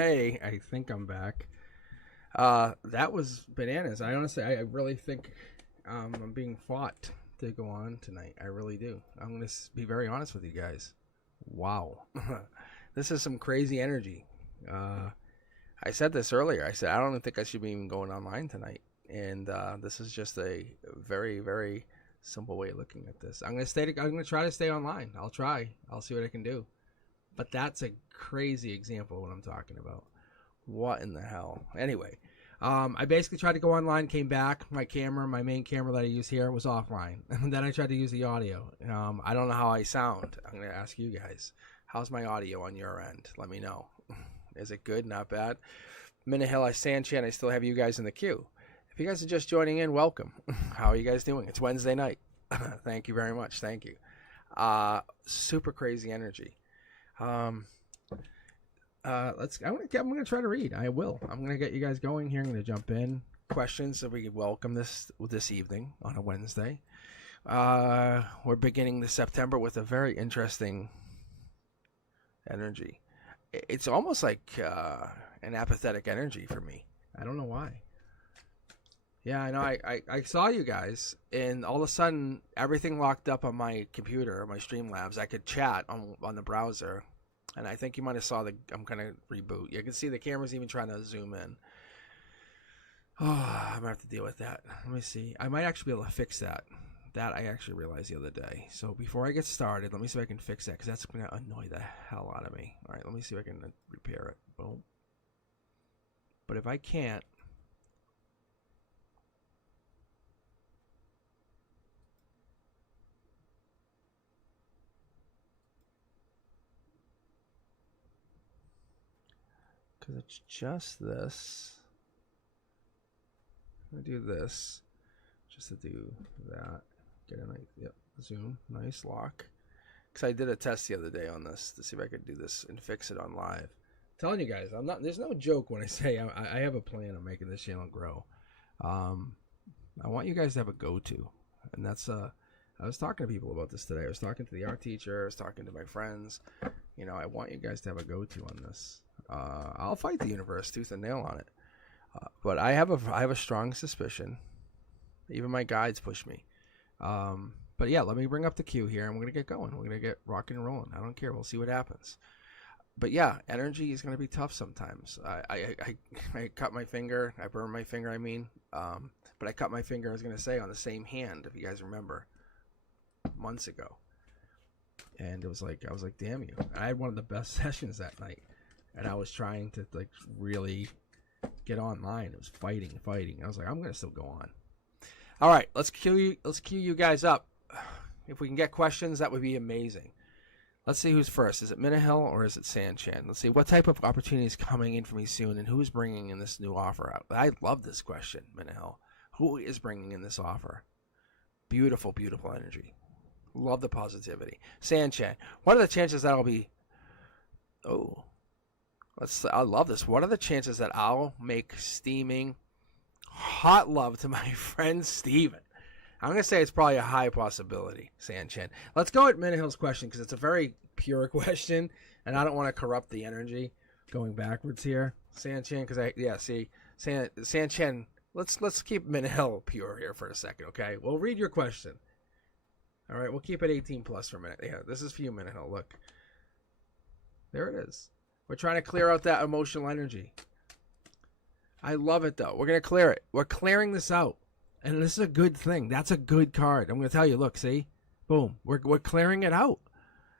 Hey, I think I'm back. That was bananas. I really think I'm being fought to go on tonight. I really do. I'm going to be very honest with you guys. Wow. This is some crazy energy. I said this earlier. I said, I don't think I should be even going online tonight. And this is just a very, very simple way of looking at this. I'm going to try to stay online. I'll try. I'll see what I can do. But that's a crazy example of what I'm talking about. What in the hell? Anyway, I basically tried to go online, came back. My main camera that I use here, was offline. And then I tried to use the audio. I don't know how I sound. I'm going to ask you guys. How's my audio on your end? Let me know. Is it good? Not bad? Minahil, Sanchan, I still have you guys in the queue. If you guys are just joining in, welcome. How are you guys doing? It's Wednesday night. Thank you very much. Thank you. Super crazy energy. I'm gonna try to read. I will. I'm gonna get you guys going here. I'm gonna jump in. Questions that we can welcome this evening on a Wednesday. We're beginning the September with a very interesting energy. It's almost like an apathetic energy for me. I don't know why. Yeah, I know. I saw you guys, and all of a sudden, everything locked up on my computer, my Streamlabs. I could chat on the browser, and I think you might have saw I'm gonna reboot. You can see the camera's even trying to zoom in. Oh, I'm gonna have to deal with that. Let me see. I might actually be able to fix that. That I actually realized the other day. So before I get started, let me see if I can fix that, because that's gonna annoy the hell out of me. All right, let me see if I can repair it. Boom. But if I can't. Because it's just this. I'm going to do this. Just to do that. Get a nice zoom. Nice lock. Because I did a test the other day on this to see if I could do this and fix it on live. I'm telling you guys, there's no joke when I say I have a plan on making this channel grow. I want you guys to have a go-to. And that's, I was talking to people about this today. I was talking to the art teacher. I was talking to my friends. You know, I want you guys to have a go-to on this. I'll fight the universe tooth and nail on it, but I have a strong suspicion. Even my guides push me. But yeah, let me bring up the queue here, and we're gonna get going. We're gonna get rocking and rolling. I don't care. We'll see what happens. But yeah, energy is gonna be tough sometimes. I cut my finger. I burned my finger. But I cut my finger. I was gonna say on the same hand, if you guys remember, months ago. And I was like, damn you! I had one of the best sessions that night. And I was trying to really get online. It was fighting. I was like, I'm gonna still go on. All right, let's queue you guys up. If we can get questions, that would be amazing. Let's see who's first. Is it Minahil or is it Sanchan? Let's see what type of opportunity is coming in for me soon, and who's bringing in this new offer out. I love this question, Minahil. Who is bringing in this offer? Beautiful, beautiful energy. Love the positivity. Sanchan, what are the chances that I'll be? Oh. I love this. What are the chances that I'll make steaming hot love to my friend Steven? I'm going to say it's probably a high possibility, Sanchin. Let's go at Minahil's question, because it's a very pure question, and I don't want to corrupt the energy going backwards here, Sanchin, because Sanchin, let's keep Minahil pure here for a second, okay? We'll read your question. All right, we'll keep it 18 plus for a minute. Yeah, this is for you, Minahil. Look. There it is. We're trying to clear out that emotional energy. I love it, though. We're going to clear it. We're clearing this out. And this is a good thing. That's a good card. I'm going to tell you, look, see? Boom. We're clearing it out.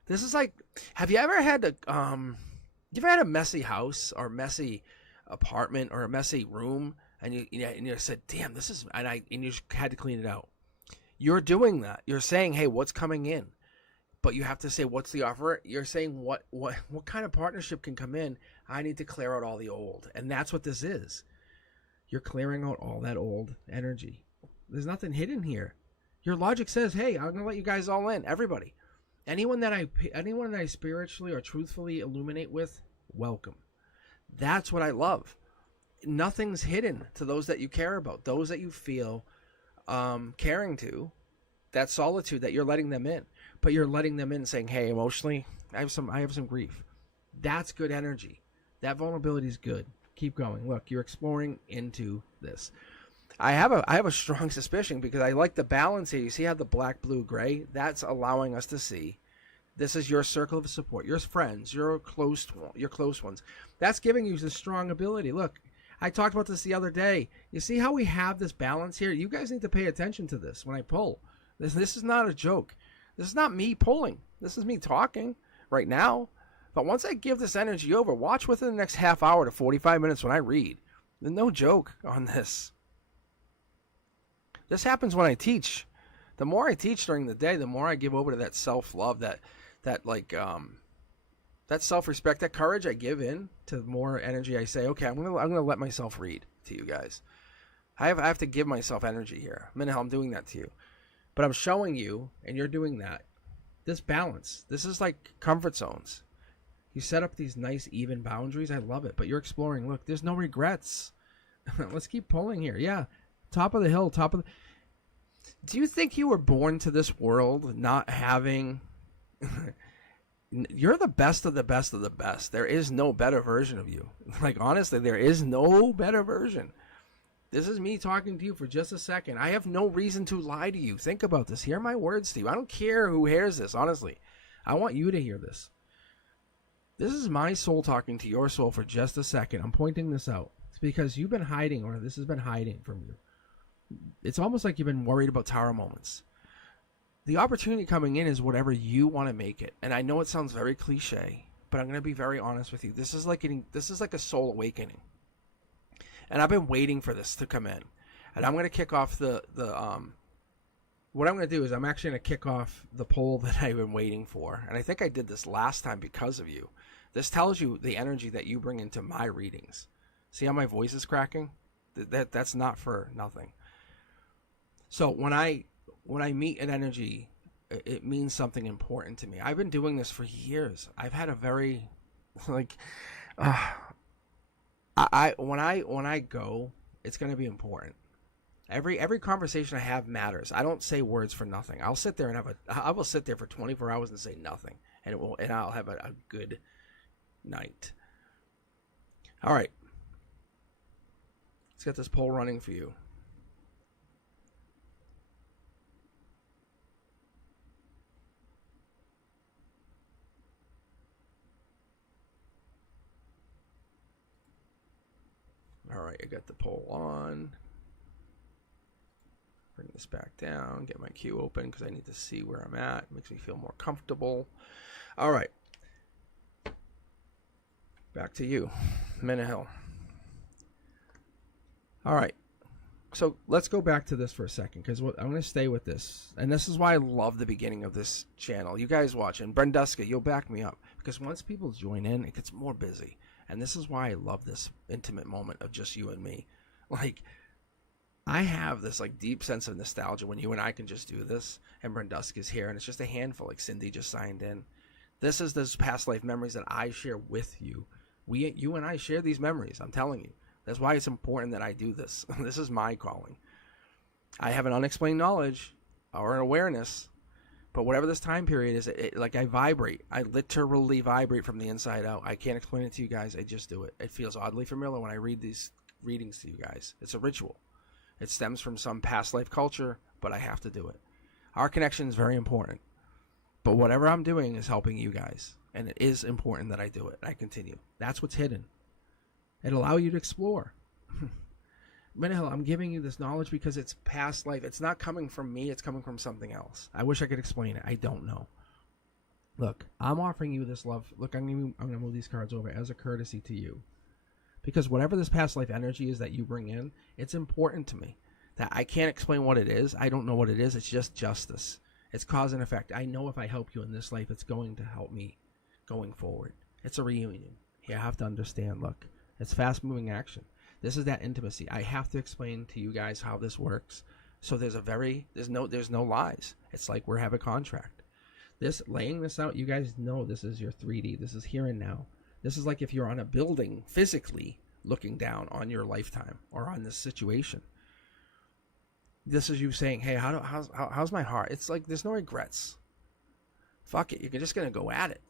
This is like, have you ever had a messy house or messy apartment or a messy room, and you said, damn, this is, and you just had to clean it out. You're doing that. You're saying, hey, what's coming in? But you have to say, what's the offer? You're saying, what kind of partnership can come in? I need to clear out all the old. And that's what this is. You're clearing out all that old energy. There's nothing hidden here. Your logic says, hey, I'm going to let you guys all in. Everybody. Anyone that I spiritually or truthfully illuminate with, welcome. That's what I love. Nothing's hidden to those that you care about. Those that you feel caring to. That solitude that you're letting them in. But you're letting them in saying, hey, emotionally, I have some grief. That's good energy. That vulnerability is good. Keep going. Look, you're exploring into this. I have a strong suspicion because I like the balance here. You see how the black, blue, gray? That's allowing us to see this is your circle of support, your friends, your close ones. That's giving you the strong ability. Look, I talked about this the other day. You see how we have this balance here? You guys need to pay attention to this when I pull. This is not a joke. This is not me pulling. This is me talking right now. But once I give this energy over, watch within the next half hour to 45 minutes when I read. There's no joke on this. This happens when I teach. The more I teach during the day, the more I give over to that self-love, that self-respect, that courage I give in, to the more energy I say, okay, I'm gonna let myself read to you guys. I have to give myself energy here. I'm doing that to you. But I'm showing you, and you're doing that. This balance. This is like comfort zones. You set up these nice, even boundaries. I love it. But you're exploring. Look, there's no regrets. Let's keep pulling here. Yeah. Top of the hill. Do you think you were born to this world not having... You're the best of the best of the best. There is no better version of you. Like, honestly, there is no better version. This is me talking to you for just a second. I have no reason to lie to you. Think about this. Hear my words to you. I don't care who hears this, honestly. I want you to hear this. This is my soul talking to your soul for just a second. I'm pointing this out. It's because you've been hiding, or this has been hiding from you. It's almost like you've been worried about tower moments. The opportunity coming in is whatever you want to make it. And I know it sounds very cliche, but I'm going to be very honest with you. This is like a soul awakening. And I've been waiting for this to come in. And I'm going to kick off what I'm going to do is I'm actually going to kick off the poll that I've been waiting for. And I think I did this last time because of you. This tells you the energy that you bring into my readings. See how my voice is cracking? That's not for nothing. So when I meet an energy, it means something important to me. I've been doing this for years. I've had a very, when I go, it's going to be important. Every conversation I have matters. I don't say words for nothing. I'll sit there and I will sit there for 24 hours and say nothing, and I'll have a good night. All right, let's get this poll running for you. All right, I got the poll on. Bring this back down, get my queue open because I need to see where I'm at. It makes me feel more comfortable. All right. Back to you, Minna Hill. All right. So let's go back to this for a second because I'm going to stay with this. And this is why I love the beginning of this channel. You guys watching, Brenduska, you'll back me up. Because once people join in, it gets more busy. And this is why I love this intimate moment of just you and me. Like, I have this like deep sense of nostalgia when you and I can just do this. And Brenduska's here, and it's just a handful. Like Cindy just signed in. This is those past life memories that I share with you. You and I share these memories. I'm telling you. That's why it's important that I do this. This is my calling. I have an unexplained knowledge or an awareness, but whatever this time period is, like I vibrate. I literally vibrate from the inside out. I can't explain it to you guys. I just do it. It feels oddly familiar when I read these readings to you guys. It's a ritual. It stems from some past life culture, but I have to do it. Our connection is very important, but whatever I'm doing is helping you guys, and it is important that I do it. I continue. That's what's hidden. It allow you to explore. Minna, I'm giving you this knowledge because it's past life. It's not coming from me. It's coming from something else. I wish I could explain it. I don't know. Look, I'm offering you this love. Look, I'm going to move these cards over as a courtesy to you. Because whatever this past life energy is that you bring in, it's important to me. That I can't explain what it is. I don't know what it is. It's just justice. It's cause and effect. I know if I help you in this life, it's going to help me going forward. It's a reunion. You have to understand, look. It's fast-moving action. This is that intimacy. I have to explain to you guys how this works. So there's no lies. It's like we're have a contract. This laying this out, you guys know this is your 3D. This is here and now. This is like if you're on a building physically looking down on your lifetime or on this situation. This is you saying, "Hey, how's my heart?" It's like there's no regrets. Fuck it. You're just gonna go at it.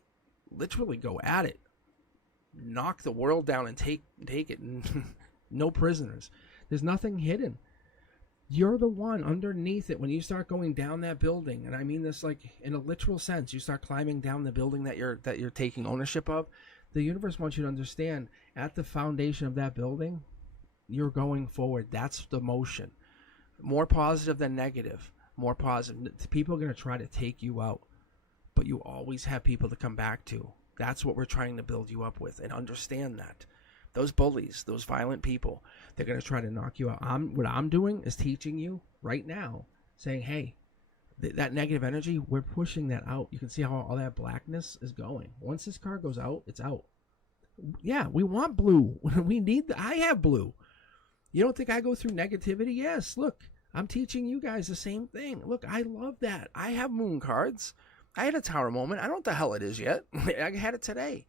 Literally go at it. knock the world down and take it. No prisoners. There's nothing hidden. You're the one underneath it when you start going down that building, and I mean this like in a literal sense. You start climbing down the building that you're taking ownership of. The universe wants you to understand at the foundation of that building, you're going forward. That's the motion. More positive than negative. More positive. People are going to try to take you out, but you always have people to come back to. That's what we're trying to build you up with, and understand that. Those bullies, those violent people, they're going to try to knock you out. What I'm doing is teaching you right now, saying, hey, that negative energy, we're pushing that out. You can see how all that blackness is going. Once this card goes out, it's out. Yeah, we want blue. I have blue. You don't think I go through negativity? Yes, look, I'm teaching you guys the same thing. Look, I love that. I have moon cards. I had a tower moment. I don't know what the hell it is yet. I had it today.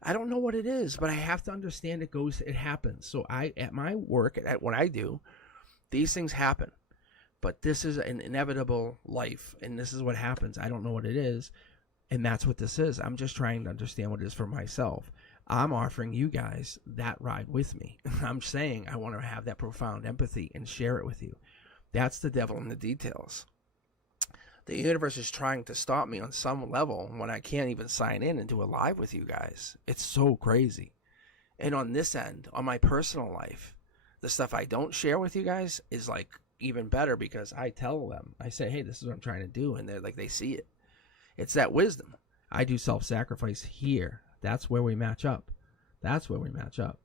I don't know what it is, but I have to understand it happens. So at my work, at what I do, these things happen. But this is an inevitable life, and this is what happens. I don't know what it is, and that's what this is. I'm just trying to understand what it is for myself. I'm offering you guys that ride with me. I'm saying I want to have that profound empathy and share it with you. That's the devil in the details. The universe is trying to stop me on some level when I can't even sign in and do a live with you guys. It's so crazy. And on this end, on my personal life, the stuff I don't share with you guys is like even better, because I tell them, I say, hey, this is what I'm trying to do. And they're like, they see it. It's that wisdom. I do self-sacrifice here. That's where we match up. That's where we match up.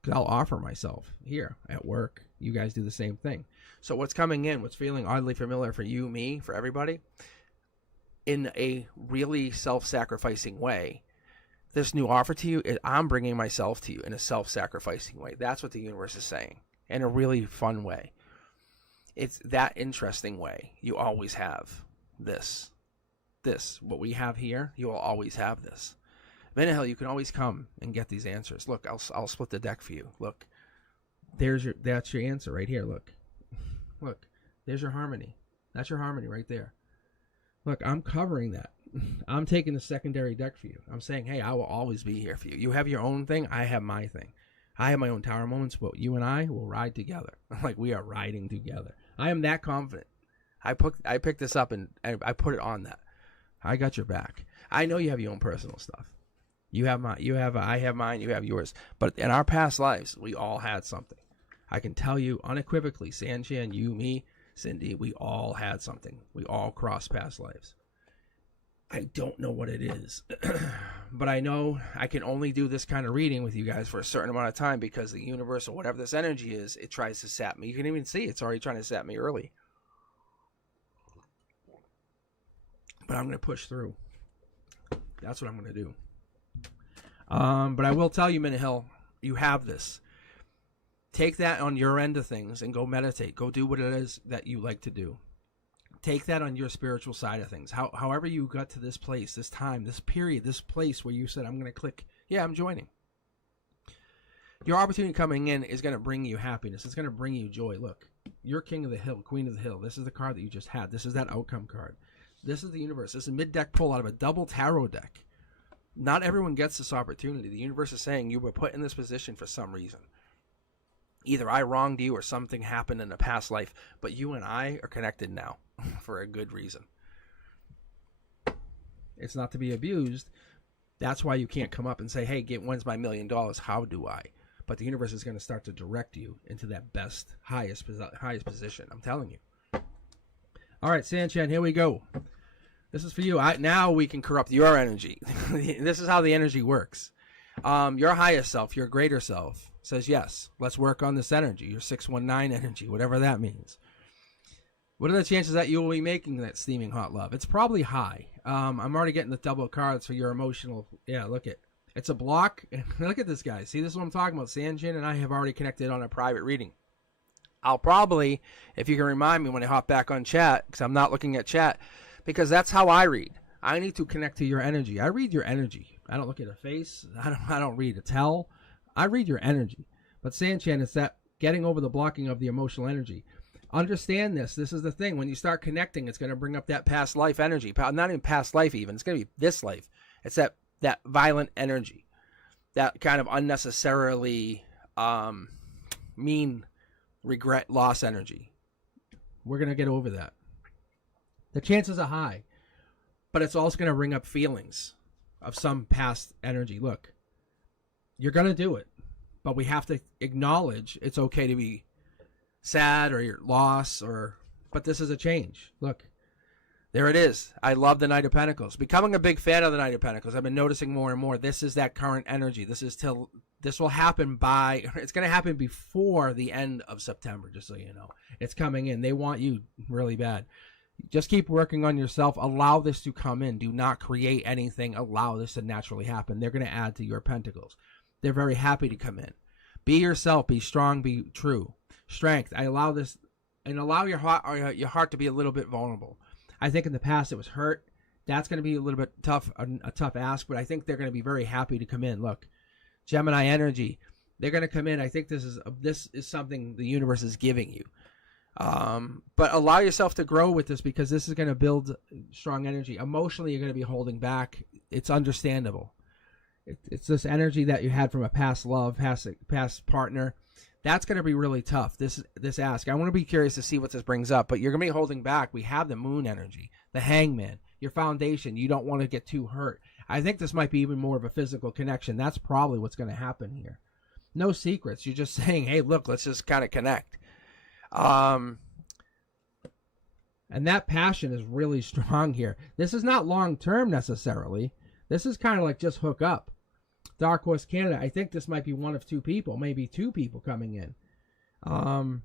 Because I'll offer myself here at work. You guys do the same thing. So what's coming in, what's feeling oddly familiar for you, me, for everybody, in a really self-sacrificing way, this new offer to you, I'm bringing myself to you in a self-sacrificing way. That's what the universe is saying, in a really fun way. It's that interesting way. You always have this. What we have here, you will always have this. Vanahil, you can always come and get these answers. Look, I'll split the deck for you. Look, that's your answer right here. Look, there's your harmony. That's your harmony right there. Look, I'm covering that. I'm taking the secondary deck for you. I'm saying, hey, I will always be here for you. You have your own thing. I have my thing. I have my own tower moments, but you and I will ride together. Like we are riding together. I am that confident. I picked this up and I put it on that. I got your back. I know you have your own personal stuff. I have mine, you have yours. But in our past lives, we all had something. I can tell you unequivocally, Sanchan, you, me, Cindy, we all had something. We all crossed past lives. I don't know what it is, but I know I can only do this kind of reading with you guys for a certain amount of time, because the universe, or whatever this energy is, it tries to sap me. You can even see it's already trying to sap me early. But I'm going to push through. That's what I'm going to do. But I will tell you, Minahil, you have this. Take that on your end of things and go meditate. Go do what it is that you like to do. Take that on your spiritual side of things. However you got to this place, this time, this period, this place where you said, I'm going to click, yeah, I'm joining. Your opportunity coming in is going to bring you happiness. It's going to bring you joy. Look, you're king of the hill, queen of the hill. This is the card that you just had. This is that outcome card. This is the universe. This is a mid-deck pull out of a double tarot deck. Not everyone gets this opportunity. The universe is saying you were put in this position for some reason. Either I wronged you or something happened in a past life, but you and I are connected now for a good reason. It's not to be abused. That's why you can't come up and say, hey, when's my $1 million? How do I? But the universe is going to start to direct you into that best, highest position. I'm telling you. All right, Sanchan, here we go. This is for you. Now we can corrupt your energy. This is how the energy works. Your highest self, your greater self, says, yes, let's work on this energy, your 619 energy, whatever that means. What are the chances that you will be making that steaming hot love? It's probably high. I'm already getting the double cards for your emotional. Yeah, look at it's a block. Look at this, guy. See, this is what I'm talking about. Sanjin and I have already connected on a private reading. I'll probably, if you can remind me when I hop back on chat, because I'm not looking at chat, because that's how I read. I need to connect to your energy. I read your energy. I don't look at a face. I don't read a tell. I read your energy. But Sanchan, it's that getting over the blocking of the emotional energy. Understand this. This is the thing. When you start connecting, it's going to bring up that past life energy. Not even past life even. It's going to be this life. It's that violent energy. that kind of unnecessarily mean regret loss energy. We're going to get over that. The chances are high, but it's also going to bring up feelings of some past energy. Look, you're going to do it, but we have to acknowledge it's okay to be sad or your loss, but this is a change. Look, there it is. I love the Knight of Pentacles. Becoming a big fan of the Knight of Pentacles. I've been noticing more and more. This is that current energy. This will happen it's going to happen before the end of September, just so you know. It's coming in. They want you really bad. Just keep working on yourself. Allow this to come in. Do not create anything. Allow this to naturally happen. They're going to add to your pentacles. They're very happy to come in. Be yourself. Be strong. Be true. Strength. I allow this, and allow your heart to be a little bit vulnerable. I think in the past it was hurt. That's going to be a little bit tough, a tough ask, but I think they're going to be very happy to come in. Look, Gemini energy. They're going to come in. I think this is something the universe is giving you. But allow yourself to grow with this, because this is going to build strong energy. Emotionally, you're going to be holding back. It's understandable. It's this energy that you had from a past love, past partner. That's going to be really tough. This ask. I want to be curious to see what this brings up, but you're going to be holding back. We have the moon energy, the hangman, your foundation. You don't want to get too hurt. I think this might be even more of a physical connection. That's probably what's going to happen here. No secrets. You're just saying, hey, look, let's just kind of connect. And that passion is really strong here. This is not long-term necessarily. This is kind of like just hook up. Dark Horse Canada, I think this might be one of two people, maybe two people coming in. And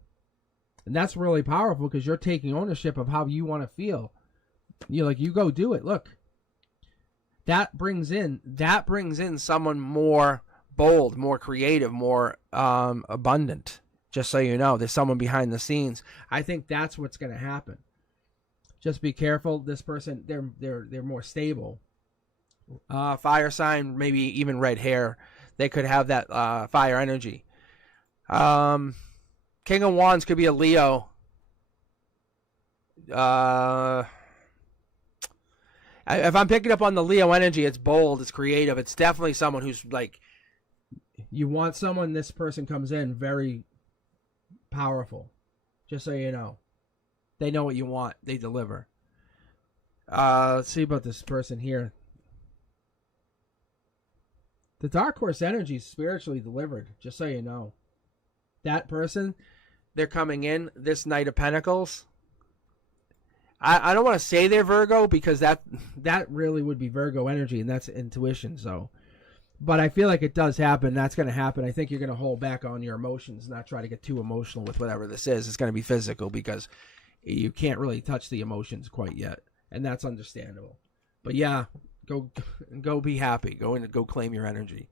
that's really powerful, because you're taking ownership of how you want to feel. You go do it. Look, that brings in someone more bold, more creative, more abundant. Just so you know, there's someone behind the scenes. I think that's what's going to happen. Just be careful. This person, they're more stable. Fire sign, maybe even red hair. They could have that fire energy. King of Wands could be a Leo. If I'm picking up on the Leo energy, it's bold, it's creative. It's definitely someone who's like, you want someone, this person comes in very powerful. Just so you know. They know what you want. They deliver. Let's see about this person here. The Dark Horse energy is spiritually delivered, just so you know. That person, they're coming in, this Knight of Pentacles. I don't want to say they're Virgo, because that really would be Virgo energy, and that's intuition. So, but I feel like it does happen. That's going to happen. I think you're going to hold back on your emotions, not try to get too emotional with whatever this is. It's going to be physical, because you can't really touch the emotions quite yet, and that's understandable. But yeah, go be happy. Go claim your energy.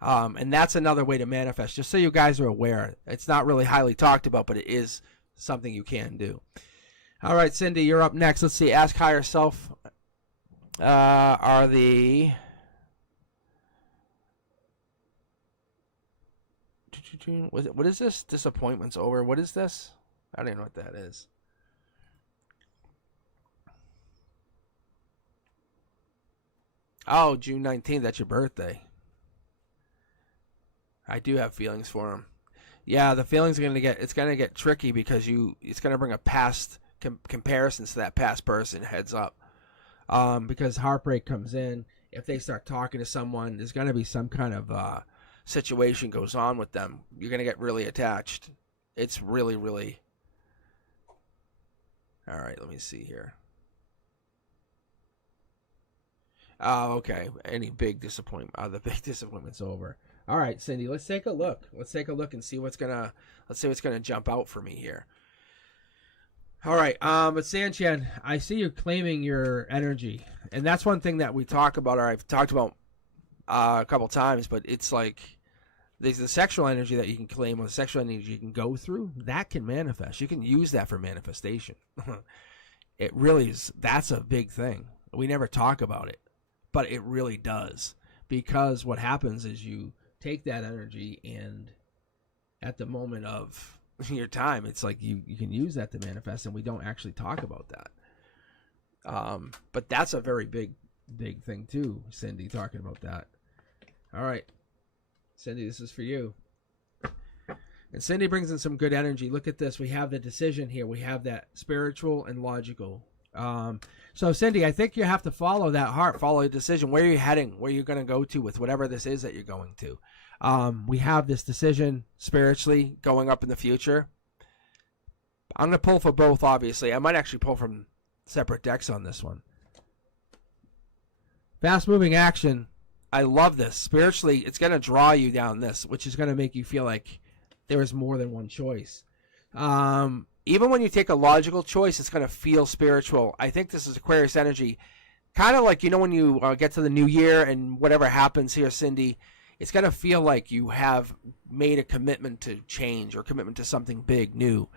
And that's another way to manifest, just so you guys are aware. It's not really highly talked about, but it is something you can do. All right, Cindy, you're up next. Let's see. Ask Higher Self. What is this? Disappointments over. What is this? I don't even know what that is. Oh, June 19th. That's your birthday. I do have feelings for him. Yeah, the feelings are going to get tricky, because it's going to bring a past comparisons to that past person. Heads up. Because heartbreak comes in. If they start talking to someone, there's going to be some kind of situation goes on with them. You're going to get really attached. It's really, really... All right, let me see here. Oh, okay. Any big disappointment? The big disappointment's over. All right, Cindy, let's take a look. Let's take a look and see what's gonna jump out for me here. All right, but Sanchan, I see you claiming your energy, and that's one thing that we talk about, or I've talked about a couple times. But it's like there's the sexual energy that you can claim, or the sexual energy you can go through. That can manifest. You can use that for manifestation. It really is. That's a big thing. We never talk about it, but it really does, because what happens is you take that energy, and at the moment of your time, it's like you can use that to manifest, and we don't actually talk about that. But that's a very big thing too, Cindy, talking about that. All right. Cindy, this is for you. And Cindy brings in some good energy. Look at this. We have the decision here. We have that spiritual and logical. So, Cindy, I think you have to follow that heart, follow your decision. Where are you heading? Where are you going to go to with whatever this is that you're going to? We have this decision spiritually going up in the future. I'm going to pull for both, obviously. I might actually pull from separate decks on this one. Fast-moving action. I love this. Spiritually, it's going to draw you down this, which is going to make you feel like there is more than one choice. Even when you take a logical choice, it's going to feel spiritual. I think this is Aquarius energy. Kind of like, when you get to the new year and whatever happens here, Cindy, it's going to feel like you have made a commitment to change or commitment to something big, new.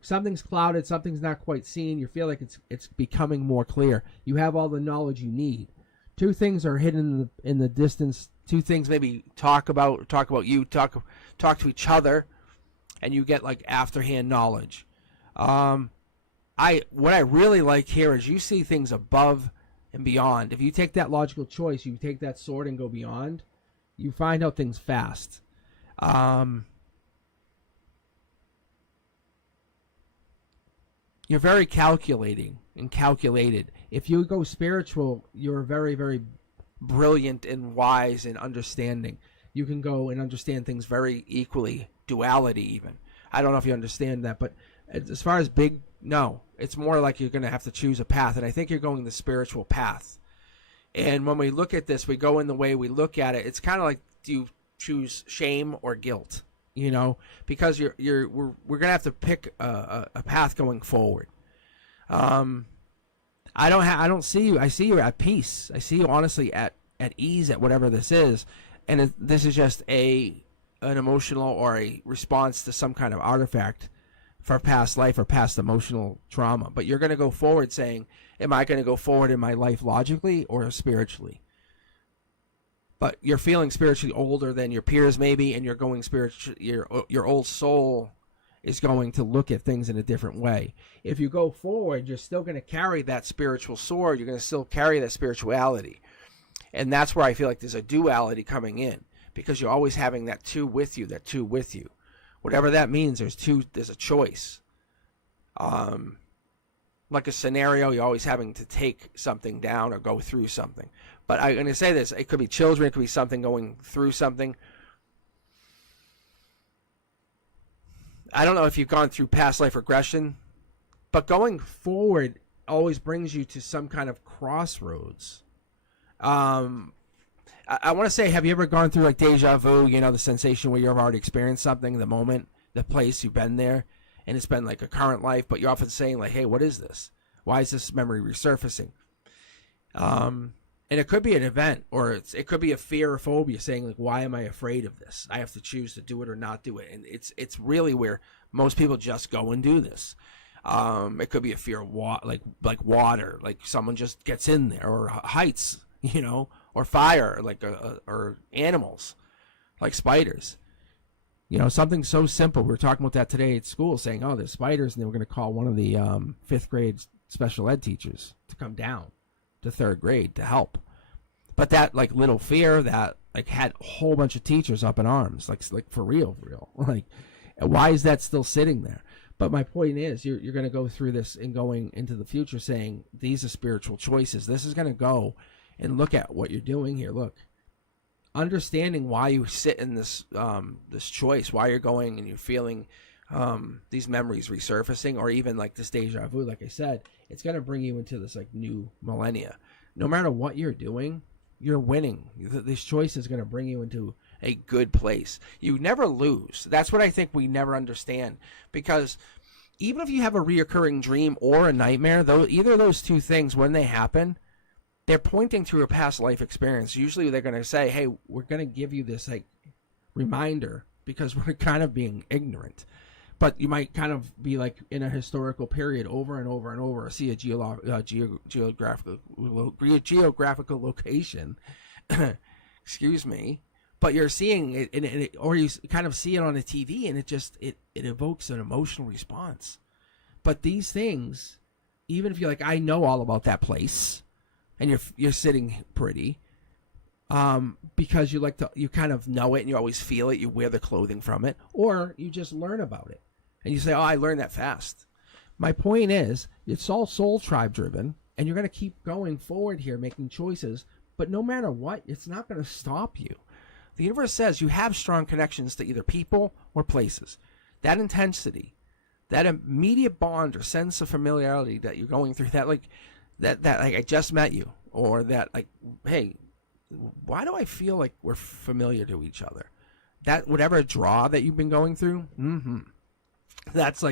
Something's clouded, something's not quite seen. You feel like it's becoming more clear. You have all the knowledge you need. Two things are hidden in the distance. Two things maybe talk about you, talk to each other, and you get like afterhand knowledge. What I really like here is you see things above and beyond. If you take that logical choice, you take that sword and go beyond, you find out things fast. You're very calculating and calculated. If you go spiritual, you're very, very brilliant and wise and understanding. You can go and understand things very equally, duality even. I don't know if you understand that, but as far as big, no. It's more like you're going to have to choose a path, and I think you're going the spiritual path. And when we look at this, we go in the way we look at it. It's kind of like, do you choose shame or guilt? Because we're going to have to pick a path going forward. I don't see you. I see you at peace. I see you honestly at ease at whatever this is, and this is just an emotional or a response to some kind of artifact for past life or past emotional trauma. But you're going to go forward saying, am I going to go forward in my life logically or spiritually? But you're feeling spiritually older than your peers maybe, and you're going spiritual. Your old soul is going to look at things in a different way. If you go forward, you're still going to carry that spiritual sword. You're going to still carry that spirituality. And that's where I feel like there's a duality coming in, because you're always having that two with you. Whatever that means, there's a choice. Like a scenario, you're always having to take something down or go through something. But I'm going to say this, it could be children, it could be something going through something. I don't know if you've gone through past life regression, but going forward always brings you to some kind of crossroads. I want to say, have you ever gone through like deja vu, the sensation where you've already experienced something, the moment, the place, you've been there, and it's been like a current life, but you're often saying like, hey, what is this? Why is this memory resurfacing? And it could be an event, or it could be a fear or phobia saying like, why am I afraid of this? I have to choose to do it or not do it. And it's really where most people just go and do this. It could be a fear of like water, like someone just gets in there, or heights, or fire, like or animals, like spiders. Something so simple. We were talking about that today at school, saying, oh, there's spiders, and they were going to call one of the 5th grade special ed teachers to come down to 3rd grade to help. But that like little fear that like had a whole bunch of teachers up in arms, like for real. Like, why is that still sitting there? But my point is, you're going to go through this and going into the future saying, these are spiritual choices. This is going to go and look at what you're doing here. Look, understanding why you sit in this this choice, why you're going and you're feeling these memories resurfacing, or even like this deja vu, like I said, it's going to bring you into this like new millennia. No matter what you're doing, you're winning. This choice is going to bring you into a good place. You never lose. That's what I think we never understand, because even if you have a reoccurring dream or a nightmare, either of those two things, when they happen, they're pointing to a past life experience. Usually they're going to say, hey, we're going to give you this like reminder because we're kind of being ignorant. But you might kind of be like in a historical period over and over and over, see a geographical location, excuse me, but you're seeing it, or you kind of see it on the TV, and it evokes an emotional response. But these things, even if you're like, I know all about that place, and you're sitting pretty, because you kind of know it and you always feel it. You wear the clothing from it, or you just learn about it and you say, "Oh, I learned that fast." My point is, it's all soul tribe driven, and you're going to keep going forward here, making choices. But no matter what, it's not going to stop you. The universe says you have strong connections to either people or places. That intensity, that immediate bond or sense of familiarity that you're going through, that like I just met you, or that like, hey, why do I feel like we're familiar to each other? That whatever draw that you've been going through, that's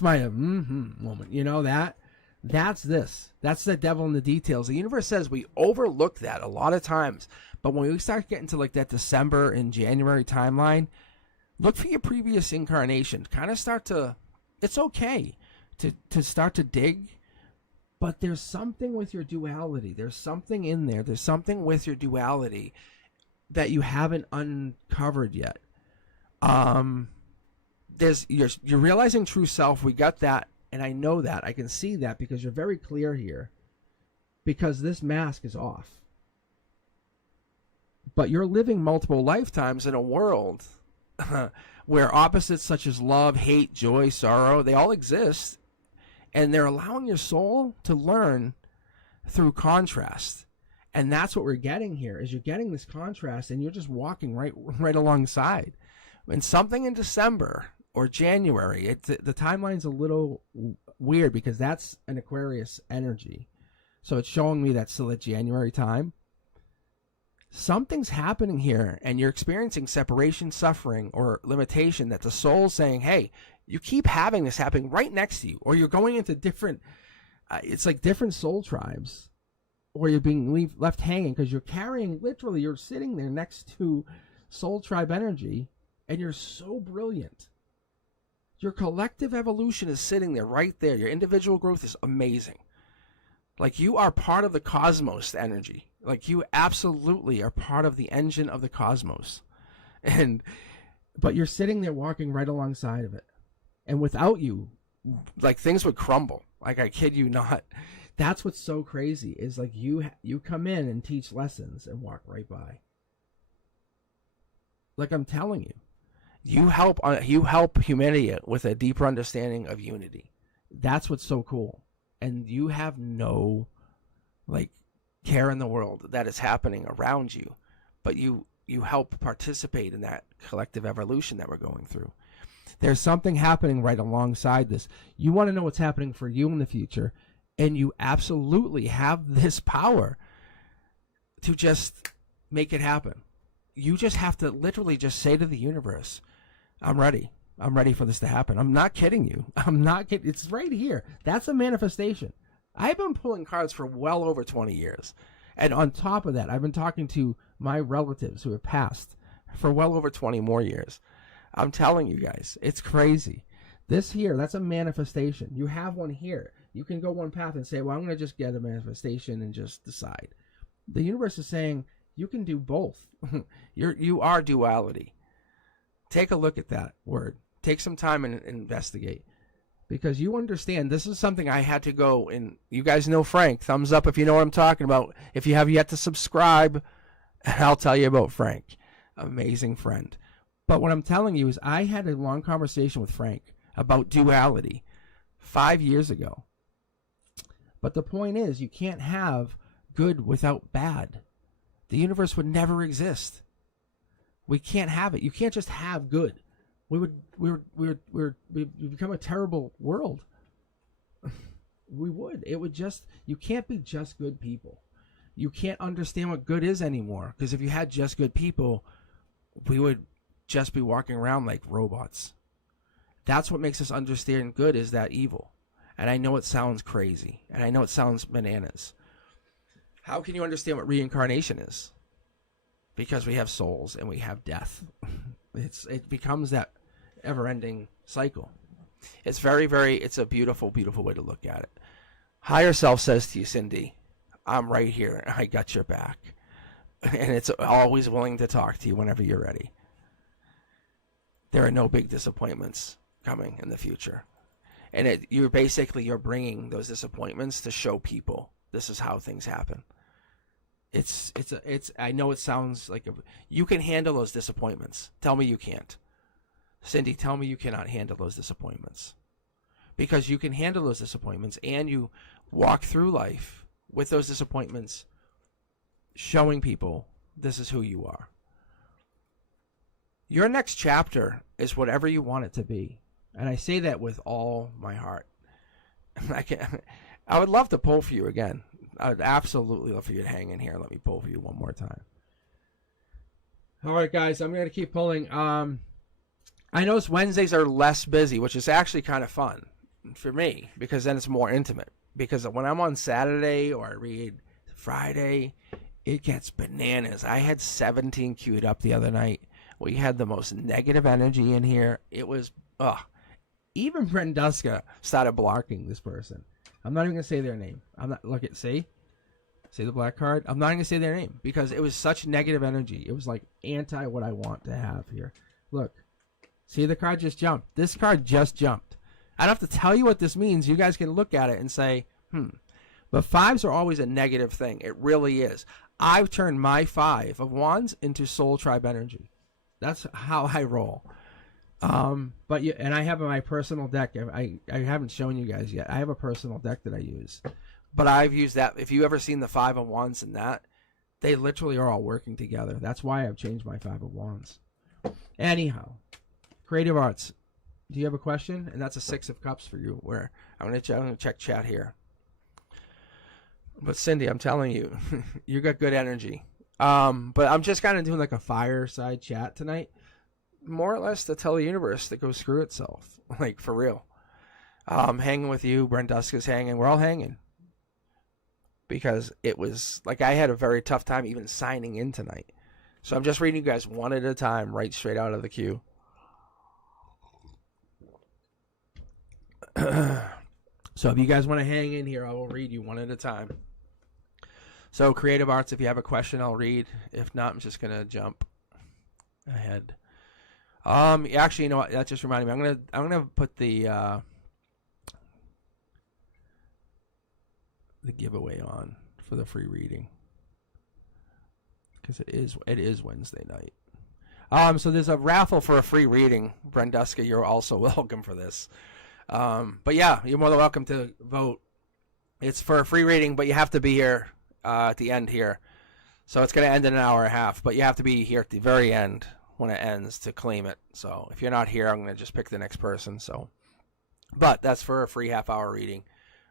my moment. You know that's the devil in the details. The universe says we overlook that a lot of times, but when we start getting to like that December and January timeline, look for your previous incarnation. Kind of start to, it's okay to start to dig, but there's something with your duality. There's something in there. There's something with your duality that you haven't uncovered yet. You're realizing true self. We got that, and I know that. I can see that because you're very clear here. Because this mask is off. But you're living multiple lifetimes in a world where opposites such as love, hate, joy, sorrow, they all exist. And they're allowing your soul to learn through contrast. And that's what we're getting here, is you're getting this contrast and you're just walking right alongside. And something in December or January, the timeline's a little weird because that's an Aquarius energy. So it's showing me that's still at January time. Something's happening here and you're experiencing separation, suffering, or limitation that the soul's saying, hey, you keep having this happening right next to you, or you're going into different, it's like different soul tribes, or you're being left hanging because you're carrying, literally, you're sitting there next to soul tribe energy and you're so brilliant. Your collective evolution is sitting there right there. Your individual growth is amazing. Like you are part of the cosmos energy. Like you absolutely are part of the engine of the cosmos. But you're sitting there walking right alongside of it. And without you, like things would crumble. Like I kid you not. That's what's so crazy is like you come in and teach lessons and walk right by. Like I'm telling you, you help humanity with a deeper understanding of unity. That's what's so cool. And you have no like care in the world that is happening around you, but you help participate in that collective evolution that we're going through. There's something happening right alongside this. You want to know what's happening for you in the future, and you absolutely have this power to just make it happen. You just have to literally just say to the universe, I'm ready. I'm ready for this to happen. I'm not kidding you. I'm not kidding. It's right here. That's a manifestation. I've been pulling cards for well over 20 years. And on top of that, I've been talking to my relatives who have passed for well over 20 more years. I'm telling you guys, it's crazy. This here, that's a manifestation. You have one here. You can go one path and say, well, I'm going to just get a manifestation and just decide. The universe is saying you can do both. You are duality. Take a look at that word. Take some time and investigate. Because you understand, this is something I had to go, and you guys know Frank. Thumbs up if you know what I'm talking about. If you have yet to subscribe, I'll tell you about Frank. Amazing friend. But what I'm telling you is I had a long conversation with Frank about duality 5 years ago. But the point is, you can't have good without bad. The universe would never exist. We can't have it. You can't just have good. We'd become a terrible world. We would. It would just, you can't be just good people. You can't understand what good is anymore. Because if you had just good people, we would just be walking around like robots. That's what makes us understand good is that evil. And I know it sounds crazy. And I know it sounds bananas. How can you understand what reincarnation is? Because we have souls and we have death. It becomes that ever-ending cycle. It's it's a beautiful, beautiful way to look at it. Higher self says to you, Cindy, I'm right here. I got your back. And it's always willing to talk to you whenever you're ready. There are no big disappointments coming in the future. And you're bringing those disappointments to show people this is how things happen. I know it sounds like you can handle those disappointments. Tell me you can't. Cindy, tell me you cannot handle those disappointments. Because you can handle those disappointments, and you walk through life with those disappointments, showing people this is who you are. Your next chapter is whatever you want it to be. And I say that with all my heart. I would love to pull for you again. I would absolutely love for you to hang in here. Let me pull for you one more time. All right, guys, I'm going to keep pulling. I notice Wednesdays are less busy, which is actually kind of fun for me, because then it's more intimate. Because when I'm on Saturday or I read Friday, it gets bananas. I had 17 queued up the other night. We had the most negative energy in here. It was, even Brenduska started blocking this person. I'm not even going to say their name. I'm not, look at, see the black card? I'm not even going to say their name because it was such negative energy. It was like anti what I want to have here. Look, see the card just jumped. This card just jumped. I don't have to tell you what this means. You guys can look at it and say, But fives are always a negative thing. It really is. I've turned my 5 of wands into soul tribe energy. That's how I roll. But yeah, and I have my personal deck. I haven't shown you guys yet. I have a personal deck that I use, but I've used that. If you ever seen the 5 of wands and that, they literally are all working together. That's why I've changed my 5 of wands. Anyhow, creative arts. Do you have a question? And that's a 6 of cups for you. Where I'm gonna check chat here. But Cindy, I'm telling you, you got good energy. But I'm just kind of doing like a fireside chat tonight. More or less to tell the universe to go screw itself. Like, for real. Hanging with you, Brenduska's hanging. We're all hanging. Because it was, like, I had a very tough time even signing in tonight. So I'm just reading you guys one at a time, right straight out of the queue. So if you guys want to hang in here, I will read you one at a time. So creative arts, if you have a question, I'll read. If not, I'm just going to jump ahead. Actually, you know what? That just reminded me. I'm gonna put the giveaway on for the free reading because it is Wednesday night. So there's a raffle for a free reading. Brenduska, you're also welcome for this. But yeah, you're more than welcome to vote. It's for a free reading, but you have to be here at the end here. So it's gonna end in an hour and a half, but you have to be here at the very end when it ends to claim it. So if you're not here, I'm going to just pick the next person. So, but that's for a free half-hour reading,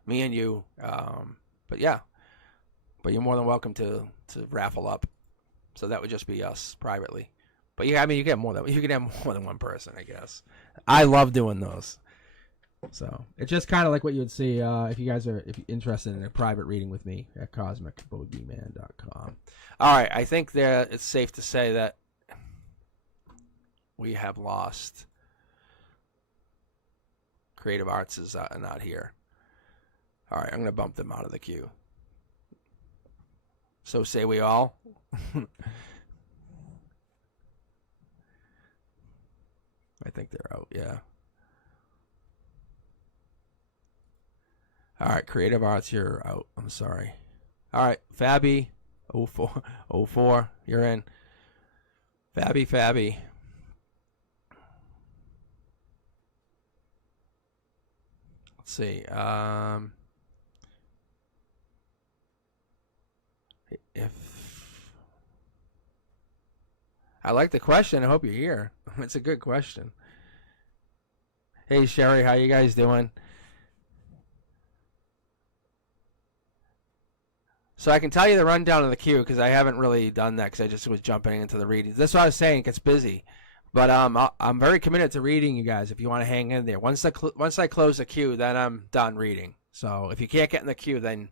me and you. But yeah, but you're more than welcome to raffle up. So that would just be us privately. But yeah, I mean, you can have more than one person, I guess. I love doing those. So it's just kind of like what you would see if you guys are interested in a private reading with me at cosmicbogeyman.com. All right, I think that it's safe to say that we have lost. Creative Arts is not here. All right, I'm going to bump them out of the queue. So say we all. I think they're out, yeah. All right, Creative Arts, you're out. I'm sorry. All right, Fabby, 04, you're in. Fabby. Let's see. If I like the question, I hope you're here. It's a good question. Hey Sherry, how you guys doing? So I can tell you the rundown of the queue because I haven't really done that because I just was jumping into the readings. That's what I was saying. It gets busy. But I'm very committed to reading you guys if you want to hang in there. Once I close the queue, then I'm done reading. So if you can't get in the queue, then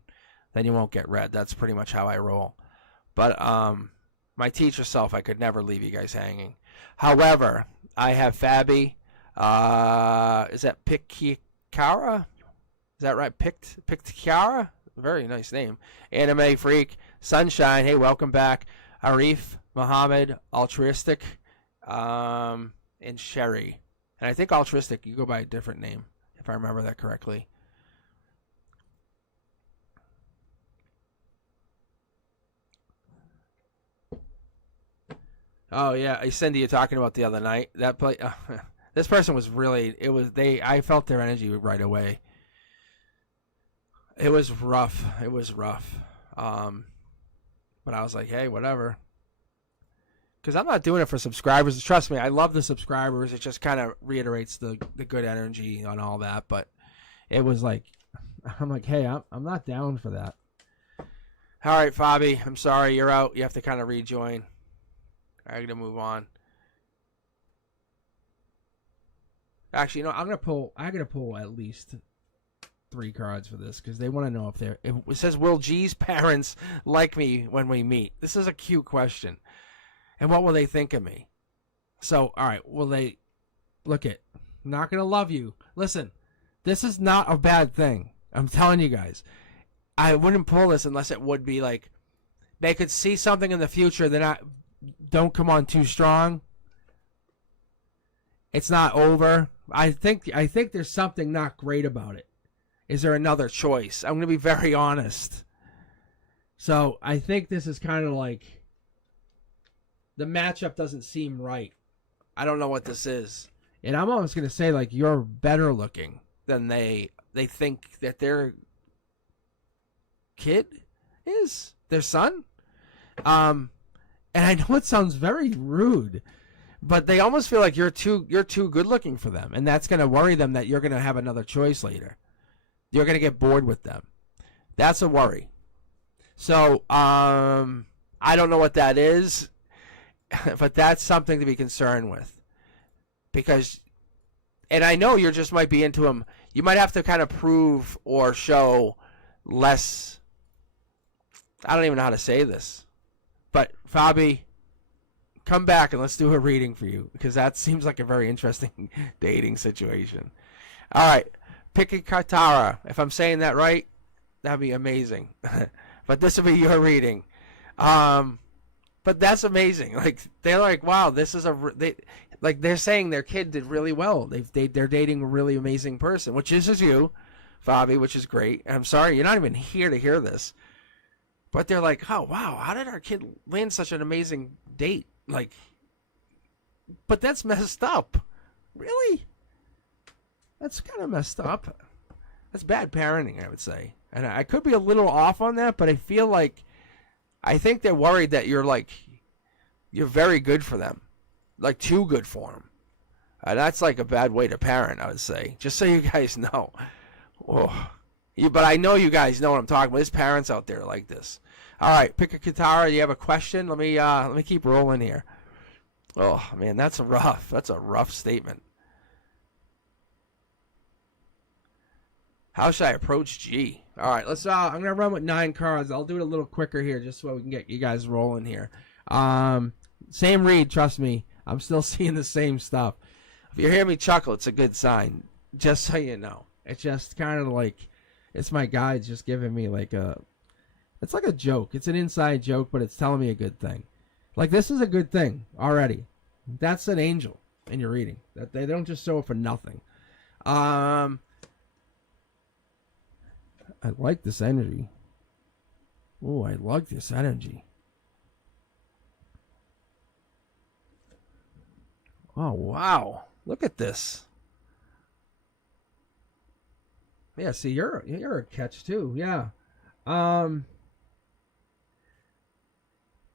you won't get read. That's pretty much how I roll. But my teacher self, I could never leave you guys hanging. However, I have Fabby. Is that Pikikara? Is that right? Piktikara? Very nice name. Anime Freak. Sunshine. Hey, welcome back. Arif, Muhammad, Altruistic. And Sherry. And I think Altruistic, you go by a different name, if I remember that correctly. Oh yeah, Cindy, you're talking about the other night. That play. This person was really. It was they. I felt their energy right away. It was rough. It was rough. But I was like, hey, whatever. Because I'm not doing it for subscribers. Trust me, I love the subscribers. It just kind of reiterates the good energy on all that. But it was like, I'm like, hey, I'm not down for that. All right, Fabi, I'm sorry, you're out. You have to kind of rejoin. I got to move on. Actually, you know, I gotta pull at least 3 cards for this because they want to know if they're. It says, "Will G's parents like me when we meet?" This is a cute question, and what will they think of me? So, all right, will they look at? Not gonna love you. Listen, this is not a bad thing. I'm telling you guys, I wouldn't pull this unless it would be like they could see something in the future that don't come on too strong. It's not over. I think there's something not great about it. Is there another choice? I'm going to be very honest. So I think this is kind of like the matchup doesn't seem right. I don't know what this is. And I'm almost going to say like you're better looking than they think that their kid is, their son. And I know it sounds very rude, but they almost feel like you're too good looking for them, and that's going to worry them that you're going to have another choice later. You're going to get bored with them. That's a worry. So I don't know what that is, but that's something to be concerned with. Because, and I know you just might be into them. You might have to kind of prove or show less. I don't even know how to say this. But Fabi, come back and let's do a reading for you, because that seems like a very interesting dating situation. All right, Pikikatara. If I'm saying that right, that'd be amazing. But this will be your reading. But that's amazing. Like they're like, wow, this is they're saying their kid did really well. They're dating a really amazing person, which is you, Fabi, which is great. And I'm sorry you're not even here to hear this. But they're like, oh, wow, how did our kid land such an amazing date? Like, but that's messed up. Really? That's kind of messed up. That's bad parenting, I would say. And I could be a little off on that, but I feel like, I think they're worried that you're very good for them. Like, too good for them. That's like a bad way to parent, I would say. Just so you guys know. Oh. But I know you guys know what I'm talking about. There's parents out there like this. All right, pick a guitar. You have a question? Let me keep rolling here. Oh man, that's a rough statement. How should I approach G? All right, let's. I'm gonna run with 9 cards. I'll do it a little quicker here, just so we can get you guys rolling here. Same read, trust me. I'm still seeing the same stuff. If you hear me chuckle, it's a good sign. Just so you know, it's just kind of like. It's my guides just giving me it's like a joke. It's an inside joke, but it's telling me a good thing. Like, this is a good thing already. That's an angel in your reading. That they don't just show it for nothing. I like this energy. Oh, I like this energy. Oh, wow. Look at this. Yeah, see, you're a catch too. Yeah.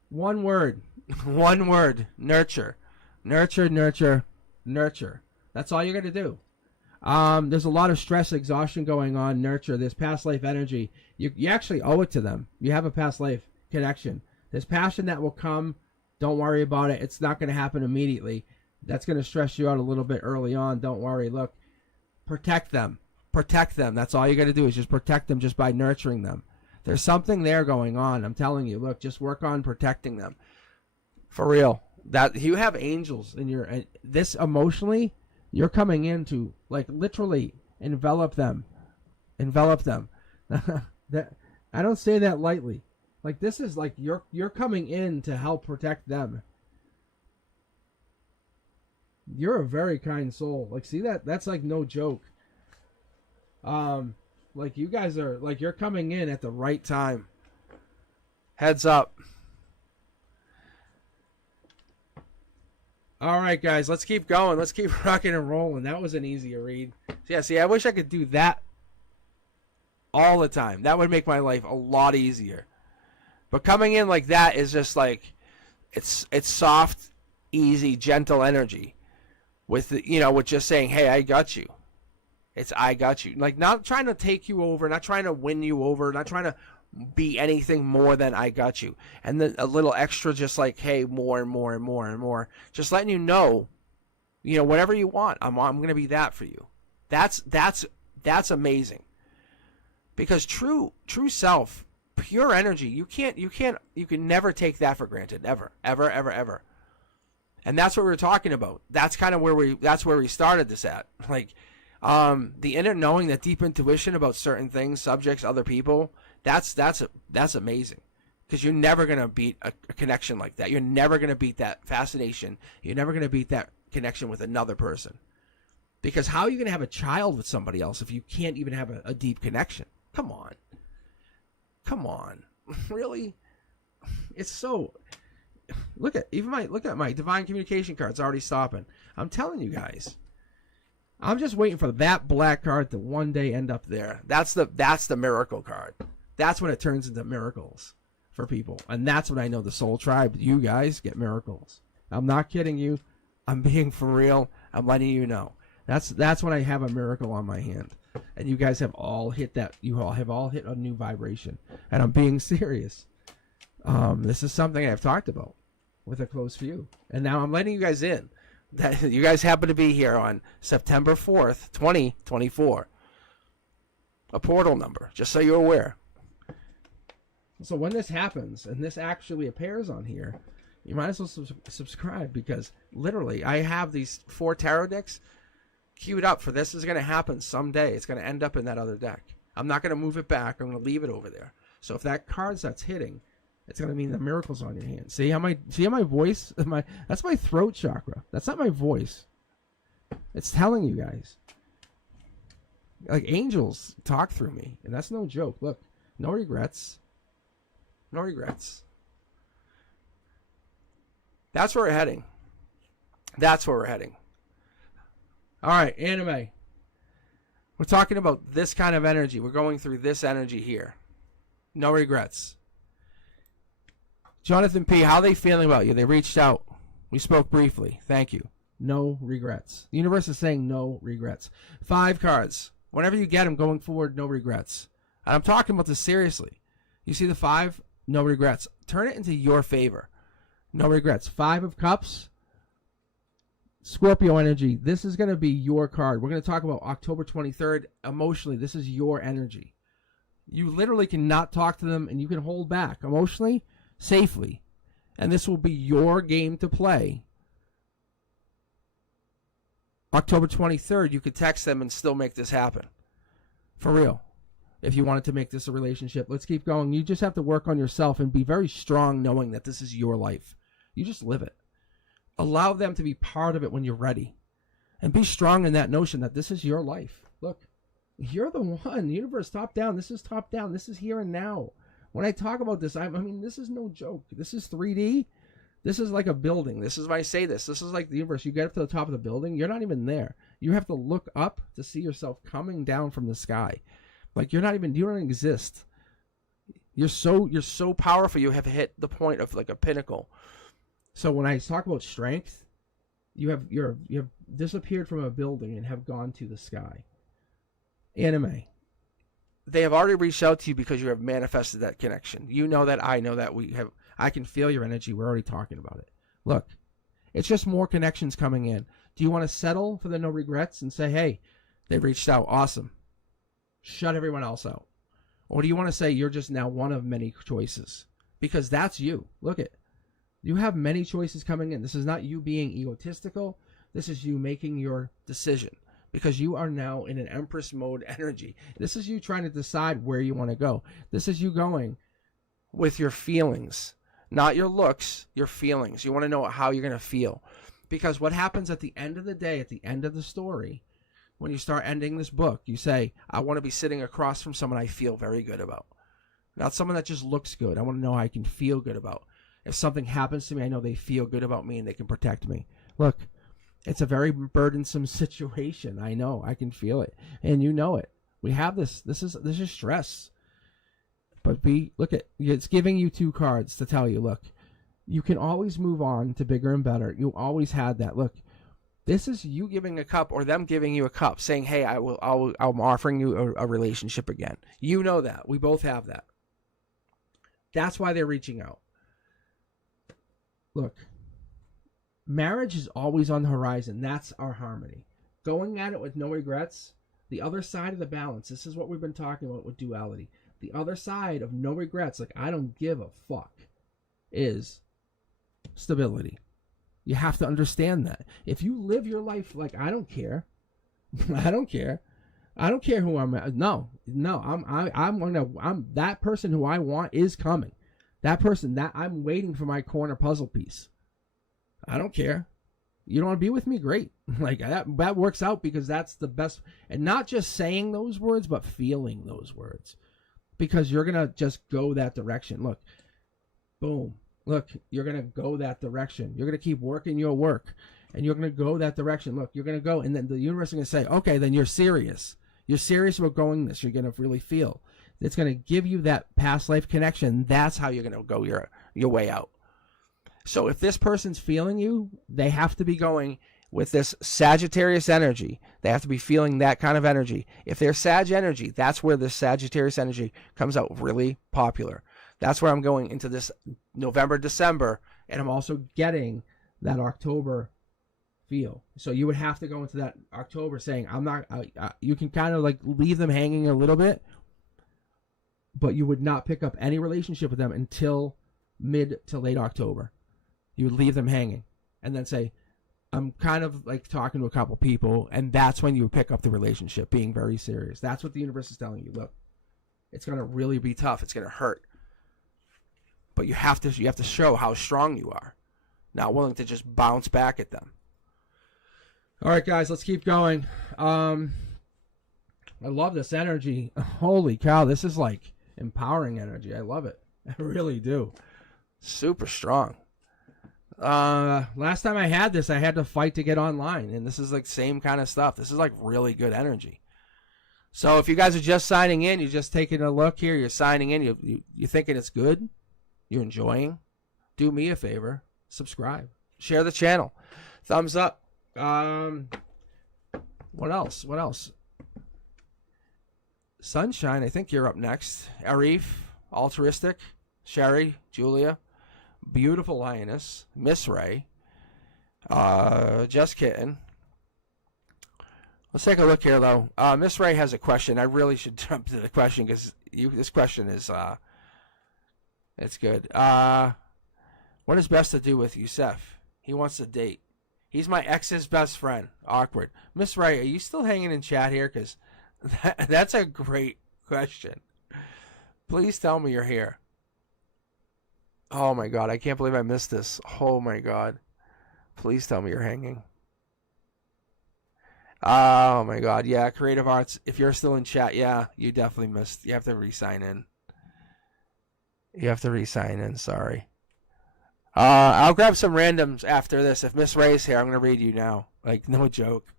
One word. One word. Nurture. Nurture, nurture, nurture. That's all you're going to do. There's a lot of stress, exhaustion going on. Nurture. There's past life energy. You actually owe it to them. You have a past life connection. There's passion that will come. Don't worry about it. It's not going to happen immediately. That's going to stress you out a little bit early on. Don't worry. Look, protect them. Protect them. That's all you got to do is just protect them just by nurturing them. There's something there going on. I'm telling you. Look, just work on protecting them. For real. That you have angels in your this emotionally, you're coming in to like literally envelop them. Envelop them. That I don't say that lightly. Like this is like you're coming in to help protect them. You're a very kind soul. Like see that's like no joke. Like you guys are like you're coming in at the right time. Heads up. All right, guys, let's keep going. Let's keep rocking and rolling. That was an easier read. Yeah, see, I wish I could do that all the time. That would make my life a lot easier. But coming in like that is just like it's soft, easy, gentle energy with with just saying, "Hey, I got you." It's I got you. Like not trying to take you over, not trying to win you over, not trying to be anything more than I got you. And then a little extra just like, hey, more and more and more and more. Just letting you know, whatever you want, I'm going to be that for you. That's amazing. Because true self, pure energy, you can never take that for granted. Ever, ever, ever, ever. And that's what we were talking about. That's kind of where we started this at. Like, the inner knowing, that deep intuition about certain things, subjects, other people, that's amazing, because you're never going to beat a connection like that. You're never going to beat that fascination. You're never going to beat that connection with another person, because how are you going to have a child with somebody else if you can't even have a deep connection? Come on. Really? It's so, look at my divine communication card's already stopping. I'm telling you guys, I'm just waiting for that black card to one day end up there. That's the miracle card. That's when it turns into miracles for people. And that's when I know the soul tribe, you guys, get miracles. I'm not kidding you. I'm being for real. I'm letting you know. That's when I have a miracle on my hand. And you guys have all hit that. You all have all hit a new vibration. And I'm being serious. This is something I've talked about with a close few. And now I'm letting you guys in. That you guys happen to be here on September 4th, 2024. A portal number, just so you're aware. So when this happens, and this actually appears on here, you might as well subscribe, because literally I have these 4 tarot decks queued up for this is going to happen someday. It's going to end up in that other deck. I'm not going to move it back. I'm going to leave it over there. So if that card starts hitting, it's going to mean the miracle's on your hand. See how my voice, that's my throat chakra. That's not my voice. It's telling you guys. Like angels talk through me, and that's no joke. Look, no regrets. No regrets. That's where we're heading. All right, anime. We're talking about this kind of energy. We're going through this energy here. No regrets. Jonathan P., how are they feeling about you? They reached out. We spoke briefly. Thank you. No regrets. The universe is saying no regrets. 5 cards. Whenever you get them going forward, no regrets. And I'm talking about this seriously. You see the 5? No regrets. Turn it into your favor. No regrets. 5 of Cups. Scorpio energy. This is going to be your card. We're going to talk about October 23rd. Emotionally, this is your energy. You literally cannot talk to them, and you can hold back emotionally, safely. And this will be your game to play. October 23rd, you could text them and still make this happen. For real. If you wanted to make this a relationship, let's keep going. You just have to work on yourself and be very strong knowing that this is your life. You just live it. Allow them to be part of it when you're ready. And be strong in that notion that this is your life. Look, you're the one. The universe, top down. This is top down. This is here and now. When I talk about this, I mean, this is no joke. This is 3D. This is like a building. This is when I say this. This is like the universe. You get up to the top of the building. You're not even there. You have to look up to see yourself coming down from the sky. Like you don't exist. You're so powerful. You have hit the point of like a pinnacle. So when I talk about strength, you have disappeared from a building and have gone to the sky. Anime. They have already reached out to you because you have manifested that connection. You know that, I know that, I can feel your energy. We're already talking about it. Look, it's just more connections coming in. Do you want to settle for the no regrets and say, hey, they reached out, awesome, shut everyone else out? Or do you want to say you're just now one of many choices? Because that's you. Look at, you have many choices coming in. This is not you being egotistical. This is you making your decision. Because you are now in an Empress mode energy. This is you trying to decide where you want to go. This is you going with your feelings. Not your looks, your feelings. You want to know how you're going to feel. Because what happens at the end of the day, at the end of the story, when you start ending this book, you say, I want to be sitting across from someone I feel very good about. Not someone that just looks good. I want to know I can feel good about. If something happens to me, I know they feel good about me and they can protect me. Look, it's a very burdensome situation. I know. I can feel it. And you know it. We have this. This is stress. But look at, it's giving you 2 cards to tell you, look, you can always move on to bigger and better. You always had that. Look, this is you giving a cup or them giving you a cup saying, hey, I'm offering you a relationship again. You know that. We both have that. That's why they're reaching out. Look, marriage is always on the horizon. That's our harmony. Going at it with no regrets, the other side of the balance, this is what we've been talking about with duality. The other side of no regrets, like I don't give a fuck, is stability. You have to understand that. If you live your life like I don't care, I don't care who I'm at. No, I'm that person who I want is coming. That person that I'm waiting for my corner puzzle piece. I don't care. You don't want to be with me? Great. Like that works out because that's the best. And not just saying those words, but feeling those words. Because you're going to just go that direction. Look, boom. Look, you're going to go that direction. You're going to keep working your work. And you're going to go that direction. Look, you're going to go. And then the universe is going to say, okay, then you're serious. You're serious about going this. You're going to really feel. It's going to give you that past life connection. That's how you're going to go your way out. So if this person's feeling you, they have to be going with this Sagittarius energy. They have to be feeling that kind of energy. If they're Sag energy, that's where the Sagittarius energy comes out really popular. That's where I'm going into this November, December, and I'm also getting that October feel. So you would have to go into that October saying, I'm not, you can kind of like leave them hanging a little bit, but you would not pick up any relationship with them until mid to late October. You would leave them hanging and then say, I'm kind of like talking to a couple people, and that's when you pick up the relationship, being very serious. That's what the universe is telling you. Look, it's going to really be tough. It's going to hurt. But you have to show how strong you are. Not willing to just bounce back at them. All right, guys, let's keep going. I love this energy. Holy cow, this is like empowering energy. I love it. I really do. Super strong. Last time I had this, I had to fight to get online, and this is like same kind of stuff. This is like really good energy. So if you guys are just signing in, you're just taking a look here, you're signing in, you're thinking it's good, you're enjoying, do me a favor, subscribe, share the channel, thumbs up. What else? Sunshine, I think you're up next. Arif, Altruistic, Sherry, Julia, Beautiful Lioness, Miss Ray, Just Kitten. Let's take a look here, though. Miss Ray has a question. I really should jump to the question because this question is it's good. What is best to do with Yusef? He wants to date. He's my ex's best friend. Awkward. Miss Ray, are you still hanging in chat here? Because that's a great question. Please tell me you're here. Oh my God, I can't believe I missed this. Oh my God. Please tell me you're hanging. Oh my God. Yeah, Creative Arts. If you're still in chat, yeah, you definitely missed. You have to re-sign in. Sorry. I'll grab some randoms after this. If Miss Ray's here, I'm going to read you now. Like, no joke.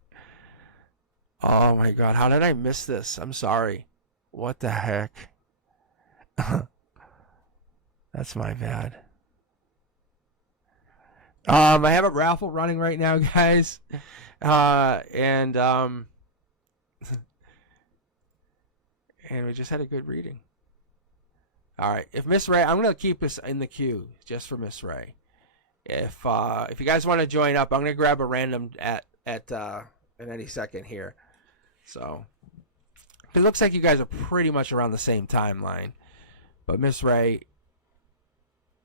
Oh my God, how did I miss this? I'm sorry. What the heck? That's my bad. I have a raffle running right now, guys. And we just had a good reading. All right, if Miss Ray, I'm gonna keep this in the queue just for Miss Ray. If you guys want to join up, I'm gonna grab a random at any second here. So it looks like you guys are pretty much around the same timeline, but Miss Ray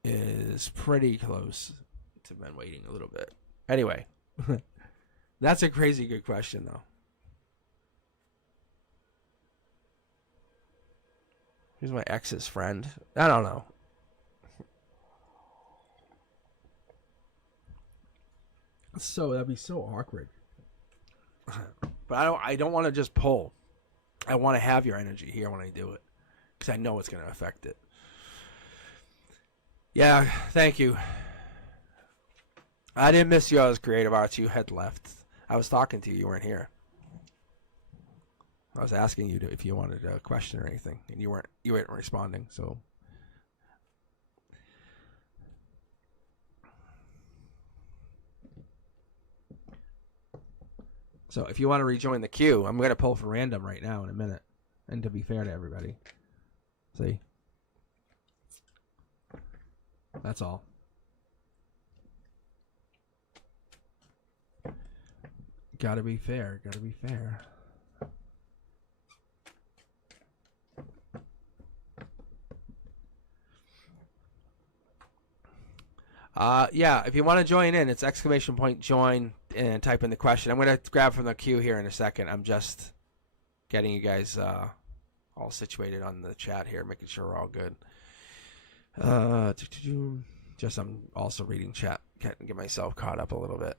is pretty close to been waiting a little bit. Anyway, that's a crazy good question, though. Who's my ex's friend? I don't know. So that'd be so awkward. But I don't want to just pull. I want to have your energy here when I do it, because I know it's going to affect it. Yeah, thank you. I didn't miss you. I was creative arts. You had left. I was talking to you. You weren't here. I was asking you if you wanted a question or anything, and you weren't responding. So if you want to rejoin the queue, I'm going to pull for random right now in a minute. And to be fair to everybody. See? That's all. Gotta be fair. Gotta be fair. Yeah, if you want to join in, it's !join and type in the question. I'm going to grab from the queue here in a second. I'm just getting you guys all situated on the chat here, making sure we're all good. Just I'm also reading chat, get myself caught up a little bit.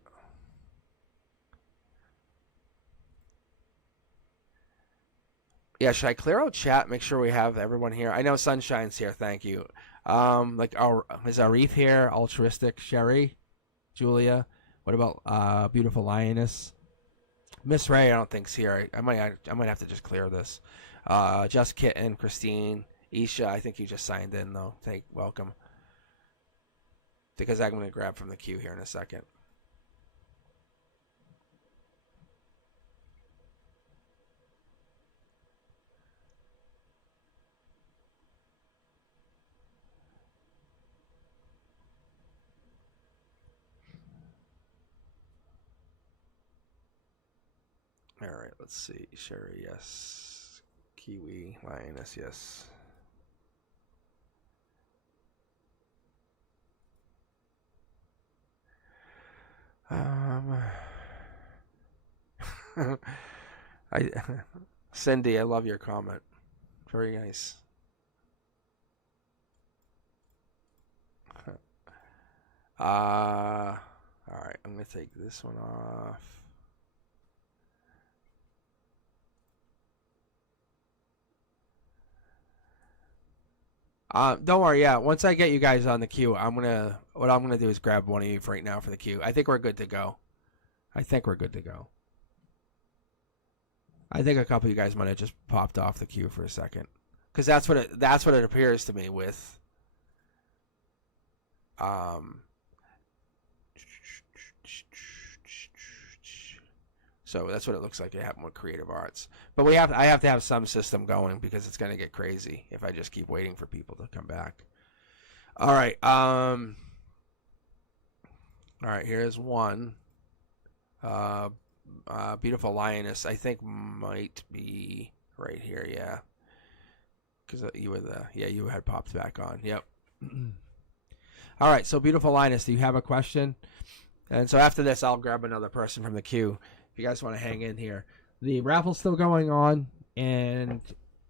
Yeah, should I clear out chat? Make sure we have everyone here. I know Sunshine's here. Thank you. Is Arif here? Altruistic Sherry, Julia. What about Beautiful Lioness? Miss Ray, I don't think's here. I might have to just clear this. Just Kitten, Christine, Isha. I think you just signed in though. Welcome. Because I'm going to grab from the queue here in a second. All right, let's see. Sherry, yes. Kiwi, Lioness, yes. Cindy, I love your comment. Very nice. All right, I'm gonna take this one off. Don't worry. Yeah, once I get you guys on the queue, what I'm gonna do is grab one of you for right now for the queue. I think we're good to go. I think a couple of you guys might have just popped off the queue for a second, because that's what it appears to me with. So that's what it looks like. It happened with creative arts, but I have to have some system going because it's going to get crazy if I just keep waiting for people to come back. All right. All right. Here's one. Beautiful Lioness, I think might be right here. Yeah, because you had popped back on. Yep. All right. So Beautiful Lioness, do you have a question? And so after this, I'll grab another person from the queue. If you guys want to hang in here, the raffle's still going on, and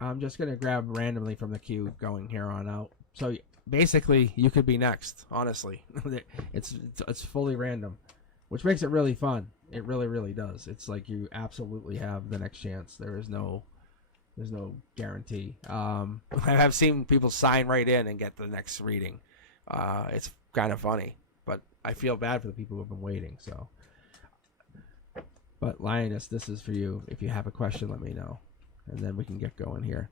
I'm just gonna grab randomly from the queue going here on out. So basically, you could be next. Honestly, it's fully random, which makes it really fun. It really, really does. It's like you absolutely have the next chance. There's no guarantee. I have seen people sign right in and get the next reading. It's kind of funny, but I feel bad for the people who have been waiting. So. But Lioness, this is for you. If you have a question, let me know, and then we can get going here.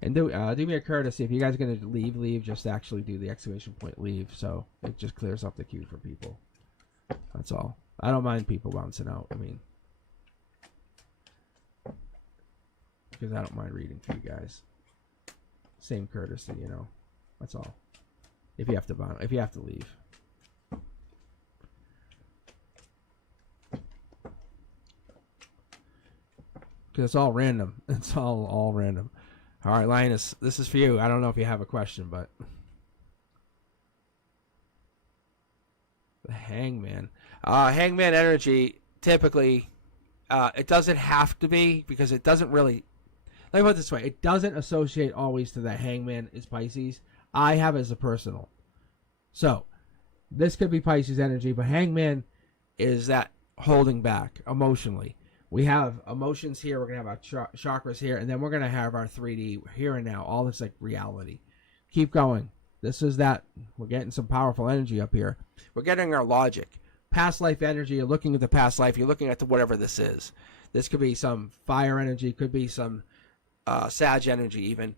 And do me a courtesy. If you guys are gonna leave, just actually do the exclamation point leave, so it just clears up the queue for people. That's all. I don't mind people bouncing out. I mean, because I don't mind reading for you guys. Same courtesy, you know. That's all. If you have to leave. Because it's all random. It's all random. All right, Linus, this is for you. I don't know if you have a question, but the Hangman. Hangman energy, typically, it doesn't have to be, because it doesn't really, let me put it this way, it doesn't associate always to that Hangman is Pisces. I have it as a personal. So, this could be Pisces energy, but Hangman is that holding back emotionally. We have emotions here. We're going to have our chakras here. And then we're going to have our 3D here and now. All this like reality. Keep going. This is that. We're getting some powerful energy up here. We're getting our logic. Past life energy, you're looking at the past life, you're looking at whatever this is. This could be some fire energy, could be some Sag energy even.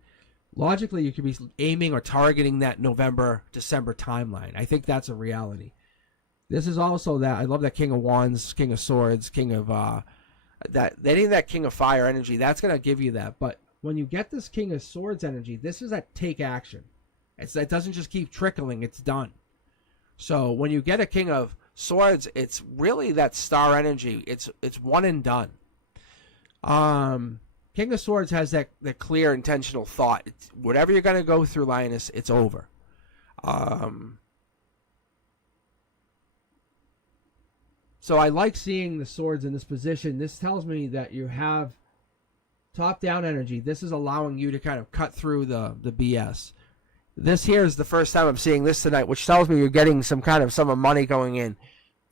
Logically, you could be aiming or targeting that November, December timeline. I think that's a reality. This is also that. I love that King of Wands, King of Swords, King of that King of Fire energy. That's going to give you that. But when you get this King of Swords energy, this is that take action. It doesn't just keep trickling. It's done. So when you get a King of Swords, it's really that star energy. It's one and done. King of Swords has that clear, intentional thought. Whatever you're going to go through, Linus, it's over. So I like seeing the swords in this position. This tells me that you have top-down energy. This is allowing you to kind of cut through the BS. This here is the first time I'm seeing this tonight, which tells me you're getting some money going in.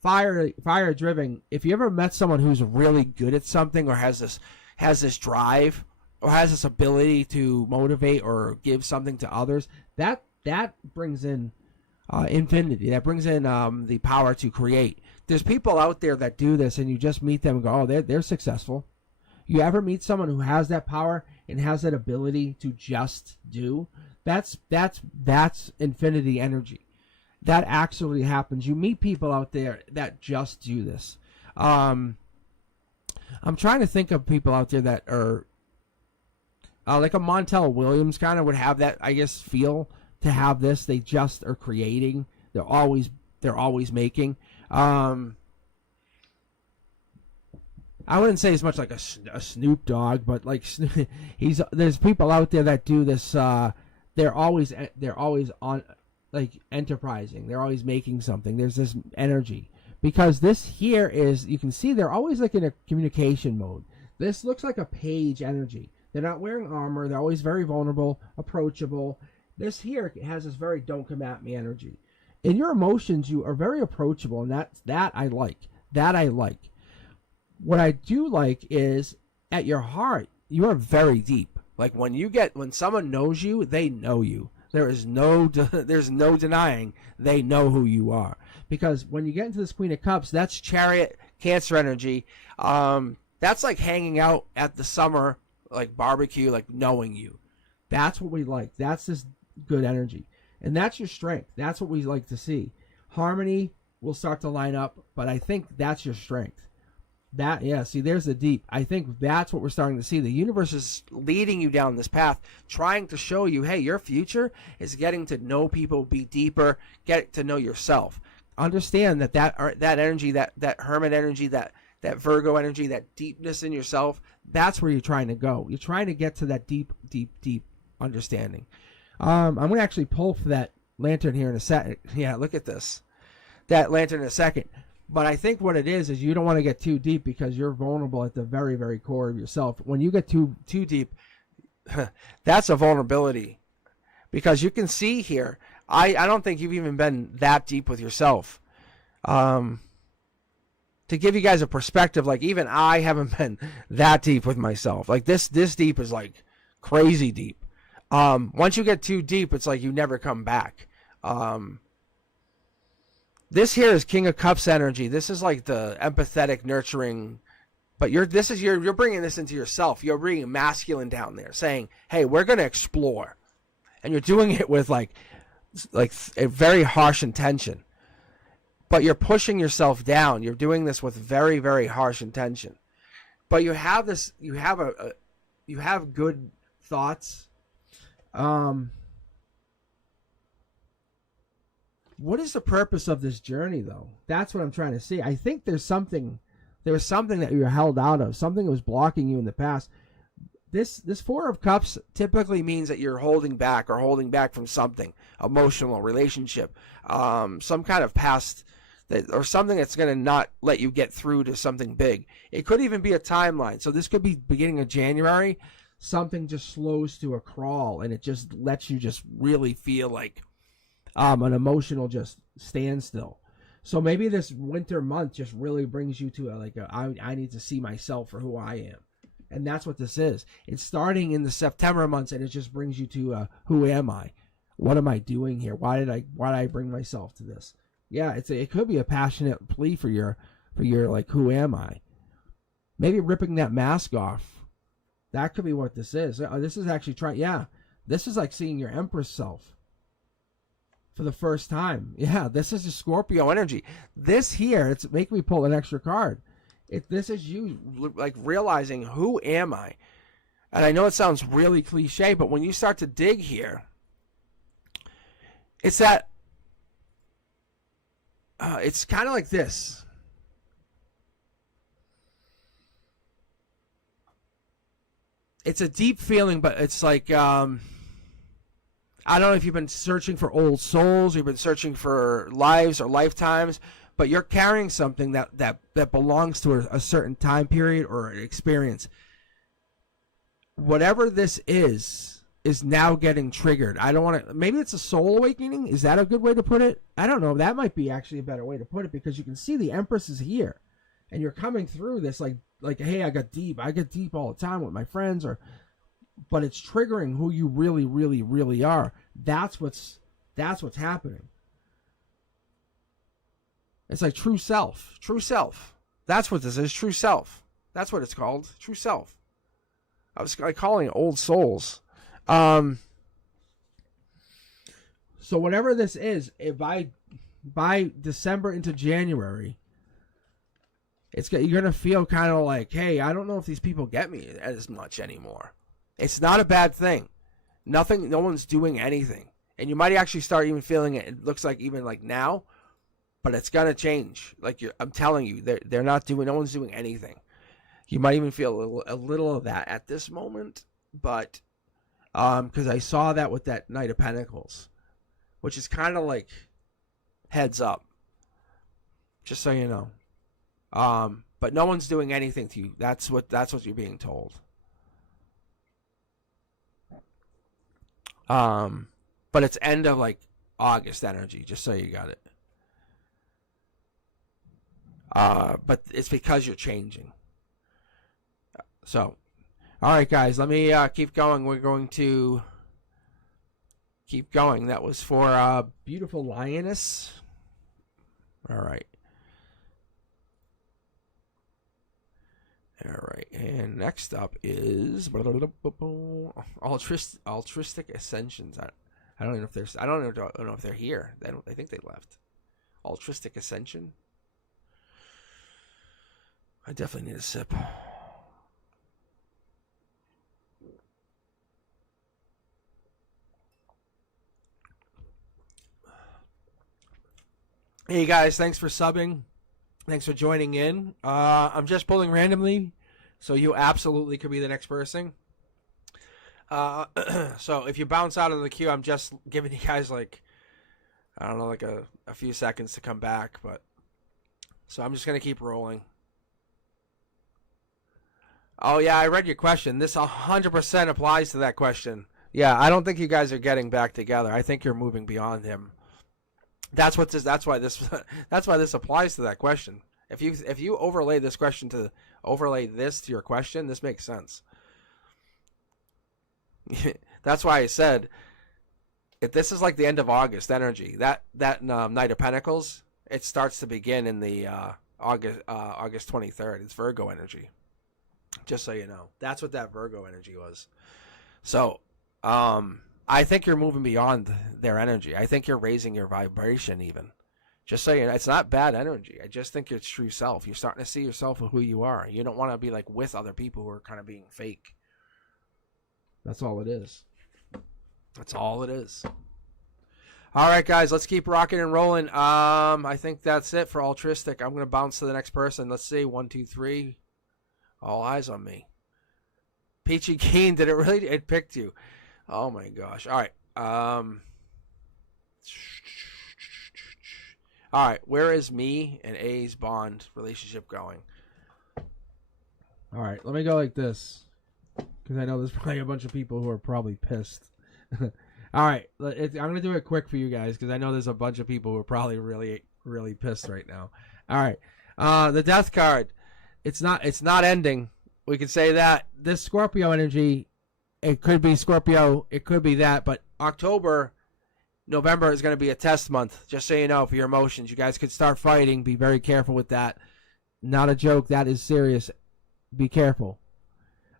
Fire driven. If you ever met someone who's really good at something or has this drive or has this ability to motivate or give something to others, that brings in infinity. That brings in the power to create. There's people out there that do this, and you just meet them and go, oh, they're successful. You ever meet someone who has that power and has that ability to just do? That's infinity energy. That actually happens. You meet people out there that just do this. I'm trying to think of people out there that are like a Montel Williams kind of would have that, I guess, feel to have this. They just are creating. They're always making. I wouldn't say as much like a Snoop Dogg, but like there's people out there that do this. They're always on, like, enterprising. They're always making something. There's this energy because this here is, you can see they're always like in a communication mode. This looks like a page energy. They're not wearing armor. They're always very vulnerable, approachable. This here has this very don't come at me energy. In your emotions, you are very approachable, and that I like. That I like. What I do like is at your heart, you are very deep. Like when someone knows you, they know you. There's no denying they know who you are. Because when you get into this Queen of Cups, that's Chariot, Cancer energy. That's like hanging out at the summer, like barbecue, like knowing you. That's what we like. That's this good energy. And that's your strength. That's what we like to see. Harmony will start to line up, but I think that's your strength. See, there's the deep. I think that's what we're starting to see. The universe is leading you down this path, trying to show you, hey, your future is getting to know people, be deeper, get to know yourself. Understand that energy, that hermit energy, that Virgo energy, that deepness in yourself, that's where you're trying to go. You're trying to get to that deep, deep, deep understanding. I'm going to actually pull for that lantern here in a second. Yeah, look at this. That lantern in a second. But I think what it is you don't want to get too deep because you're vulnerable at the very, very core of yourself. When you get too deep, that's a vulnerability. Because you can see here, I don't think you've even been that deep with yourself. To give you guys a perspective, like even I haven't been that deep with myself. Like this deep is like crazy deep. Once you get too deep, it's like you never come back. This here is King of Cups energy. This is like the empathetic, nurturing, but you're bringing this into yourself. You're bringing masculine down there, saying, "Hey, we're going to explore," and you're doing it with like a very harsh intention. But you're pushing yourself down. You're doing this with very, very harsh intention. But you have this. You have good thoughts. What is the purpose of this journey, though? That's what I'm trying to see. I think there was something that you were held out of, something that was blocking you in the past. This Four of Cups typically means that you're holding back from something, emotional, relationship, some kind of past, or something that's going to not let you get through to something big. It could even be a timeline. So this could be beginning of January. Something just slows to a crawl, and it just lets you just really feel like an emotional just standstill. So maybe this winter month just really brings you to I need to see myself for who I am. And that's what this is. It's starting in the September months, and it just brings you to who am I? What am I doing here? Why did I bring myself to this? Yeah, it could be a passionate plea for your like, who am I? Maybe ripping that mask off. That could be what this is. This is actually this is like seeing your Empress self for the first time. Yeah, this is a Scorpio energy. This here, it's making me pull an extra card. This is you, like, realizing, who am I? And I know it sounds really cliche, but when you start to dig here, it's that, it's kind of like this. It's a deep feeling, but it's like, I don't know if you've been searching for old souls, you've been searching for lives or lifetimes, but you're carrying something that belongs to a certain time period or an experience. Whatever this is now getting triggered. I don't want to, maybe it's a soul awakening. Is that a good way to put it? I don't know. That might be actually a better way to put it, because you can see the Empress is here and you're coming through this like, hey, I get deep all the time with my friends, but it's triggering who you really, really, really are. That's what's happening. It's like true self. That's what this is. True self. That's what it's called. True self. I was like calling it old souls. So whatever this is, if by December into January, you're gonna feel kind of like, hey, I don't know if these people get me as much anymore. It's not a bad thing. No one's doing anything, and you might actually start even feeling it. It looks like even like now, but it's gonna change. Like, I'm telling you, they're not doing. No one's doing anything. You might even feel a little of that at this moment, but because I saw that with that Knight of Pentacles, which is kind of like heads up, just so you know. But no one's doing anything to you. That's what you're being told. But it's end of like August energy, just so you got it. But it's because you're changing. So, all right, guys, let me keep going. We're going to keep going. That was for beautiful lioness. All right. All right, and next up is altruistic ascensions. I don't know if there's. I don't know if they're here. I think they left. Altruistic ascension. I definitely need a sip. Hey guys, thanks for subbing. Thanks for joining in. I'm just pulling randomly, so you absolutely could be the next person. So if you bounce out of the queue, I'm just giving you guys like, I don't know, like a few seconds to come back. But so I'm just going to keep rolling. Oh, yeah, I read your question. This 100% applies to that question. Yeah, I don't think you guys are getting back together. I think you're moving beyond him. That's why this applies to that question. If you overlay this question to overlay this to your question, this makes sense. That's why I said, if this is like the end of August energy, that Knight of Pentacles, it starts to begin in the August 23rd. It's Virgo energy. Just so you know, that's what that Virgo energy was. So, I think you're moving beyond their energy. I think you're raising your vibration even. Just so you know, it's not bad energy. I just think it's true self. You're starting to see yourself for who you are. You don't want to be like with other people who are kind of being fake. That's all it is. That's all it is. All right, guys, let's keep rocking and rolling. I think that's it for altruistic. I'm going to bounce to the next person. Let's see. 1, 2, 3. All eyes on me. Peachy Keen, did it really? It picked you. Oh my gosh. All right. All right. Where is me and A's bond relationship going? All right. Let me go like this, because I know there's probably a bunch of people who are probably pissed. All right. I'm going to do it quick for you guys, because I know there's a bunch of people who are probably really, really pissed right now. All right. The death card. It's not ending. We could say that. This Scorpio energy, it could be Scorpio, it could be that, but October November is going to be a test month, just so you know, for your emotions. You guys could start fighting. Be very careful with that. Not a joke. That is serious. Be careful.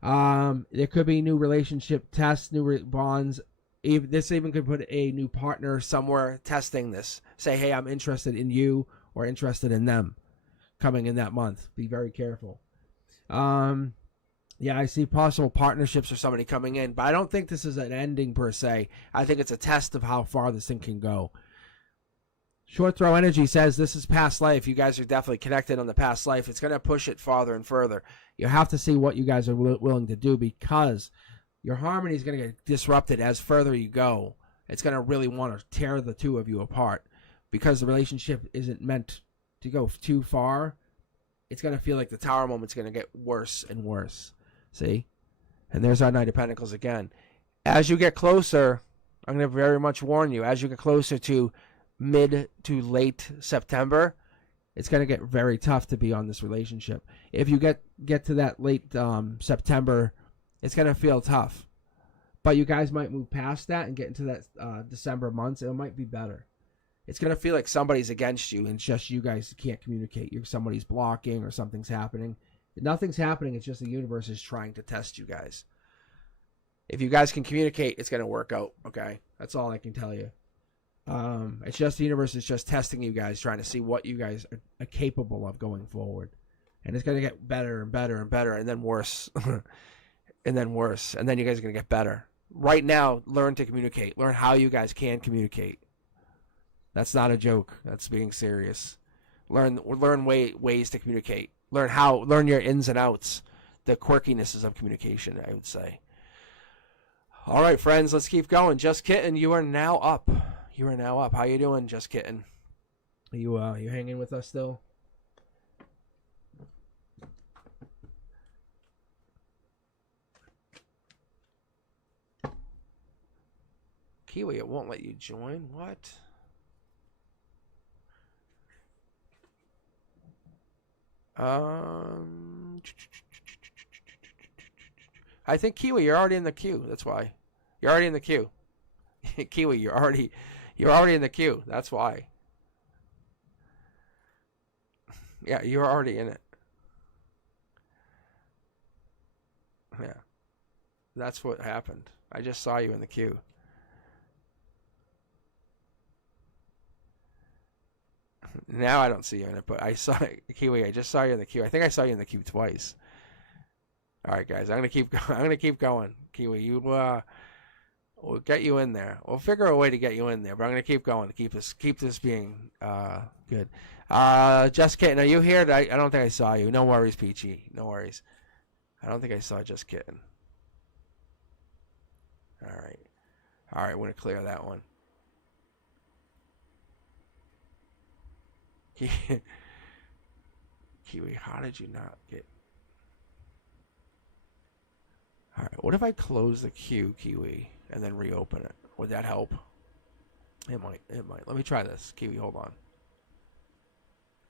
There could be new relationship tests, new bonds. This even could put a new partner somewhere testing this. Say, hey, I'm interested in you or interested in them coming in that month. Be very careful. Yeah, I see possible partnerships or somebody coming in, but I don't think this is an ending per se. I think it's a test of how far this thing can go. Short Throw Energy says this is past life. You guys are definitely connected on the past life. It's going to push it farther and further. You have to see what you guys are willing to do, because your harmony is going to get disrupted as further you go. It's going to really want to tear the two of you apart, because the relationship isn't meant to go too far. It's going to feel like the Tower moment's going to get worse and worse. See? And there's our Knight of Pentacles again. As you get closer, I'm going to very much warn you, as you get closer to mid to late September, it's going to get very tough to be on this relationship. If you get to that late September, it's going to feel tough. But you guys might move past that and get into that December months. It might be better. It's going to feel like somebody's against you, and it's just you guys can't communicate. Somebody's blocking or something's happening. Nothing's happening. It's just the universe is trying to test you guys. If you guys can communicate, it's going to work out, okay? That's all I can tell you. It's just the universe is just testing you guys, trying to see what you guys are capable of going forward. And it's going to get better and better and better, and then worse. And then worse. And then you guys are going to get better. Right now, learn to communicate. Learn how you guys can communicate. That's not a joke. That's being serious. Learn ways to communicate. Learn your ins and outs, the quirkinesses of communication, I would say. All right, friends, let's keep going. Just Kitten, you are now up. You are now up. How you doing, Just Kitten? You hanging with us still? Kiwi, it won't let you join. What? I think Kiwi, you're already in the queue. That's why. You're already in the queue. Kiwi, you're already in the queue. That's why. Yeah, you're already in it. Yeah. That's what happened. I just saw you in the queue. Now I don't see you in it, but I saw Kiwi. I just saw you in the queue. I think I saw you in the queue twice. All right, guys. I'm gonna keep going. I'm gonna keep going. Kiwi, we'll get you in there. We'll figure a way to get you in there, but I'm gonna keep going to keep this being good. Just Kitten, are you here? I don't think I saw you. No worries, Peachy. No worries. I don't think I saw Just Kitten. All right. We're gonna clear that one. Kiwi, how did you not get... Alright, what if I close the queue, Kiwi, and then reopen it? Would that help? It might. Let me try this. Kiwi, hold on.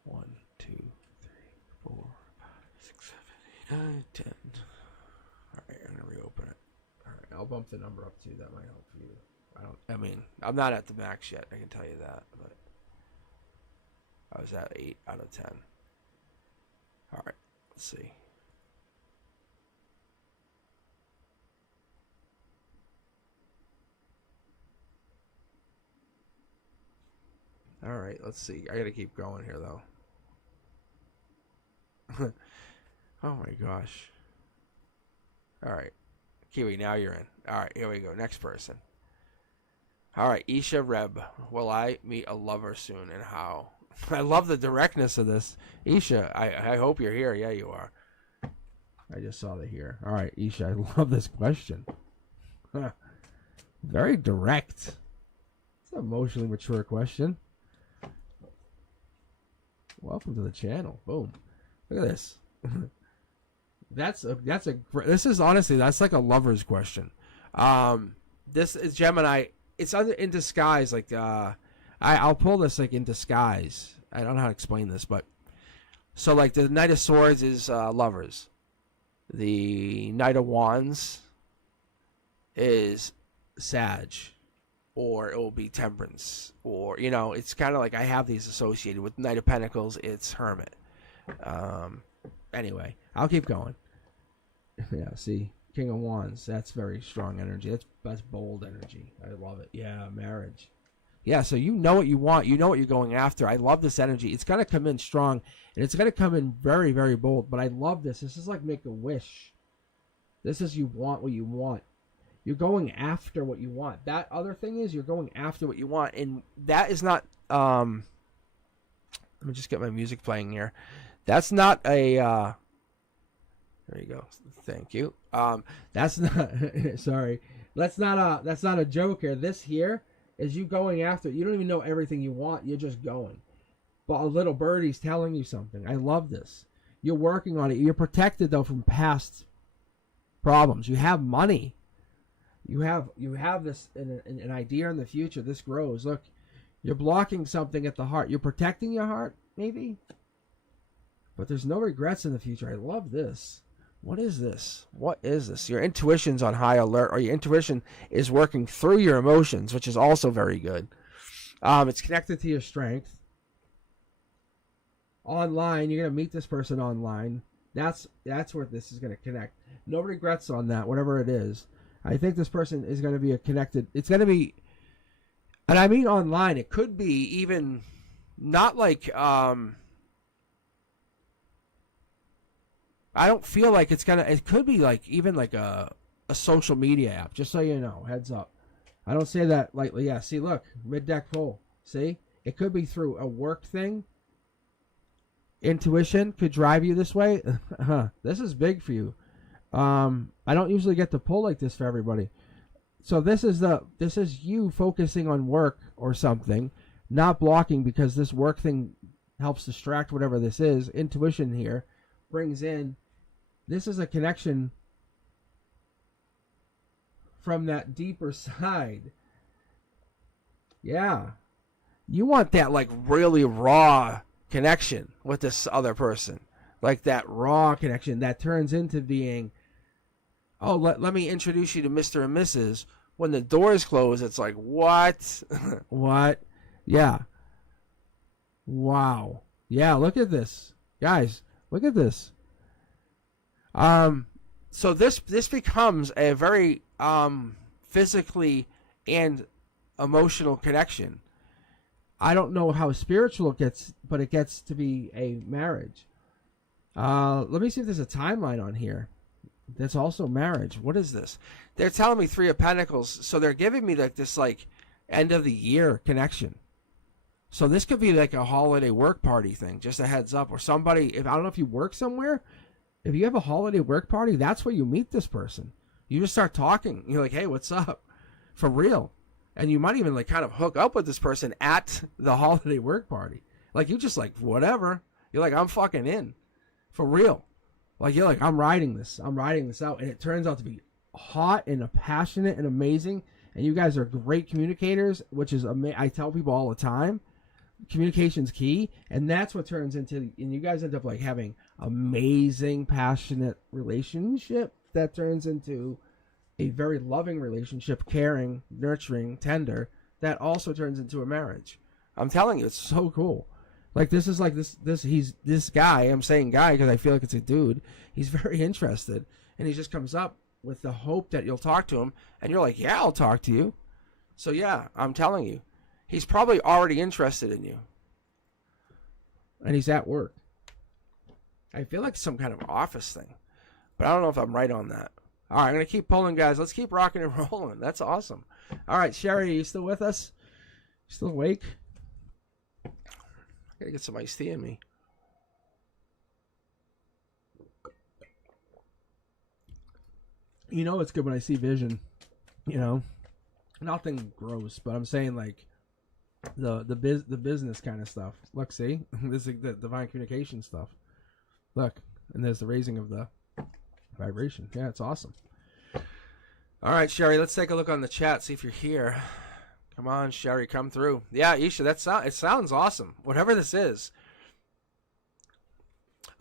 1, 2, 3, 4, 5, 6, 7, 8, 9, 10. Alright, I'm gonna reopen it. Alright, I'll bump the number up too. That might help for you. I'm not at the max yet, I can tell you that, but I was at 8 out of 10. Alright, let's see. Alright, let's see. I gotta keep going here, though. Oh my gosh. Alright. Kiwi, now you're in. Alright, here we go. Next person. Alright, Isha Reb. Will I meet a lover soon, and how? I love the directness of this. Isha, I hope you're here. Yeah, you are. I just saw the here. All right, Isha, I love this question. Very direct. It's an emotionally mature question. Welcome to the channel. Boom. Look at this. This is honestly, that's like a lover's question. This is Gemini. It's in disguise. Like, I'll pull this like in disguise. I don't know how to explain this, but so like the Knight of Swords is lovers. The Knight of Wands is Sag. or it will be temperance, or it's kind of like I have these associated with Knight of Pentacles. It's Hermit. Anyway, I'll keep going. Yeah, see, King of Wands. That's very strong energy. That's bold energy. I love it. Yeah, marriage. Yeah, so you know what you want. You know what you're going after. I love this energy. It's going to come in strong, and it's going to come in very, very bold. But I love this. This is like make a wish. This is you want what you want. You're going after what you want. That other thing is you're going after what you want. And that is not... let me just get my music playing here. That's not a... there you go. Thank you. That's not... sorry. That's not a joke here. This here is you going after it. You don't even know everything you want. You're just going. But a little birdie's telling you something. I love this. You're working on it. You're protected, though, from past problems. You have money. You have this an idea in the future. This grows. Look, you're blocking something at the heart. You're protecting your heart, maybe. But there's no regrets in the future. I love this. What is this? What is this? Your intuition's on high alert, or your intuition is working through your emotions, which is also very good. It's connected to your strength. Online, you're gonna meet this person online. That's where this is gonna connect. No regrets on that, whatever it is. I think this person is going to be a connected... It's going to be... And I mean online. It could be even... Not like... I don't feel like it's going to... It could be like even like a social media app. Just so you know. Heads up. I don't say that lightly. Yeah, see, look. Mid-deck full. See? It could be through a work thing. Intuition could drive you this way. This is big for you. I don't usually get to pull like this for everybody. So this is you focusing on work or something, not blocking, because this work thing helps distract whatever this is. Intuition here brings in, this is a connection from that deeper side. Yeah. You want that like really raw connection with this other person. Like that raw connection that turns into being, oh, let me introduce you to Mr. and Mrs. When the doors close, it's like, what? What? Yeah. Wow. Yeah, look at this. Guys, look at this. So this becomes a very physically and emotional connection. I don't know how spiritual it gets, but it gets to be a marriage. Let me see if there's a timeline on here. That's also marriage. What is this? They're telling me 3 of Pentacles, so they're giving me like this like end of the year connection. So this could be like a holiday work party thing, just a heads up. Or somebody, if I don't know if you work somewhere, if you have a holiday work party, that's where you meet this person. You just start talking. You're like, hey, what's up? For real. And you might even like kind of hook up with this person at the holiday work party. Like you just like, whatever. You're like, I'm fucking in. For real. Like, you're like, I'm riding this out. And it turns out to be hot and passionate and amazing. And you guys are great communicators, which is, I tell people all the time, communication's key. And that's what turns into, and you guys end up like having amazing, passionate relationship that turns into a very loving relationship, caring, nurturing, tender, that also turns into a marriage. I'm telling you, it's so cool. Like this is like this guy, I'm saying guy because I feel like it's a dude. He's very interested, and he just comes up with the hope that you'll talk to him, and you're like, yeah, I'll talk to you. So yeah, I'm telling you, he's probably already interested in you, and he's at work. I feel like some kind of office thing, but I don't know if I'm right on that. All right, I'm gonna keep pulling, guys. Let's keep rocking and rolling. That's awesome. All right, Sherry, are you still with us? Still awake? Gotta get some iced tea in me. You know it's good when I see vision. You know, nothing gross, but I'm saying like the business kind of stuff. Look, see, this is the divine communication stuff. Look, and there's the raising of the vibration. Yeah, it's awesome. All right, Sherry, let's take a look on the chat, see if you're here. Come on, Sherry, come through. Yeah, Isha, it sounds awesome. Whatever this is.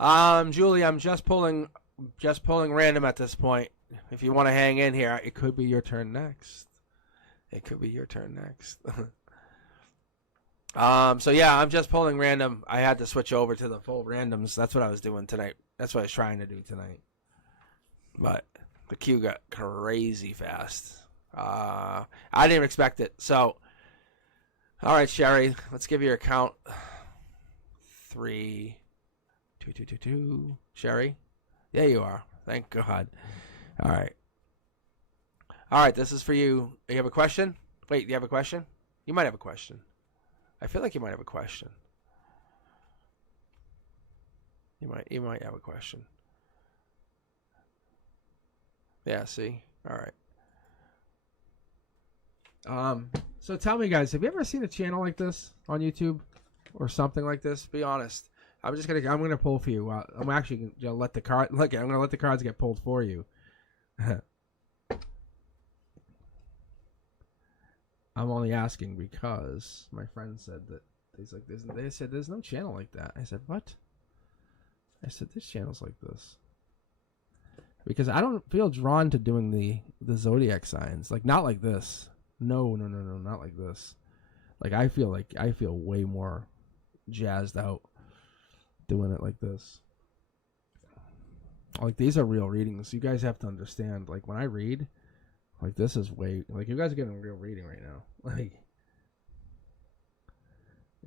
Julie, I'm just pulling random at this point. If you want to hang in here, it could be your turn next. It could be your turn next. So yeah, I'm just pulling random. I had to switch over to the full randoms. That's what I was doing tonight. That's what I was trying to do tonight. But the queue got crazy fast. I didn't expect it. So, all right, Sherry, let's give your account 32222. Sherry, there you are. Thank God. All right. All right, this is for you. You have a question? Wait, do you have a question? You might have a question. I feel like you might have a question. You might have a question. Yeah, see? All right. So tell me, guys, have you ever seen a channel like this on YouTube or something like this? Be honest. I'm gonna pull for you. I'm actually gonna let the card. Look, I'm gonna let the cards get pulled for you. I'm only asking because my friend said that they said there's no channel like that. I said, what? I said, this channel's like this. Because I don't feel drawn to doing the zodiac signs. Like, not like this. No, not like this. Like, I feel way more jazzed out doing it like this. Like, these are real readings. You guys have to understand, like, when I read, like, this is way, like, you guys are getting a real reading right now. Like,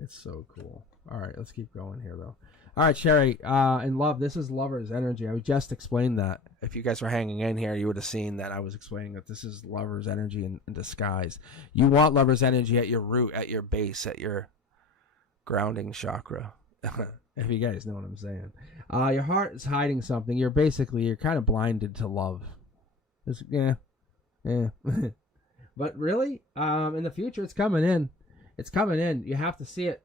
it's so cool. All right, let's keep going here, though. All right, Sherry, and love, this is lover's energy. I just explained that. If you guys were hanging in here, you would have seen that I was explaining that this is lover's energy in disguise. You want lover's energy at your root, at your base, at your grounding chakra. If you guys know what I'm saying. Your heart is hiding something. You're kind of blinded to love. Yeah. But really, in the future, it's coming in. It's coming in. You have to see it.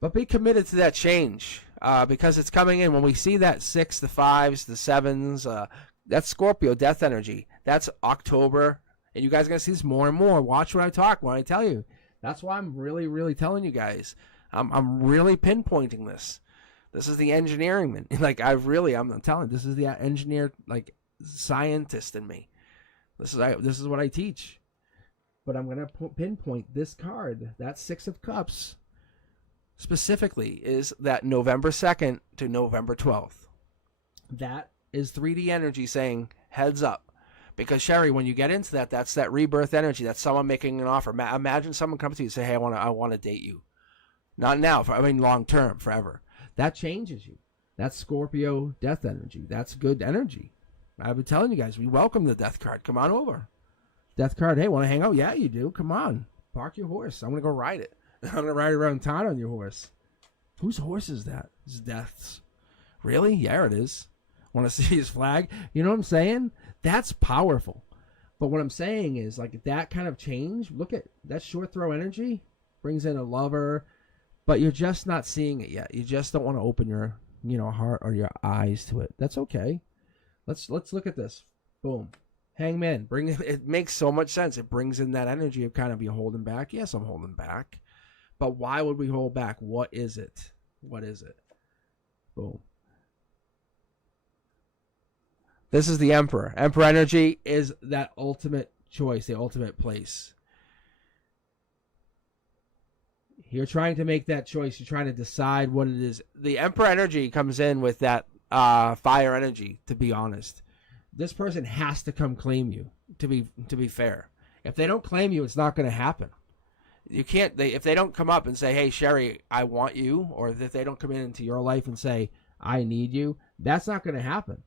But be committed to that change, because it's coming in. When we see that 6, the 5s, the 7s, that's Scorpio death energy. That's October. And you guys are going to see this more and more. Watch when I talk, when I tell you. That's why I'm really, really telling you guys. I'm really pinpointing this. This is the engineering man. Like, I'm telling you, this is the engineer, like, scientist in me. This is what I teach. But I'm going to pinpoint this card, that 6 of Cups, specifically, is that November 2nd to November 12th. That is 3D energy saying, heads up. Because, Sherry, when you get into that, that's that rebirth energy. That's someone making an offer. Imagine someone comes to you and say, hey, I want to date you. Not now, long term, forever. That changes you. That's Scorpio death energy. That's good energy. I've been telling you guys, we welcome the death card. Come on over. Death card, hey, want to hang out? Yeah, you do. Come on. Park your horse. I'm going to go ride it. I'm going to ride around town on your horse. Whose horse is that? It's Death's. Really? Yeah, it is. Want to see his flag? You know what I'm saying? That's powerful. But what I'm saying is, like, that kind of change, look at that short throw energy, brings in a lover, but you're just not seeing it yet. You just don't want to open your, heart or your eyes to it. That's okay. Let's look at this. Boom. Hangman. It makes so much sense. It brings in that energy of kind of you holding back. Yes, I'm holding back. But why would we hold back? What is it? What is it? Boom. This is the Emperor. Emperor energy is that ultimate choice, the ultimate place. You're trying to make that choice. You're trying to decide what it is. The Emperor energy comes in with that fire energy, to be honest. This person has to come claim you, to be fair. If they don't claim you, it's not going to happen. You can't. If they don't come up and say, "Hey, Sherry, I want you," or if they don't come into your life and say, "I need you," that's not going to happen,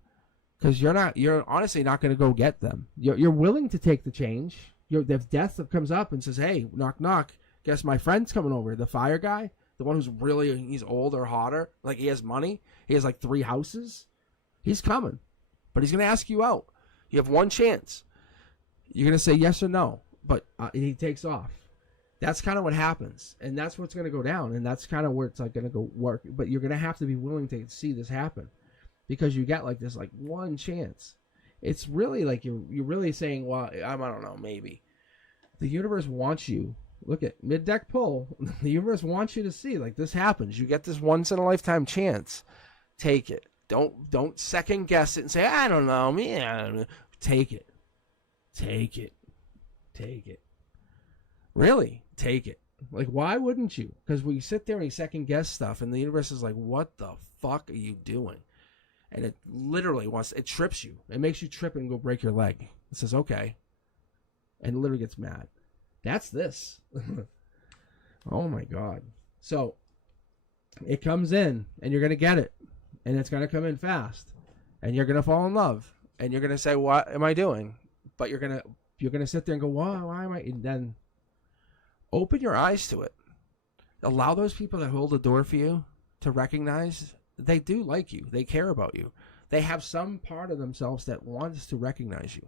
because you're honestly not going to go get them. You're willing to take the change. If death comes up and says, "Hey, knock knock, guess my friend's coming over," the fire guy, the one he's old or hotter, like he has money, he has like 3 houses, he's coming, but he's going to ask you out. You have one chance. You're going to say yes or no, but he takes off. That's kind of what happens, and that's what's going to go down, and that's kind of where it's like going to go work. But you're going to have to be willing to see this happen, because you got like this like one chance. It's really like you're really saying, well, I don't know, maybe. The universe wants you. Look at mid-deck pull. The universe wants you to see like this happens. You get this once in a lifetime chance. Take it. Don't second guess it and say, I don't know, man. Take it. Take it. Take it. Really, take it. Like, why wouldn't you? Because we sit there and we second guess stuff, and the universe is like, what the fuck are you doing? And it literally it trips you. It makes you trip and go break your leg. It says, okay. And it literally gets mad. That's this. Oh my God. So it comes in and you're going to get it. And it's going to come in fast. And you're going to fall in love. And you're going to say, what am I doing? But you're going to sit there and go, why am I? And then open your eyes to it. Allow those people that hold the door for you to recognize they do like you. They care about you. They have some part of themselves that wants to recognize you.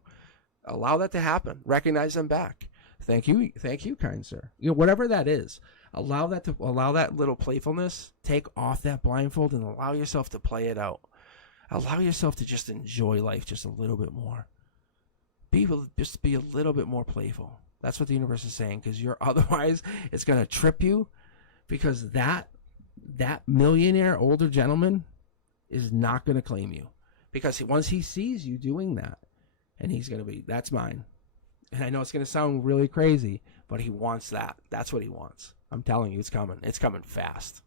Allow that to happen. Recognize them back. Thank you, kind sir. Whatever that is, allow that little playfulness. Take off that blindfold and allow yourself to play it out. Allow yourself to just enjoy life just a little bit more. Just be a little bit more playful. That's what the universe is saying, because otherwise it's going to trip you, because that millionaire older gentleman is not going to claim you, because once he sees you doing that, and he's going to be, that's mine. And I know it's going to sound really crazy, but he wants that. That's what he wants. I'm telling you, it's coming. It's coming fast.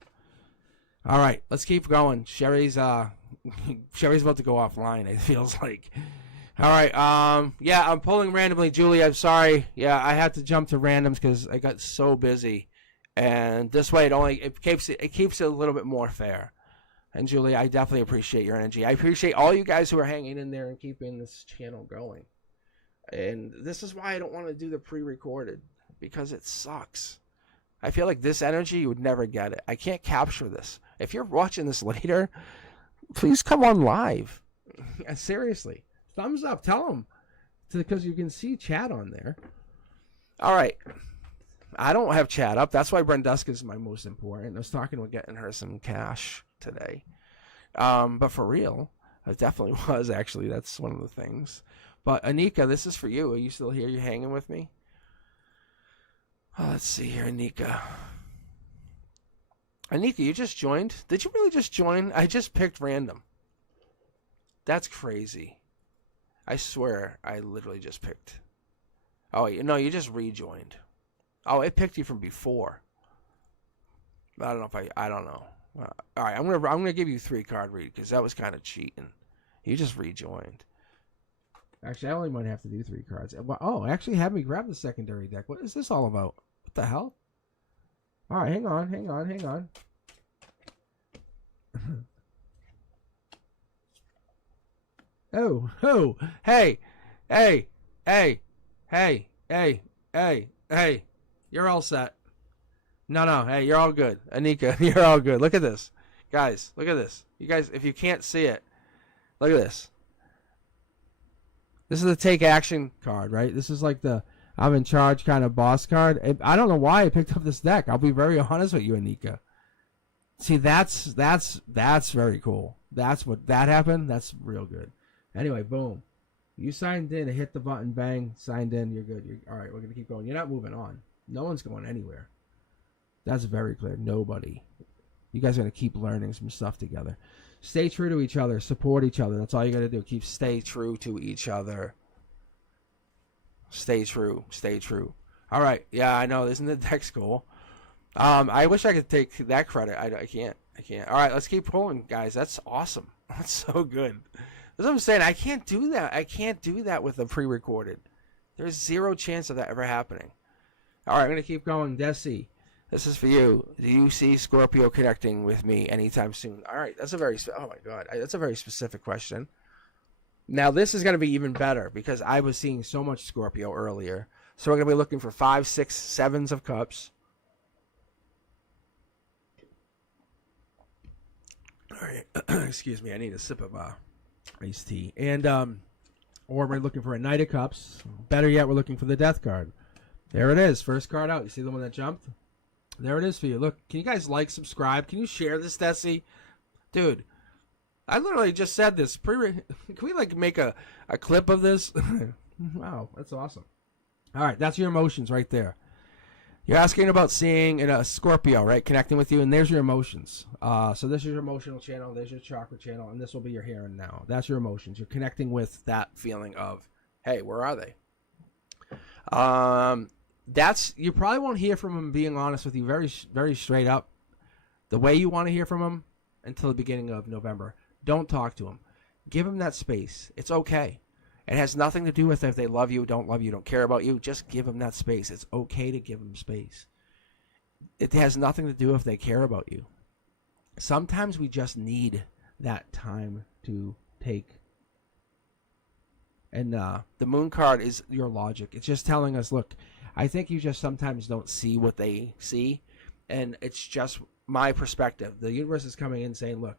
All right, let's keep going. Sherry's about to go offline, it feels like. All right, yeah, I'm pulling randomly. Julie, I'm sorry. Yeah, I had to jump to randoms because I got so busy. And this way it keeps it a little bit more fair. And Julie, I definitely appreciate your energy. I appreciate all you guys who are hanging in there and keeping this channel going. And this is why I don't want to do the pre-recorded, because it sucks. I feel like this energy, you would never get it. I can't capture this. If you're watching this later, please come on live. Seriously. Thumbs up. Tell them. Because you can see chat on there. All right. I don't have chat up. That's why Brenduska is my most important. I was talking about getting her some cash today. But for real, it definitely was, actually. That's one of the things. But Anika, this is for you. Are you still here? You hanging with me? Oh, let's see here, Anika. Anika, you just joined? Did you really just join? I just picked random. That's crazy. I swear, I literally just picked. Oh, no, you just rejoined. Oh, it picked you from before. I don't know I don't know. All right, I'm gonna give you 3-card read, because that was kind of cheating. You just rejoined. Actually, I only might have to do 3 cards. Oh, actually, have me grab the secondary deck. What is this all about? What the hell? All right, hang on. Oh, hey. You're all set. No, hey, you're all good. Anika, you're all good. Look at this. Guys, look at this. You guys, if you can't see it, look at this. This is the take action card, right? This is like the I'm in charge kind of boss card. I don't know why I picked up this deck. I'll be very honest with you, Anika. See, that's very cool. That's what that happened. That's real good. Anyway, boom. You signed in, hit the button, bang, signed in, you're good. All right, we're going to keep going. You're not moving on. No one's going anywhere. That's very clear. Nobody. You guys are going to keep learning some stuff together. Stay true to each other. Support each other. That's all you got to do. Stay true to each other. Stay true. All right. Yeah, I know. Isn't the deck cool? I wish I could take that credit. I can't. All right, let's keep pulling, guys. That's awesome. That's so good. That's what I'm saying. I can't do that. I can't do that with a pre-recorded. There's 0 chance of that ever happening. All right, I'm going to keep going. Desi, this is for you. Do you see Scorpio connecting with me anytime soon? All right, that's a very specific question. Now, this is going to be even better, because I was seeing so much Scorpio earlier. So we're going to be looking for 5, 6, 7s of cups. All right, excuse me. I need a sip of iced tea. And or we're looking for a Knight of Cups. Better yet, we're looking for the Death card. There it is. First card out. You see the one that jumped? There it is for you. Look, can you guys like, subscribe? Can you share this, Desi? Dude, I literally just said this. Can we like make a clip of this? Wow, that's awesome. All right, that's your emotions right there. You're asking about seeing a Scorpio, right? Connecting with you, and there's your emotions. So this is your emotional channel, there's your chakra channel, and this will be your here and now. That's your emotions. You're connecting with that feeling of, hey, where are they? You probably won't hear from him, being honest with you, very very straight up, the way you want to hear from him until the beginning of November. Don't talk to him. Give him that space. It's okay. It has nothing to do with if they love you, don't love you, don't care about you. Just give them that space. It's okay to give them space. It has nothing to do if they care about you. Sometimes we just need that time to take. And the moon card is your logic. It's just telling us, look, I think you just sometimes don't see what they see. And it's just my perspective. The universe is coming in saying, look,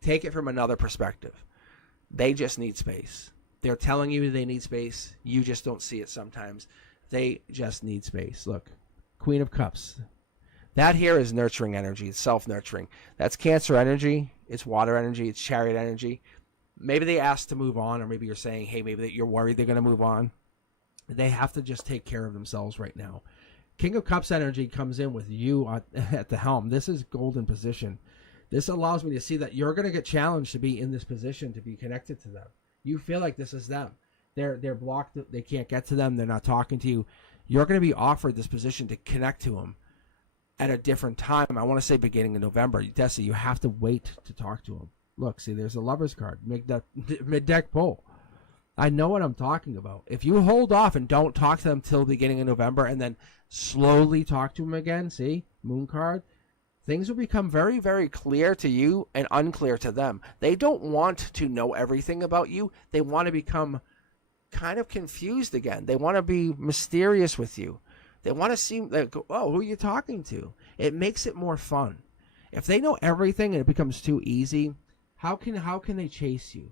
take it from another perspective. They just need space. They're telling you they need space. You just don't see it sometimes. They just need space. Look, Queen of Cups. That here is nurturing energy. It's self-nurturing. That's Cancer energy. It's water energy. It's Chariot energy. Maybe they asked to move on, or maybe you're saying, hey, maybe that you're worried they're going to move on. They have to just take care of themselves right now. King of Cups energy comes in with you at the helm. This is golden position. This allows me to see that you're going to get challenged to be in this position, to be connected to them. You feel like this is them. They're blocked. They can't get to them. They're not talking to you. You're going to be offered this position to connect to them at a different time. I want to say beginning of November. Desi, you have to wait to talk to them. Look, see, there's a Lover's card. Mid-deck pull. I know what I'm talking about. If you hold off and don't talk to them till the beginning of November and then slowly talk to them again, see, Moon card, things will become very, very clear to you and unclear to them. They don't want to know everything about you. They want to become kind of confused again. They want to be mysterious with you. They want to seem like, oh, who are you talking to? It makes it more fun. If they know everything and it becomes too easy, how can they chase you?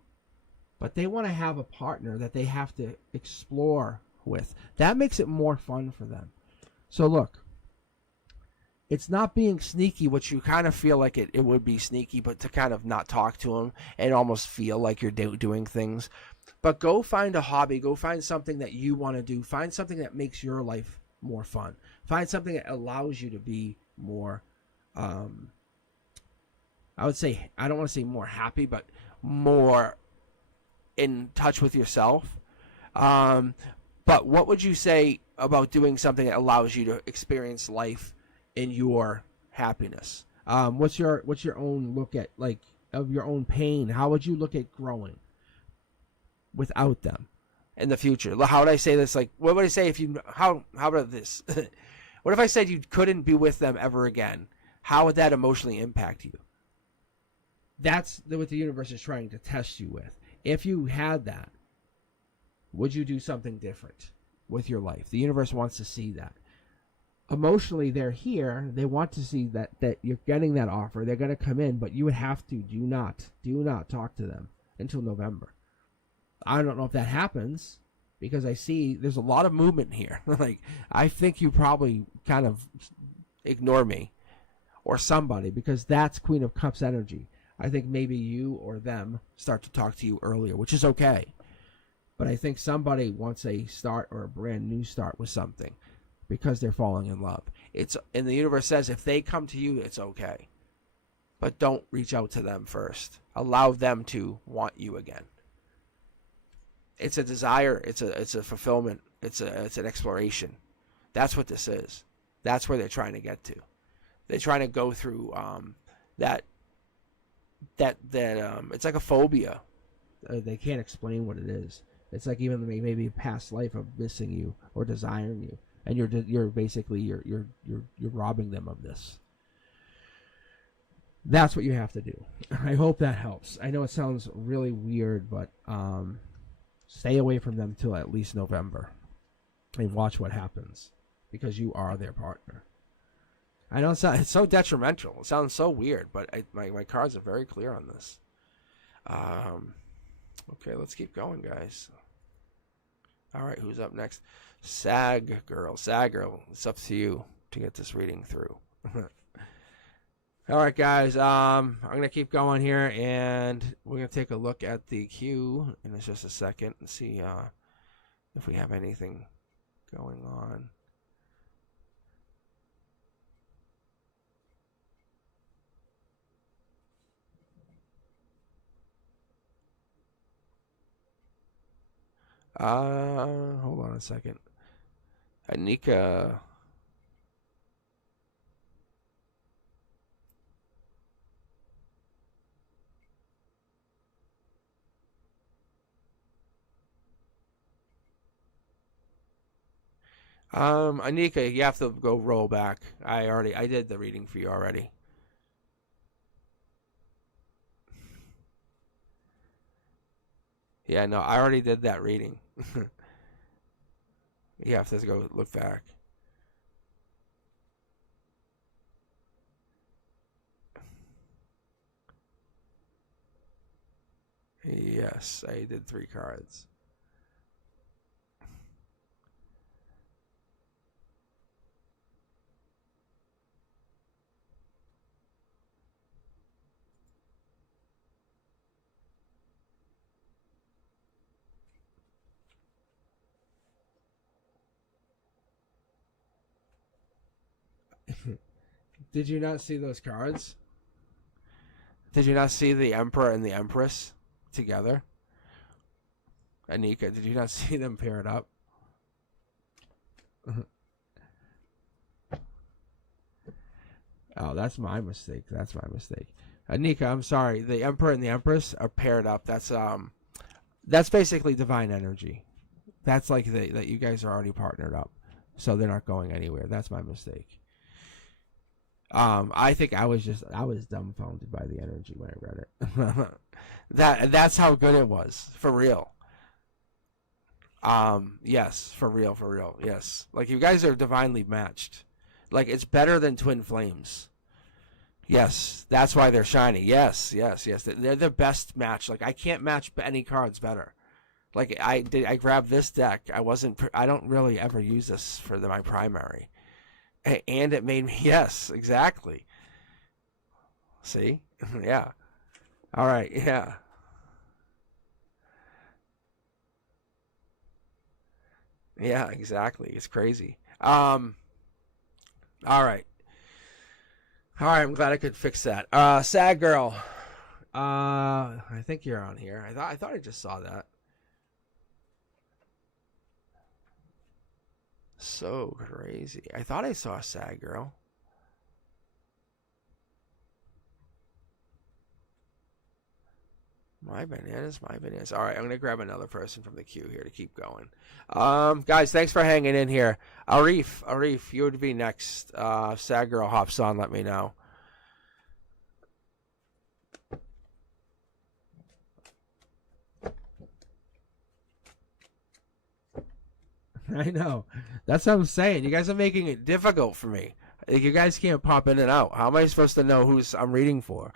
But they want to have a partner that they have to explore with. That makes it more fun for them. So look, it's not being sneaky, which you kind of feel like it would be sneaky, but to kind of not talk to them and almost feel like you're doing things. But go find a hobby. Go find something that you want to do. Find something that makes your life more fun. Find something that allows you to be more, I would say, I don't want to say more happy, but more in touch with yourself. But what would you say about doing something that allows you to experience life in your happiness? What's your own look at, like, of your own pain? How would you look at growing without them in the future? How would I say this? Like, what would I say if you, how about this? What if I said you couldn't be with them ever again? How would that emotionally impact you? That's what the universe is trying to test you with. If you had that, would you do something different with your life? The universe wants to see that. Emotionally, they're here. They want to see that you're getting that offer. They're going to come in, but you would have to do not talk to them until November. I don't know if that happens, because I see there's a lot of movement here. Like, I think you probably kind of ignore me or somebody, because that's Queen of Cups energy. I think maybe you or them start to talk to you earlier, which is okay. But I think somebody wants a start or a brand new start with something because they're falling in love. And the universe says if they come to you, it's okay. But don't reach out to them first. Allow them to want you again. It's a desire. It's a fulfillment. It's an exploration. That's what this is. That's where they're trying to get to. They're trying to go through that it's like a phobia. They can't explain what it is. It's like even maybe a past life of missing you or desiring you, and you're basically you're robbing them of this. That's what you have to do. I hope that helps. I know it sounds really weird, but stay away from them till at least November and watch what happens, because you are their partner. I know it's so detrimental. It sounds so weird, but my cards are very clear on this. Okay, let's keep going, guys. All right, who's up next? Sag Girl. It's up to you to get this reading through. All right, guys. I'm gonna keep going here, and we're gonna take a look at the queue in just a second and see if we have anything going on. Hold on a second. Anika. Anika, you have to go roll back. I did the reading for you already. Yeah, no, I already did that reading. You have to go look back. Yes, I did 3 cards. Did you not see those cards? Did you not see the Emperor and the Empress together? Anika, did you not see them paired up? Oh, that's my mistake. That's my mistake. Anika, I'm sorry. The Emperor and the Empress are paired up. That's basically divine energy. That's like that you guys are already partnered up, so they're not going anywhere. That's my mistake. I think I was dumbfounded by the energy when I read it. That's how good it was, for real. Yes, for real, yes. Like, you guys are divinely matched. Like, it's better than twin flames. Yes, that's why they're shiny. Yes. They're the best match. Like, I can't match any cards better. Like, I grabbed this deck. I don't really ever use this for my primary. And it made me, yes, exactly. See? Yeah. All right, yeah. Yeah, exactly. It's crazy. All right. All right, I'm glad I could fix that. Sad girl. I think you're on here. I thought I just saw that. So crazy. I thought I saw a sad girl. My bananas. All right, I'm going to grab another person from the queue here to keep going. Guys, thanks for hanging in here. Arif, you would be next. Sad girl hops on, let me know. I know. That's what I'm saying. You guys are making it Difficult for me. You guys can't pop in and out. How am I supposed to know who's I'm reading for?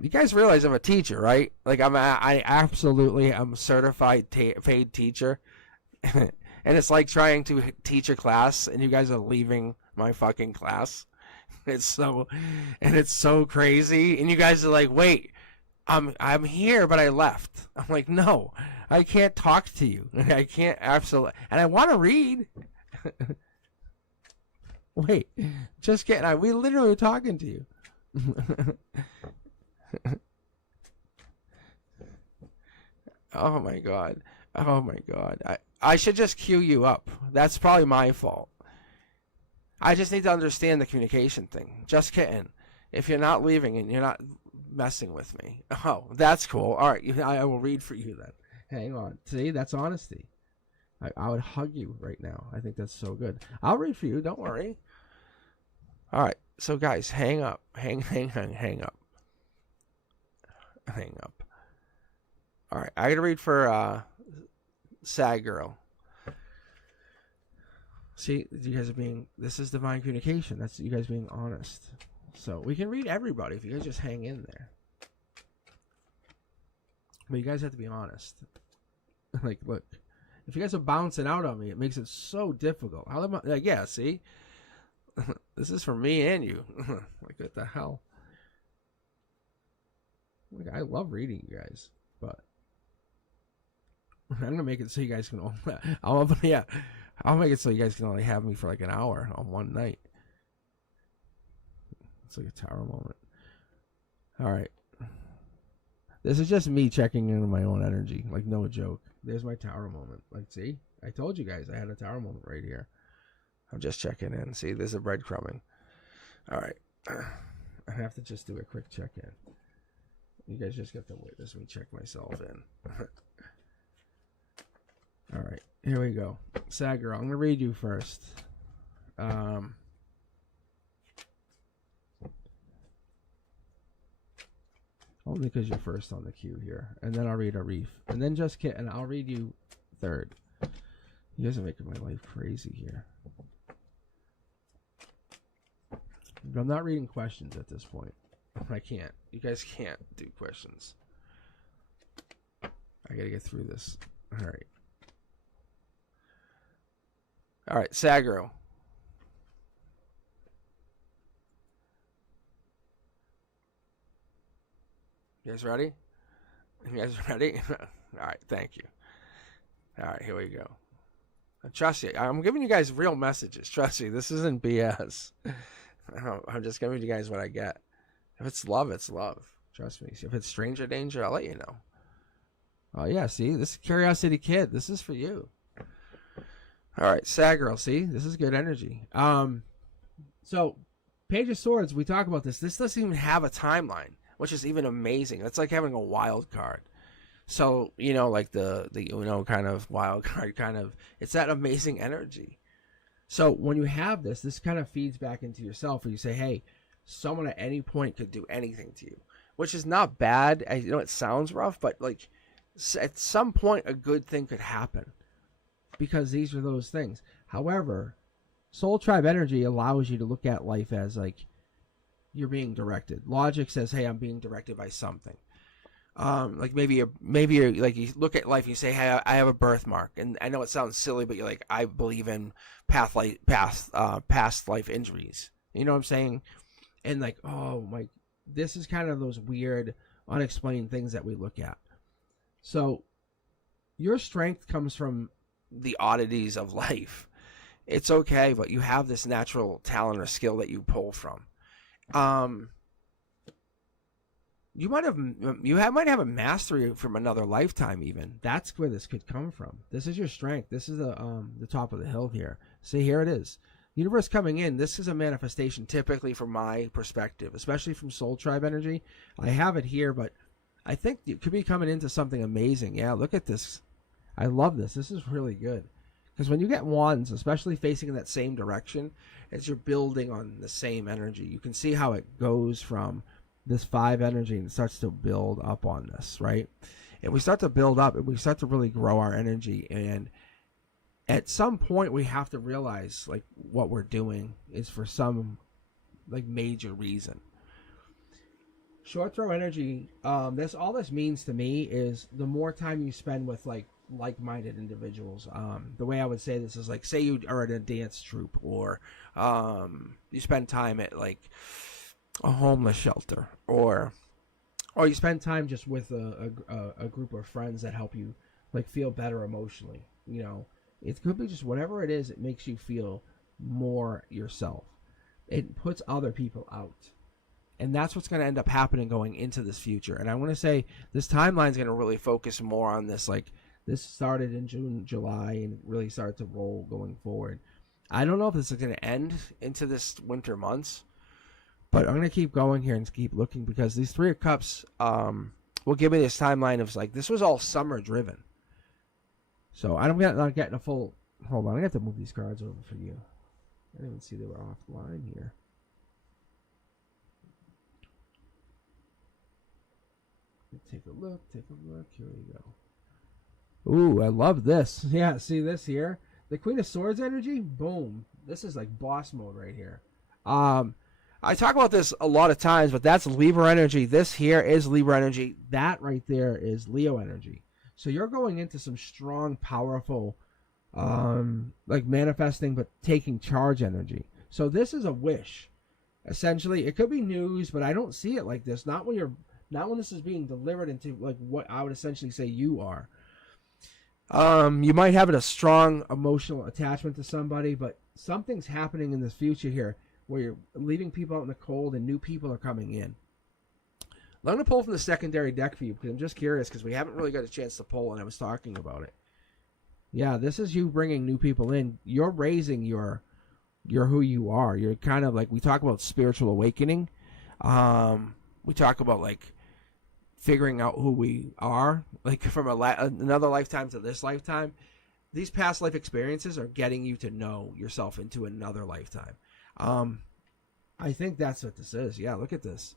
You guys realize I'm a teacher, right? Like, I absolutely am a certified paid teacher. And it's like trying to teach a class and you guys are leaving my fucking class. It's so crazy. And you guys are like, wait, I'm here, but I left. I'm like, no, I can't talk to you. I can't absolutely, and I want to read. Wait, just kidding. We literally are talking to you. Oh my god. I should just queue you up. That's probably my fault. I just need to understand the communication thing. Just kidding. If you're not leaving and you're not messing with me. Oh, that's cool. All right, I will read for you then. Hang on. See, that's honesty. I would hug you right now. I think that's so good. I'll read for you. Don't worry. All right. So guys, hang up. Hang up. All right. I got to read for sad girl. See, you guys are this is divine communication. That's you guys being honest. So we can read everybody if you guys just hang in there. But you guys have to be honest. Like, look, if you guys are bouncing out on me, it makes it so difficult. How am I? Like, yeah, see, this is for me and you. Like, what the hell? Like, I love reading you guys, but I'm gonna make it so you guys can. I'll make it so you guys can only have me for like an hour on one night. It's like a tower moment. All right. This is just me checking into my own energy. Like, no joke. There's my tower moment. Like, see? I told you guys I had a tower moment right here. I'm just checking in. See, there's a breadcrumbing. All right. I have to just do a quick check-in. You guys just get to witness me check myself in. All right. Here we go. Sad girl, I'm going to read you first. Only because you're first on the queue here. And then I'll read a reef. And then just Kit, and I'll read you third. You guys are making my life crazy here. I'm not reading questions at this point. I can't. You guys can't do questions. I gotta get through this. All right. All right, Sagro. You guys ready? You guys ready? All right, thank you. All right, here we go. Trust you. I'm giving you guys real messages. Trust me, this isn't BS. I'm just giving you guys what I get. If it's love, it's love. Trust me. If it's stranger danger, I'll let you know. Oh, yeah, see? This is Curiosity Kid. This is for you. All right, Sad Girl, see? This is good energy. So, Page of Swords, we talk about this. This doesn't even have a timeline, which is even amazing. It's like having a wild card. So, you know, like the Uno kind of wild card kind of, it's that amazing energy. So when you have this, this kind of feeds back into yourself where you say, hey, someone at any point could do anything to you, which is not bad. I know it sounds rough, but like at some point a good thing could happen because these are those things. However, Soul Tribe energy allows you to look at life as like you're being directed. Logic says, hey, I'm being directed by something. Like maybe you're like, you look at life and you say, hey, I have a birthmark, and I know it sounds silly, but you're like, I believe in past life injuries. You know what I'm saying? And like, oh my, this is kind of those weird, unexplained things that we look at. So your strength comes from the oddities of life. It's okay, but you have this natural talent or skill that you pull from. You might have a mastery from another lifetime even. That's where this could come from. This is your strength. This is the top of the hill here. See, here it is. Universe coming in. This is a manifestation typically from my perspective, especially from Soul Tribe energy. I have it here, but I think it could be coming into something amazing. Yeah, look at this. I love this. This is really good. Because when you get wands, especially facing in that same direction, as you're building on the same energy, you can see how it goes from this 5 energy and it starts to build up on this, right? And we start to build up and we start to really grow our energy. And at some point we have to realize like what we're doing is for some like major reason. Short throw energy, this all this means to me is the more time you spend with like-minded individuals. The way I would say this is like, say you are at a dance troupe, or you spend time at like a homeless shelter, or you spend time just with a group of friends that help you like feel better emotionally. You know, it could be just whatever it is. It makes you feel more yourself. It puts other people out. And that's what's going to end up happening going into this future. And I want to say this timeline is going to really focus more on this. Like, this started in June, July, and really started to roll going forward. I don't know if this is going to end into this winter months, but I'm going to keep going here and keep looking, because these 3 of Cups will give me this timeline of like, this was all summer driven. So I'm not getting a full... Hold on, I have to move these cards over for you. I didn't even see they were offline here. Take a look. Here we go. Ooh, I love this. Yeah, see this here? The Queen of Swords energy? Boom. This is like boss mode right here. I talk about this a lot of times, but that's Libra energy. This here is Libra energy. That right there is Leo energy. So you're going into some strong, powerful, like manifesting but taking charge energy. So this is a wish. Essentially, it could be news, but I don't see it like this. Not when this is being delivered into like what I would essentially say you are. You might have a strong emotional attachment to somebody, but something's happening in the future here where you're leaving people out in the cold and new people are coming in. I'm going to pull from the secondary deck for you because I'm just curious, because we haven't really got a chance to pull and I was talking about it. Yeah, this is you bringing new people in. You're raising your who you are. You're kind of like, we talk about spiritual awakening. We talk about like figuring out who we are, like from another lifetime to this lifetime. These past life experiences are getting you to know yourself into another lifetime. I think that's what this is. Yeah, look at this.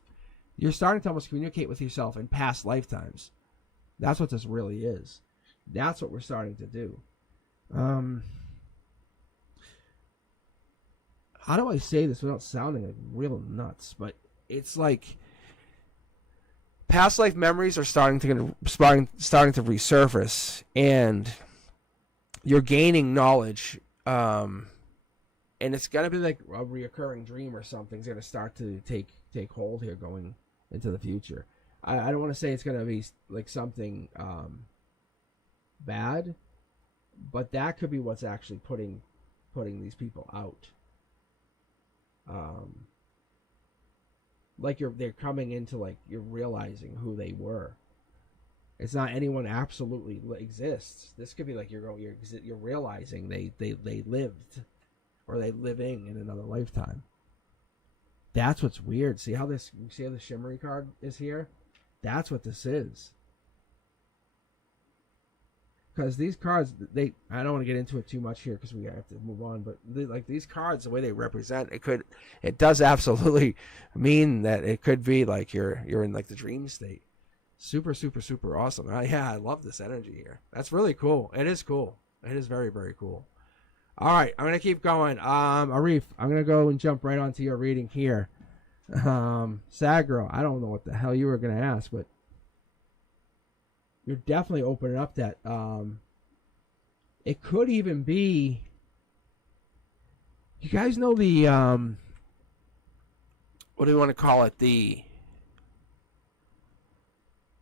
You're starting to almost communicate with yourself in past lifetimes. That's what this really is. That's what we're starting to do. How do I say this without sounding like real nuts? But it's like past life memories are starting to resurface, and you're gaining knowledge. And it's gonna be like a reoccurring dream or something. It's gonna start to take hold here going into the future. I don't want to say it's gonna be like something bad, but that could be what's actually putting these people out. Like they're coming into, like, you're realizing who they were. It's not anyone absolutely exists. This could be like you're realizing they lived, or they living in another lifetime. That's what's weird. See how the shimmery card is here? That's what this is. Because these cards, I don't want to get into it too much here because we have to move on. But like these cards, the way they represent, it does absolutely mean that it could be like you're in like the dream state. Super, super, super awesome. Yeah, I love this energy here. That's really cool. It is cool. It is very, very cool. All right, I'm gonna keep going. Arif, I'm gonna go and jump right onto your reading here. Sagro, I don't know what the hell you were gonna ask, but you're definitely opening up that. It could even be. You guys know the what do you want to call it? The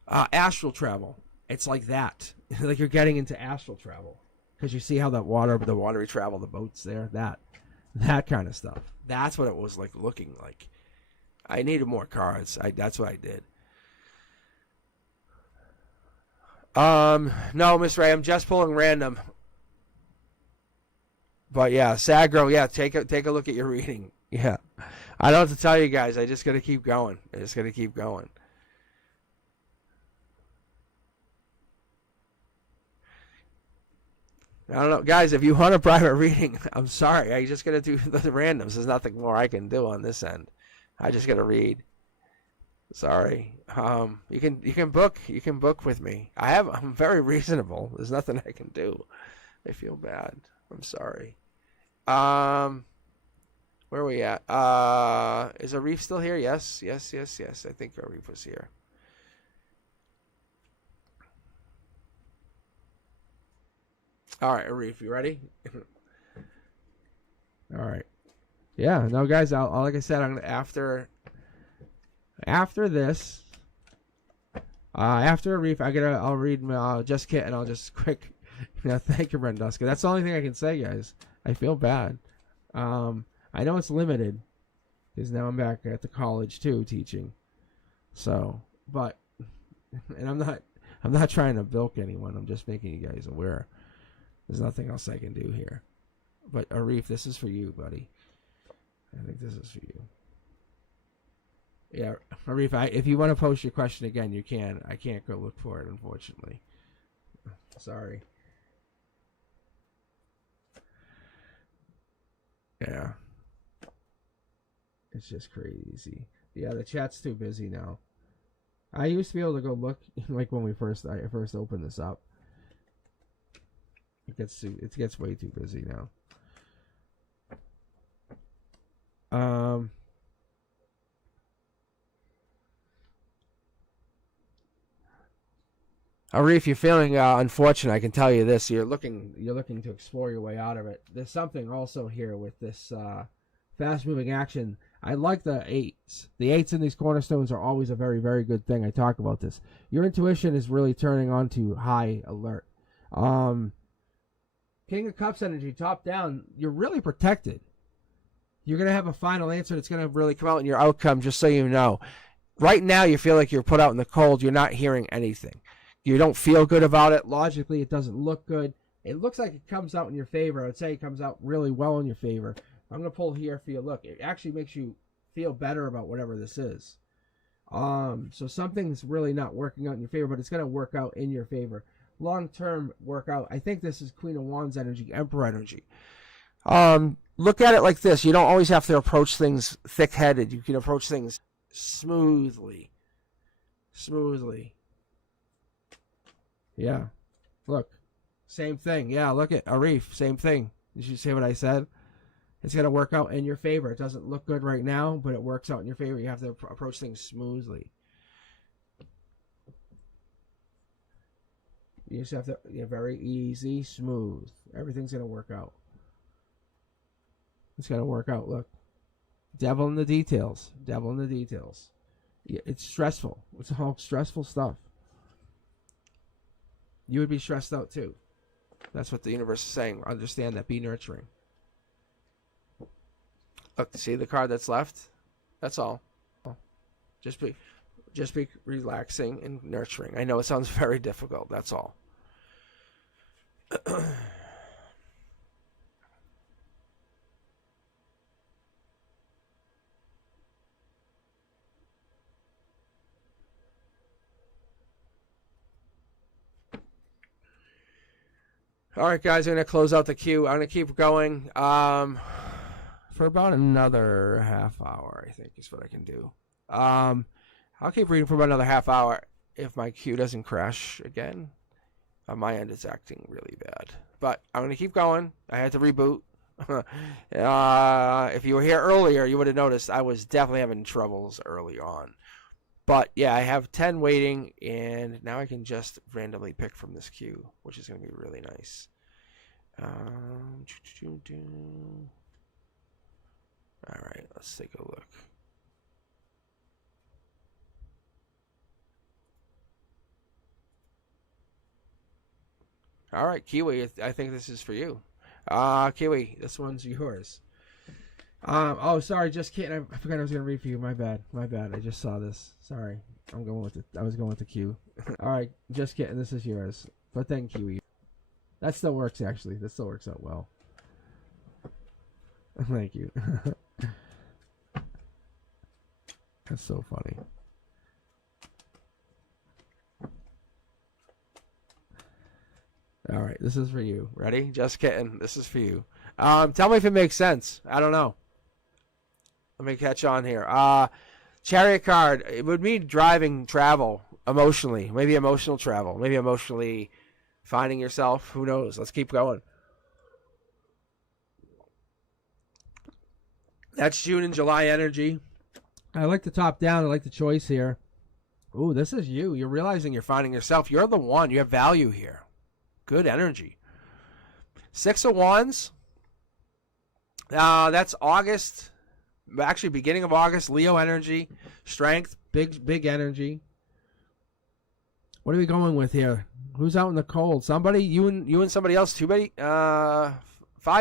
astral travel. It's like that. Like you're getting into astral travel. Because you see how the watery travel, the boats there, that kind of stuff. That's what it was like looking like. I needed more cards. That's what I did. No, Miss Ray, I'm just pulling random. But yeah, Sagro, yeah, take a look at your reading. Yeah, I don't have to tell you guys. I just gotta keep going. I don't know, guys, if you want a private reading, I'm sorry. I just got to do the randoms. There's nothing more I can do on this end. I just got to read. Sorry. You can book with me. I'm very reasonable. There's nothing I can do. I feel bad. I'm sorry. Where are we at? Is Arif still here? Yes. I think Arif was here. All right, Arif, you ready? All right. Yeah, no, guys. Like I said, I'm gonna after this. After Arif, I'll read Just Kit, and I'll just quick. Thank you, Brenduska. That's the only thing I can say, guys. I feel bad. I know it's limited because now I'm back at the college too, teaching. So, but, and I'm not trying to bilk anyone. I'm just making you guys aware. There's nothing else I can do here. But Arif, this is for you, buddy. I think this is for you. Yeah, Arif, if you want to post your question again, you can. I can't go look for it, unfortunately. Sorry. Yeah. It's just crazy. Yeah, the chat's too busy now. I used to be able to go look like when I first opened this up. It gets way too busy now. Arif, you're feeling unfortunate. I can tell you this: you're looking to explore your way out of it. There's something also here with this fast-moving action. I like the 8s. The 8s in these cornerstones are always a very, very good thing. I talk about this. Your intuition is really turning on to high alert. King of Cups energy, top down, you're really protected. You're going to have a final answer that's going to really come out in your outcome, just so you know. Right now, you feel like you're put out in the cold. You're not hearing anything. You don't feel good about it. Logically, it doesn't look good. It looks like it comes out in your favor. I'd say it comes out really well in your favor. I'm going to pull here for you. Look, it actually makes you feel better about whatever this is. So something's really not working out in your favor, but it's going to work out in your favor. Long-term workout. I think this is Queen of Wands energy, Emperor energy. Look at it like this. You don't always have to approach things thick-headed. You can approach things smoothly. Smoothly. Yeah. Look. Same thing. Yeah, look at Arif. Same thing. Did you see what I said? It's going to work out in your favor. It doesn't look good right now, but it works out in your favor. You have to approach things smoothly. You just have to, very easy, smooth. Everything's going to work out. It's going to work out. Look. Devil in the details. Devil in the details. It's stressful. It's all stressful stuff. You would be stressed out too. That's what the universe is saying. Understand that. Be nurturing. Look, see the card that's left? That's all. Just be relaxing and nurturing. I know it sounds very difficult. That's all. All right, guys, I'm going to close out the queue. I'm going to keep going for about another half hour, I think, is what I can do. I'll keep reading for about another half hour if my queue doesn't crash again. On my end, it's acting really bad. But I'm going to keep going. I had to reboot. If you were here earlier, you would have noticed I was definitely having troubles early on. But, yeah, I have 10 waiting, and now I can just randomly pick from this queue, which is going to be really nice. All right, let's take a look. All right, Kiwi, I think this is for you. Kiwi, this one's yours. Oh, sorry, just kidding. I forgot I was gonna read for you. My bad. I just saw this. Sorry. I was going with the Q. All right, just kidding. This is yours. But then Kiwi. That still works, actually. That still works out well. Thank you. That's so funny. All right, this is for you. Ready? Just kidding. This is for you. Tell me if it makes sense. I don't know. Let me catch on here. Chariot card. It would mean driving, travel, emotionally. Maybe emotional travel. Maybe emotionally finding yourself. Who knows? Let's keep going. That's June and July energy. I like the top down. I like the choice here. Ooh, this is you. You're realizing you're finding yourself. You're the one. You have value here. Good energy. 6 of Wands. That's August. Actually, beginning of August. Leo energy. Strength. Big energy. What are we going with here? Who's out in the cold? Somebody? You and somebody else too, buddy? 5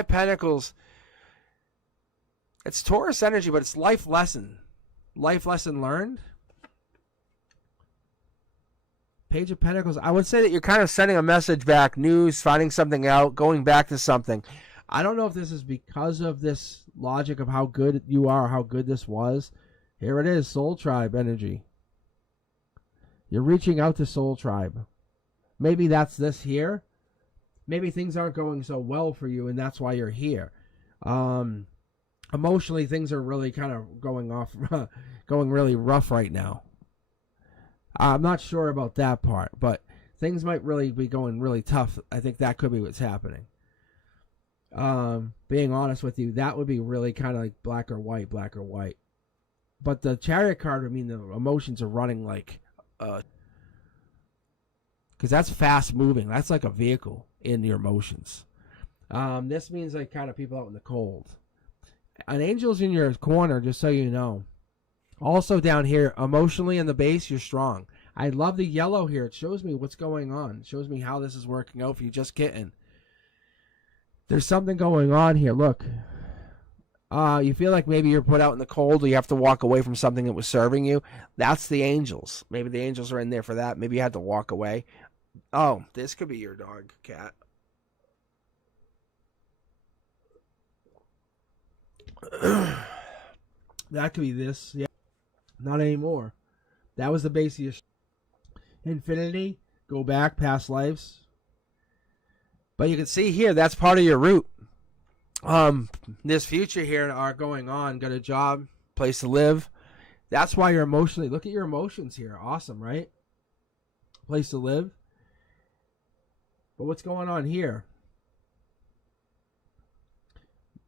Pentacles. It's Taurus energy, but it's life lesson. Life lesson learned. Page of Pentacles. I would say that you're kind of sending a message back, news, finding something out, going back to something. I don't know if this is because of this logic of how good you are, how good this was. Here it is, Soul Tribe energy. You're reaching out to Soul Tribe. Maybe that's this here. Maybe things aren't going so well for you, and that's why you're here. Emotionally, things are really kind of going really rough right now. I'm not sure about that part, but things might really be going really tough. I think that could be what's happening. Being honest with you, that would be really kind of like black or white. But the Chariot card would mean the emotions are running like, because that's fast moving. That's like a vehicle in your emotions. This means like kind of people out in the cold. An angel's in your corner, just so you know. Also down here, emotionally in the base, you're strong. I love the yellow here. It shows me what's going on. It shows me how this is working out for you. Just kidding. There's something going on here. Look. You feel like maybe you're put out in the cold or you have to walk away from something that was serving you. That's the angels. Maybe the angels are in there for that. Maybe you had to walk away. Oh, this could be your dog, cat. That could be this. Yeah. Not anymore. That was the base of your infinity. Go back, past lives. But you can see here, that's part of your root. This future here are going on. Got a job, place to live. That's why you're emotionally. Look at your emotions here. Awesome, right? Place to live. But what's going on here?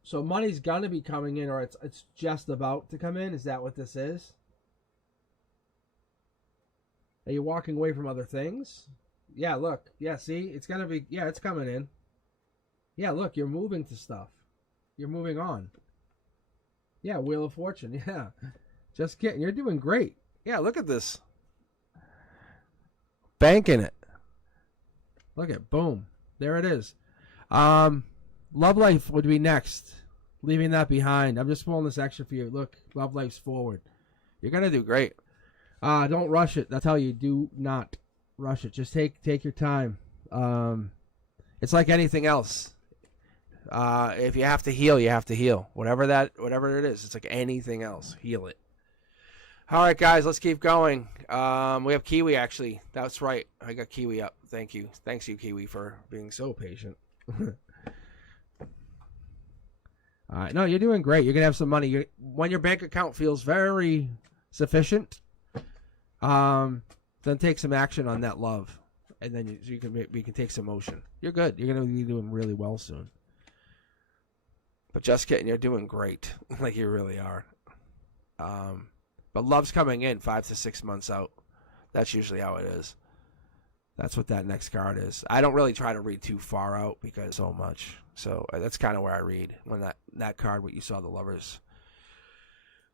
So money's gonna be coming in, or it's just about to come in. Is that what this is? Are you walking away from other things? Yeah, look. Yeah, see? It's gonna be, yeah, it's coming in. Yeah, look, you're moving to stuff. You're moving on. Yeah, Wheel of Fortune, yeah. Just kidding. You're doing great. Yeah, look at this. Banking it. Look at, boom. There it is. Love life would be next. Leaving that behind. I'm just pulling this extra for you. Look, love life's forward. You're gonna do great. Don't rush it. That's how you do not rush it. Just take your time. It's like anything else. If you have to heal, you have to heal. Whatever it is, it's like anything else. Heal it. All right, guys, let's keep going. We have Kiwi, actually. That's right. I got Kiwi up. Thank you. Thanks you, Kiwi, for being so patient. All right. No, you're doing great. You're going to have some money. When your bank account feels very sufficient, then take some action on that love. And then you can take some motion. You're good. You're going to be doing really well soon. But just kidding, you're doing great. Like you really are. But love's coming in 5 to 6 months out. That's usually how it is. That's what that next card is. I don't really try to read too far out because so much. So that's kind of where I read when that card, what you saw, the lovers.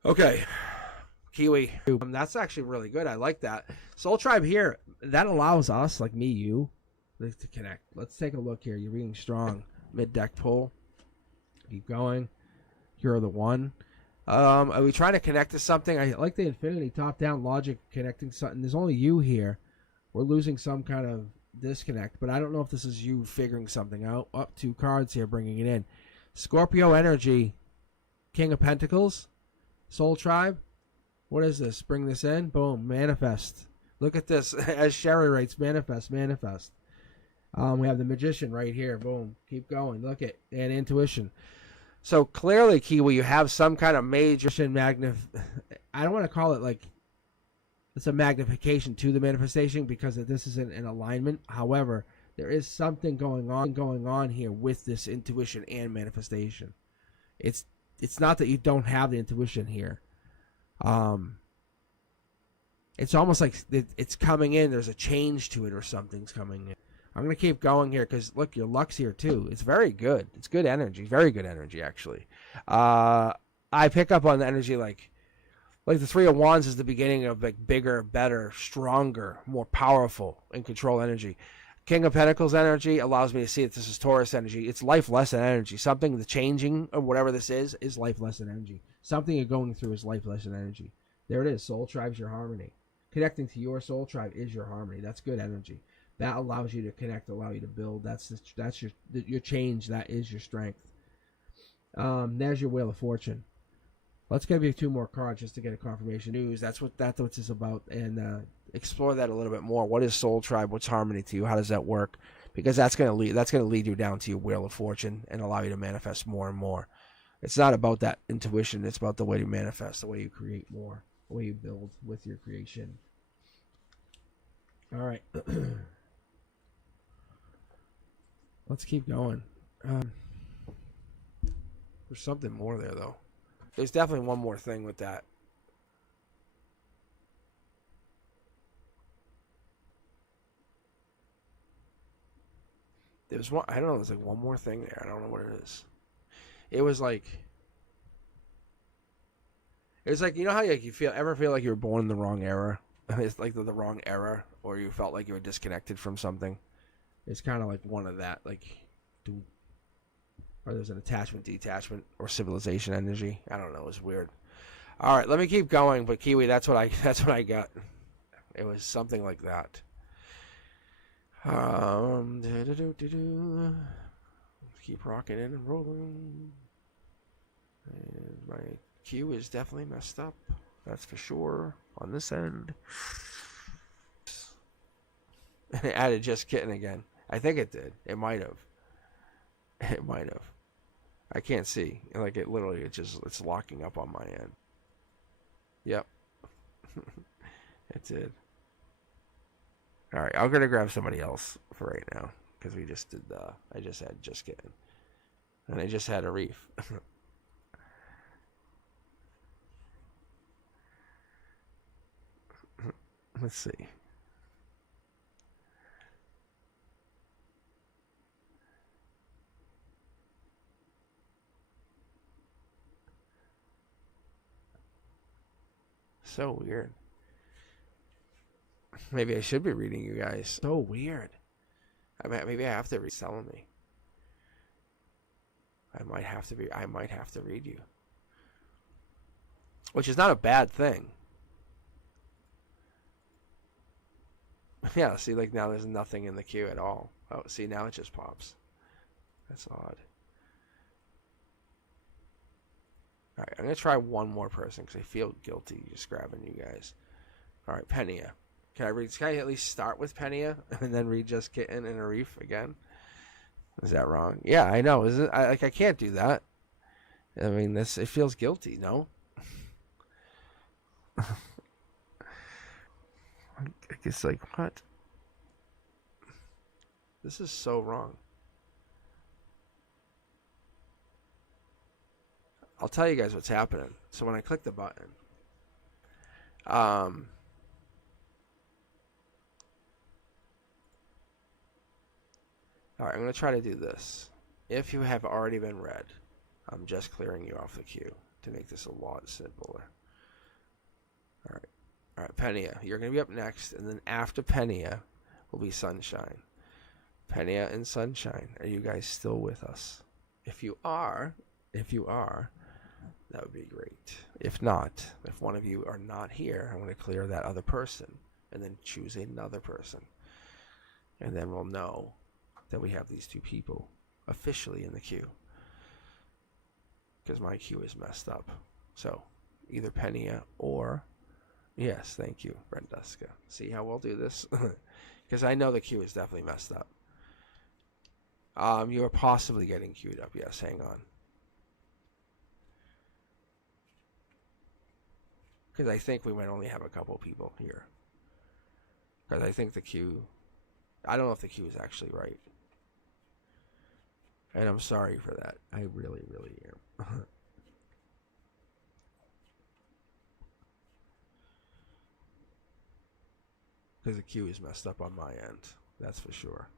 Okay. Kiwi. That's actually really good. I like that. Soul Tribe here, that allows us, like me, you, to connect. Let's take a look here. You're reading strong. Mid-deck pull. Keep going. You're the one. Are we trying to connect to something? I like the infinity top-down logic connecting something. There's only you here. We're losing some kind of disconnect, but I don't know if this is you figuring something out. Up 2 cards here, bringing it in. Scorpio energy. King of Pentacles. Soul Tribe. What is this? Bring this in. Boom. Manifest. Look at this. As Sherry writes, manifest, manifest. We have the Magician right here. Boom. Keep going. Look at, and intuition. So clearly, Kiwi, you have some kind of major I don't want to call it like it's a magnification to the manifestation because this isn't an alignment. However, there is something going on here with this intuition and manifestation. It's not that you don't have the intuition here. It's almost like it's coming in. There's a change to it or something's coming in. I'm going to keep going here because, look, your luck's here, too. It's very good. It's good energy. Very good energy, actually. I pick up on the energy like the 3 of Wands is the beginning of like bigger, better, stronger, more powerful and control energy. King of Pentacles energy allows me to see that this is Taurus energy. It's life lesson energy. Something, the changing of whatever this is life lesson energy. Something you're going through is life lesson energy. There it is. Soul Tribe's your harmony. Connecting to your soul tribe is your harmony. That's good energy. That allows you to connect, allow you to build. That's your change. That is your strength. There's your Wheel of Fortune. Let's give you 2 more cards just to get a confirmation news. That's what this is about, and explore that a little bit more. What is Soul Tribe? What's harmony to you? How does that work? Because that's going to lead you down to your Wheel of Fortune and allow you to manifest more and more. It's not about that intuition. It's about the way you manifest, the way you create more, the way you build with your creation. All right. Let's keep going. There's something more there, though. There's definitely one more thing with that. There's one. I don't know. There's like one more thing there. I don't know what it is. It was like you know how you ever feel like you were born in the wrong era? It's like the wrong era, or you felt like you were disconnected from something. It's kind of like one of that, or there's an attachment, detachment, or civilization energy. I don't know. It's weird. All right, let me keep going. But Kiwi, that's what I got. It was something like that. Keep rocking in and rolling. And my queue is definitely messed up. That's for sure. On this end. And it added just kidding again. I think it did. It might have. It might have. I can't see. Like it literally, it's locking up on my end. Yep. It did. All right, I'm gonna grab somebody else for right now because we just did the. I just had just kidding, and I just had a reef. Let's see. So weird. Maybe I should be reading you guys. So weird. I mean, maybe I have to read selling me. I might have to read you. Which is not a bad thing. Yeah, see, like now there's nothing in the queue at all. Oh, see, now it just pops. That's odd. Alright, I'm going to try one more person because I feel guilty just grabbing you guys. Alright, Penia. Can I at least start with Penia and then read Just Kitten and Arif again? Is that wrong? Yeah, I know. Isn't I can't do that. I mean, it feels guilty, no? I guess, like, what? This is so wrong. I'll tell you guys what's happening. So when I click the button, all right, I'm going to try to do this. If you have already been read, I'm just clearing you off the queue to make this a lot simpler. All right, Penia, you're going to be up next, and then after Penia will be Sunshine. Penia and Sunshine, are you guys still with us? If you are, that would be great. If not, if one of you are not here, I'm going to clear that other person and then choose another person. And then we'll know that we have these two people officially in the queue. Because my queue is messed up. So, either Penia or... Yes, thank you, Brenduska. See how we'll do this? Because I know the queue is definitely messed up. You are possibly getting queued up. Yes, hang on. Because I think we might only have a couple people here. Because I think the queue... I don't know if the queue is actually right. And I'm sorry for that. I really, really am. Because the queue is messed up on my end. That's for sure.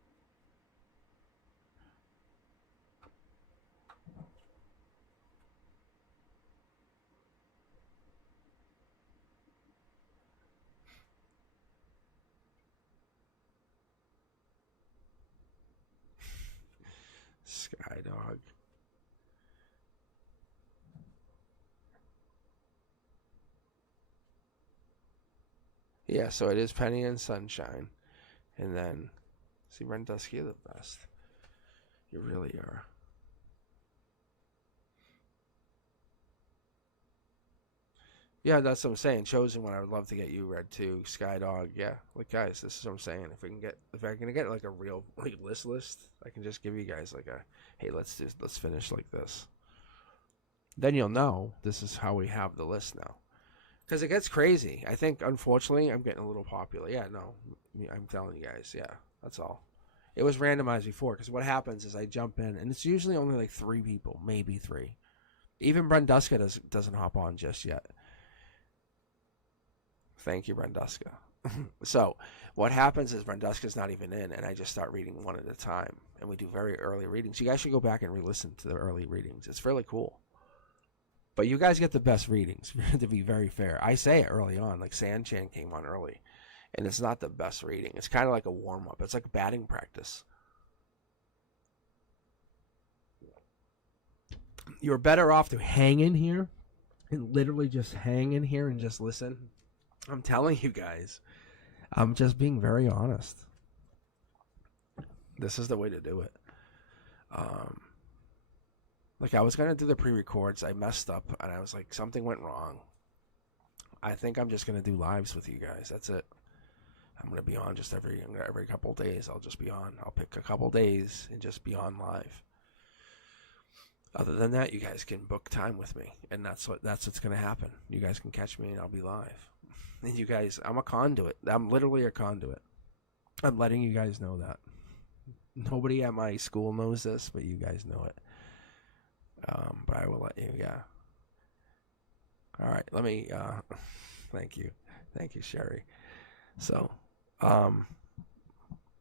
Skydog. Yeah, so it is Penny and Sunshine. And then, see, Brenduski, you're the best. You really are. Yeah, that's what I'm saying. Chosen One, I would love to get you read too. Skydog, yeah. Like, guys, this is what I'm saying. If I can get like a real like list, I can just give you guys like a, hey, let's finish like this. Then you'll know this is how we have the list now. Because it gets crazy. I think, unfortunately, I'm getting a little popular. Yeah, no, I'm telling you guys. Yeah, that's all. It was randomized before. Because what happens is I jump in, and it's usually only like 3 people, maybe 3. Even Brenduska doesn't hop on just yet. Thank you, Brenduska. So what happens is Brenduska's not even in, and I just start reading one at a time. And we do very early readings. You guys should go back and re-listen to the early readings. It's really cool. But you guys get the best readings, to be very fair. I say it early on, like Sanchan came on early, and it's not the best reading. It's kind of like a warm-up. It's like batting practice. You're better off to hang in here and literally just hang in here and just listen. I'm telling you guys. I'm just being very honest. This is the way to do it. Like, I was going to do the pre-records. I messed up, and I was like, something went wrong. I think I'm just going to do lives with you guys. That's it. I'm going to be on just every couple days. I'll just be on. I'll pick a couple days and just be on live. Other than that, you guys can book time with me, and that's what's going to happen. You guys can catch me, and I'll be live. And you guys, I'm a conduit. I'm literally a conduit. I'm letting you guys know that. Nobody at my school knows this, but you guys know it. But I will let you, yeah. All right, let me, thank you, Sherry. So, all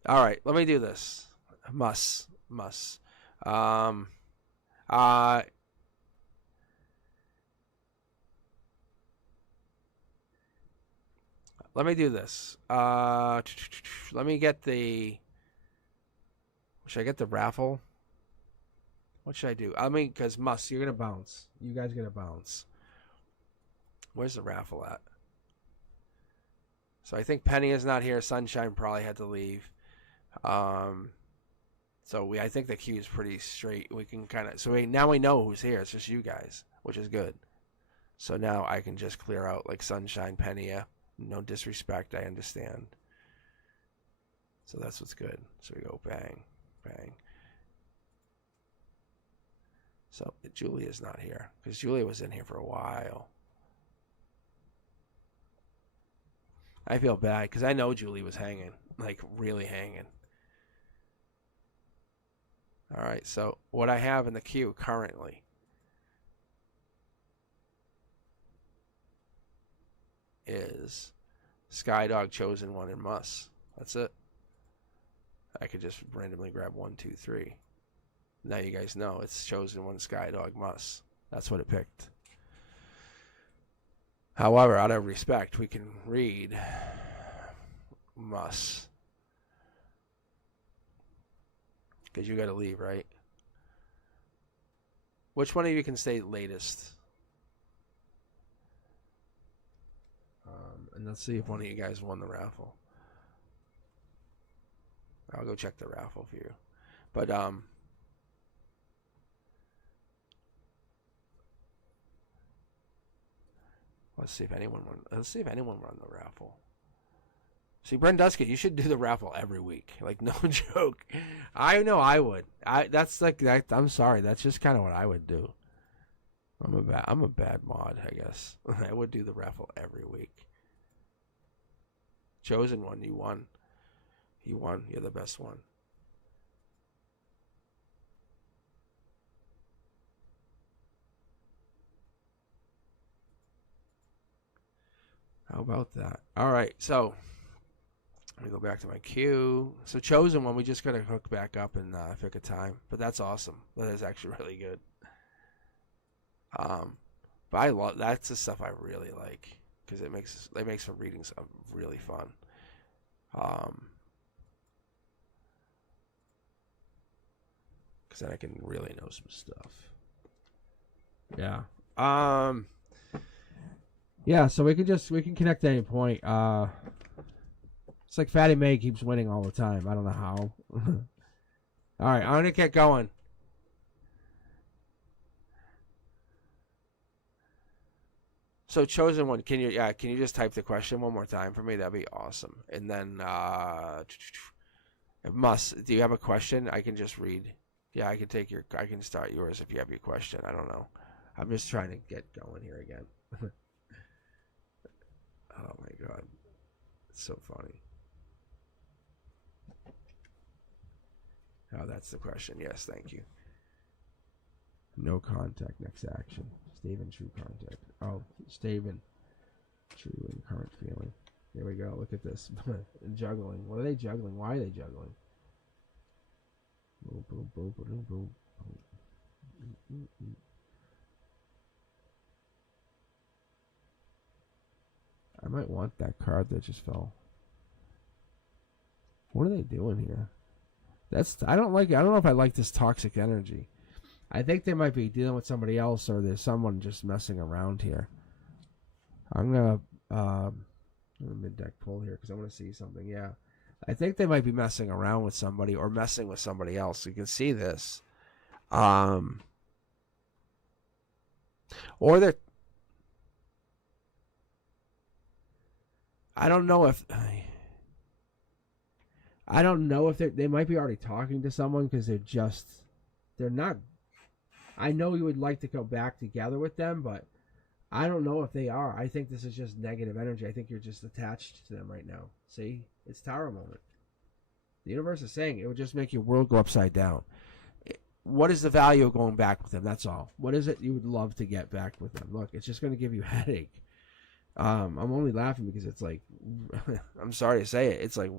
right, let me do this. Must. Let me do this. Let me get the, should I get the raffle? What should I do? I mean, because you're going to bounce. You guys are going to bounce. Where's the raffle at? So I think Penny is not here. Sunshine probably had to leave. So I think the queue is pretty straight. We can kind of, now we know who's here. It's just you guys, which is good. So now I can just clear out like Sunshine, Penny. Yeah. No disrespect. I understand. So that's what's good. So we go bang, bang. So Julia's not here because Julia was in here for a while. I feel bad because I know Julie was hanging, like really hanging. All right, so what I have in the queue currently is Skydog, Chosen One, and Muss. That's it. I could just randomly grab 1, 2, 3. Now you guys know it's Chosen One, Skydog, Muss. That's what it picked. However, out of respect, we can read Muss. Because you got to leave, right? Which one of you can stay latest? And let's see if one of you guys won the raffle. I'll go check the raffle for you. But, let's see if anyone won the raffle. See, Brent Duskett, you should do the raffle every week. Like, no joke. I know I would. That's like that. I'm sorry. That's just kind of what I would do. I'm a bad mod, I guess. I would do the raffle every week. Chosen One, you won. You won. You're the best one. How about that? All right, so let me go back to my queue. So Chosen One, we just got to hook back up and pick a time. But that's awesome. That is actually really good. But I love, that's the stuff I really like because it makes for reading stuff really fun. Because then I can really know some stuff. Yeah. Yeah, so we can connect at any point. It's like Fatty May keeps winning all the time. I don't know how. All right, I'm gonna get going. So Chosen One, can you just type the question one more time for me? That'd be awesome. And then do you have a question? I can just read. Yeah, I can start yours if you have your question. I don't know. I'm just trying to get going here again. Oh my god. It's so funny. Oh, that's the question. Yes, thank you. No contact, next action. Steven, true contact. Oh, Steven, true and current feeling. Here we go. Look at this. Juggling. What are they juggling? Why are they juggling? Boom, boom, boom, boom, boom. I might want that card that just fell. What are they doing here? I don't know if I like this toxic energy. I think they might be dealing with somebody else or there's someone just messing around here. I'm going to mid-deck pull here because I want to see something. Yeah. I think they might be messing around with somebody or messing with somebody else. You can see this. Or they're, I don't know if they might be already talking to someone because they're not. I know you would like to go back together with them, but I don't know if they are. I think this is just negative energy. I think you're just attached to them right now. See, it's Tower moment. The universe is saying it would just make your world go upside down. What is the value of going back with them? That's all. What is it you would love to get back with them? Look, it's just going to give you a headache. I'm only laughing because it's like, I'm sorry to say it. It's like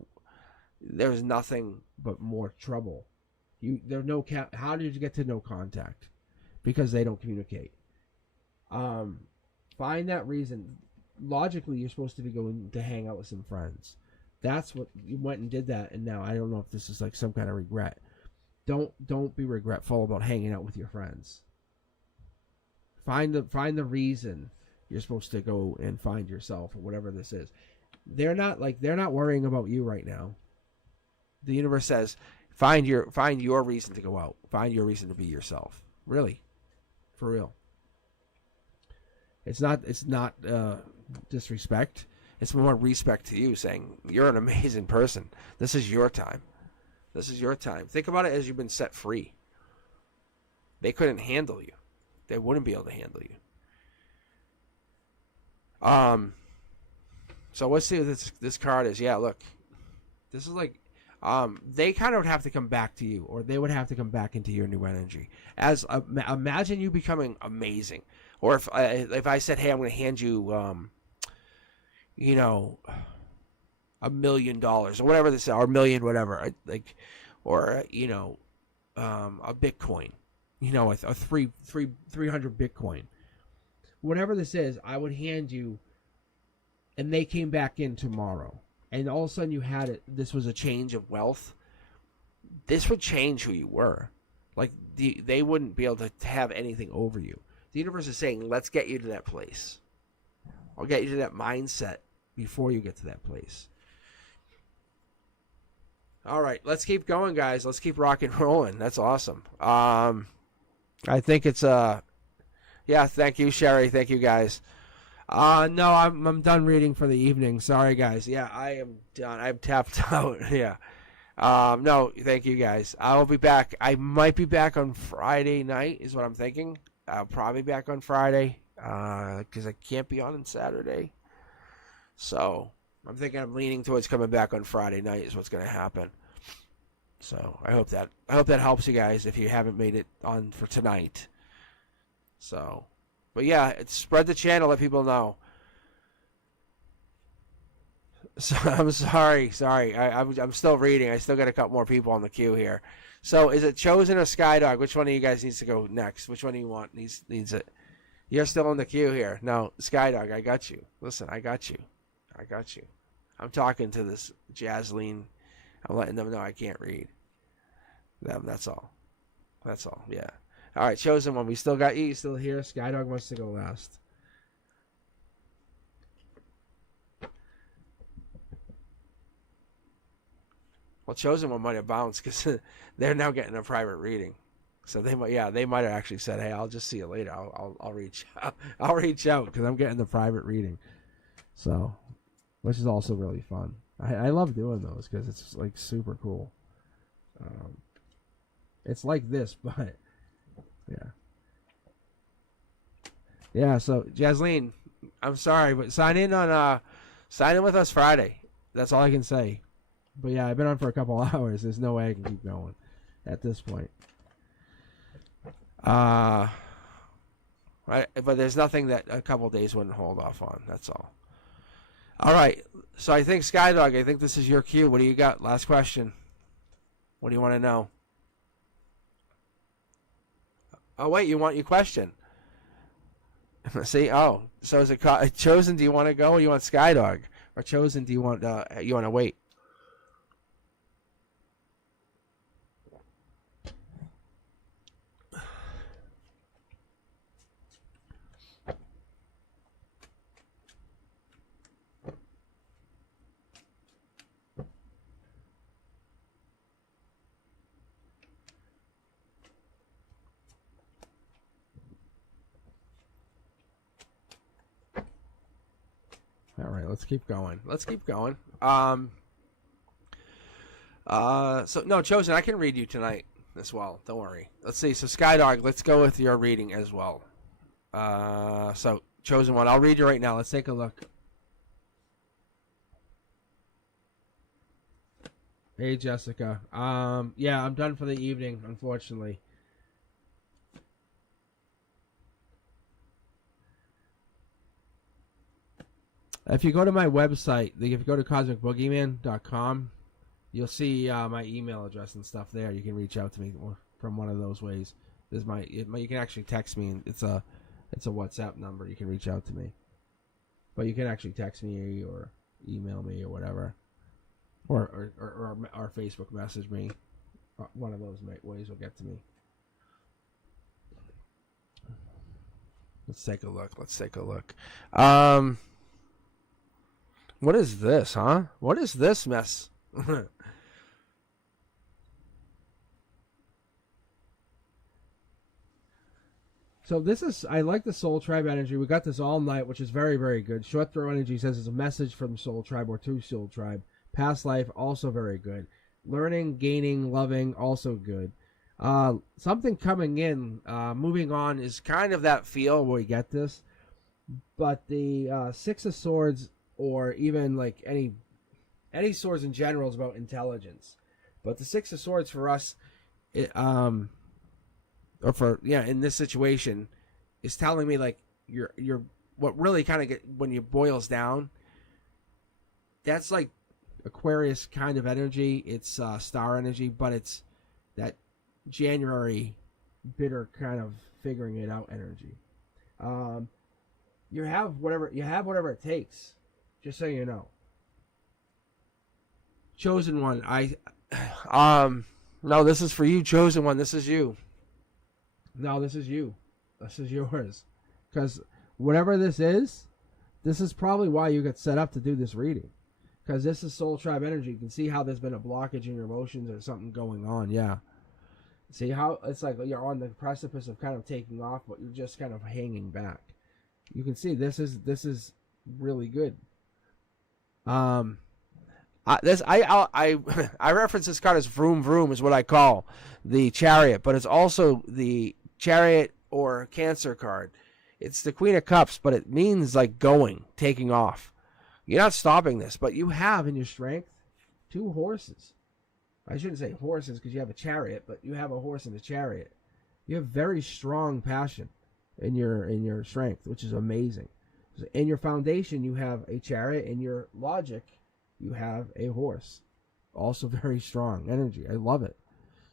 there's nothing but more trouble. There's no How did you get to no contact? Because they don't communicate. Find that reason. Logically, you're supposed to be going to hang out with some friends. That's what you went and did that, and now I don't know if this is like some kind of regret. Don't be regretful about hanging out with your friends. Find the reason you're supposed to go and find yourself or whatever this is. They're not worrying about you right now. The universe says, find your reason to go out. Find your reason to be yourself. Really, for real. It's not disrespect. It's more respect to you, saying you're an amazing person. This is your time. This is your time. Think about it as you've been set free. They couldn't handle you. They wouldn't be able to handle you. So let's see what this card is. Yeah, look. This is like they kind of would have to come back to you, or they would have to come back into your new energy. As imagine you becoming amazing, or if I said, "Hey, I'm going to hand you, $1 million or whatever this is, or a million, whatever, like, or a Bitcoin, a 300 Bitcoin, whatever this is, I would hand you, and they came back in tomorrow. And all of a sudden you had it. This was a change of wealth. This would change who you were. Like they wouldn't be able to have anything over you. The universe is saying, let's get you to that place. I'll get you to that mindset before you get to that place. All right, let's keep going, guys. Let's keep rock and rolling. That's awesome. I think it's yeah. Thank you, Sherry. Thank you, guys. No, I'm done reading for the evening. Sorry, guys. Yeah, I am done. I'm tapped out. Yeah. No, thank you, guys. I'll be back. I might be back on Friday night, is what I'm thinking. I'll probably be back on Friday, because I can't be on Saturday. So I'm thinking I'm leaning towards coming back on Friday night is what's going to happen. So I hope that helps you guys if you haven't made it on for tonight. So. But yeah, spread the channel, let people know. So, I'm sorry. I'm still reading. I still got a couple more people on the queue here. So is it Chosen or Skydog? Which one of you guys needs to go next? Which one do you want needs it? You're still in the queue here. No, Skydog, I got you. Listen, I got you. I'm talking to this Jasleen. I'm letting them know I can't read them. That's all. Yeah. All right, Chosen One. We still got you. You still here? Skydog wants to go last. Well, Chosen One might have bounced because they're now getting a private reading. So they might have actually said, "Hey, I'll just see you later. I'll reach out. I'll reach out because I'm getting the private reading." So, which is also really fun. I love doing those because it's like super cool. It's like this, but. Yeah. So Jasleen, I'm sorry, but sign in with us Friday. That's all I can say. But yeah, I've been on for a couple hours. There's no way I can keep going at this point. Right, but there's nothing that a couple days wouldn't hold off on. That's all. All right. So I think Skydog, I think this is your cue. What do you got? Last question. What do you want to know? Oh, wait, you want your question. See? Oh, so is it Chosen? Do you want to go or you want Skydog? Or Chosen, do you want to wait? All right, let's keep going. So no, Chosen, I can read you tonight as well. Don't worry. Let's see. So Skydog, let's go with your reading as well. So Chosen One, I'll read you right now. Let's take a look. Hey Jessica. Yeah, I'm done for the evening, unfortunately. If you go to my website, if you go to cosmicboogeyman.com, you'll see my email address and stuff there. You can reach out to me from one of those ways. There's you can actually text me. It's a WhatsApp number. You can reach out to me, but you can actually text me or email me or whatever, or Facebook message me. One of those ways will get to me. Let's take a look. What is this, huh? What is this mess? So this is, I like the Soul Tribe energy. We got this all night, which is very, very good. Short Throw energy says it's a message from Soul Tribe or to Soul Tribe. Past life, also very good. Learning, gaining, loving, also good. Something coming in, moving on is kind of that feel where we get this. But the Six of Swords, or even like any swords in general, is about intelligence. But the Six of Swords for us, in this situation, is telling me like you're what really kind of when you boils down, that's like Aquarius kind of energy. It's star energy, but it's that January bitter kind of figuring it out energy. You have whatever it takes, just so you know. Chosen One, no, this is for you, Chosen One. This is you. No, this is you. This is yours. Because whatever this is probably why you get set up to do this reading. Because this is Soul Tribe energy. You can see how there's been a blockage in your emotions or something going on. Yeah. See how it's like you're on the precipice of kind of taking off, but you're just kind of hanging back. You can see this is really good. I reference this card as Vroom Vroom is what I call the Chariot, but it's also the Chariot or Cancer card. It's the Queen of Cups, but it means like going, taking off. You're not stopping this, but you have in your strength 2 horses. I shouldn't say horses because you have a chariot, but you have a horse and a chariot. You have very strong passion in your strength, which is amazing. In your foundation, you have a chariot. In your logic, you have a horse. Also very strong energy. I love it.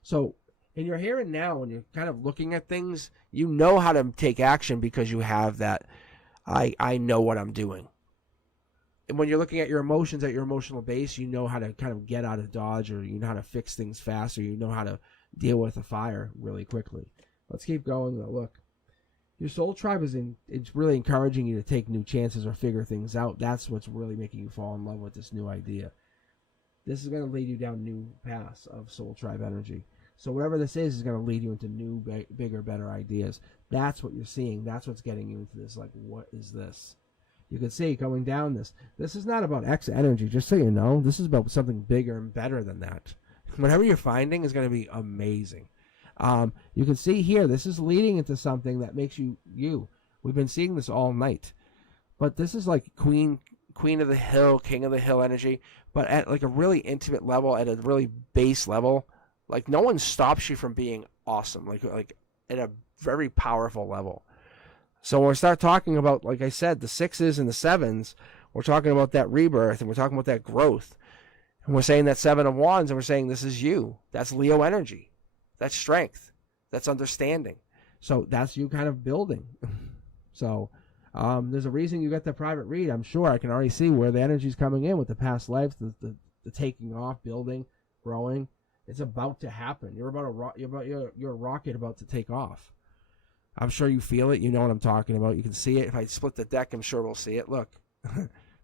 So in your here and now, when you're kind of looking at things, you know how to take action because you have that, I know what I'm doing. And when you're looking at your emotions at your emotional base, you know how to kind of get out of dodge, or you know how to fix things fast, or you know how to deal with a fire really quickly. Let's keep going though. Look, your Soul Tribe it's really encouraging you to take new chances or figure things out. That's what's really making you fall in love with this new idea. This is going to lead you down new paths of Soul Tribe energy. So whatever this is going to lead you into new, bigger, better ideas. That's what you're seeing. That's what's getting you into this. Like, what is this? You can see going down this. This is not about X energy, just so you know. This is about something bigger and better than that. Whatever you're finding is going to be amazing. You can see here, this is leading into something that makes you. We've been seeing this all night. But this is like Queen of the Hill, King of the Hill energy, but at like a really intimate level, at a really base level. Like no one stops you from being awesome, like at a very powerful level. So when we start talking about, like I said, the 6s and the 7s, we're talking about that rebirth, and we're talking about that growth. And we're saying that 7 of Wands, and we're saying this is you. That's Leo energy. That's strength. That's understanding. So that's you kind of building. So there's a reason you got the private read. I'm sure I can already see where the energy's coming in with the past lives, the taking off, building, growing. It's about to happen. You're a rocket about to take off. I'm sure you feel it. You know what I'm talking about. You can see it. If I split the deck, I'm sure we'll see it. Look,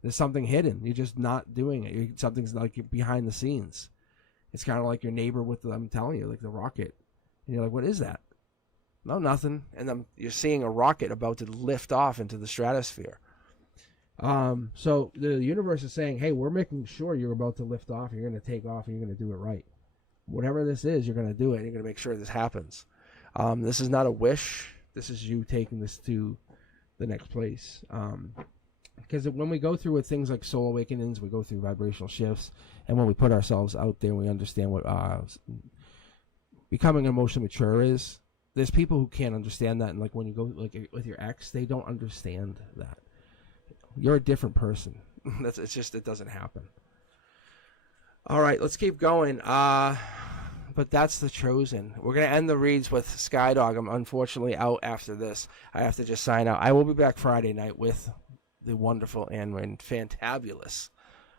there's something hidden. You're just not doing it. Something's like behind the scenes. It's kind of like your neighbor I'm telling you, like the rocket. And you're like, what is that? No, nothing. And you're seeing a rocket about to lift off into the stratosphere. So the universe is saying, hey, we're making sure you're about to lift off, you're going to take off, and you're going to do it right. Whatever this is, you're going to do it, and you're going to make sure this happens. This is not a wish. This is you taking this to the next place. Because when we go through with things like soul awakenings, we go through vibrational shifts, and when we put ourselves out there, we understand what becoming emotionally mature is. There's people who can't understand that, and like when you go like with your ex, they don't understand that. You're a different person. It doesn't happen. All right, let's keep going. But that's the chosen. We're gonna end the reads with Skydog. I'm unfortunately out after this. I have to just sign out. I will be back Friday night with the wonderful and fantabulous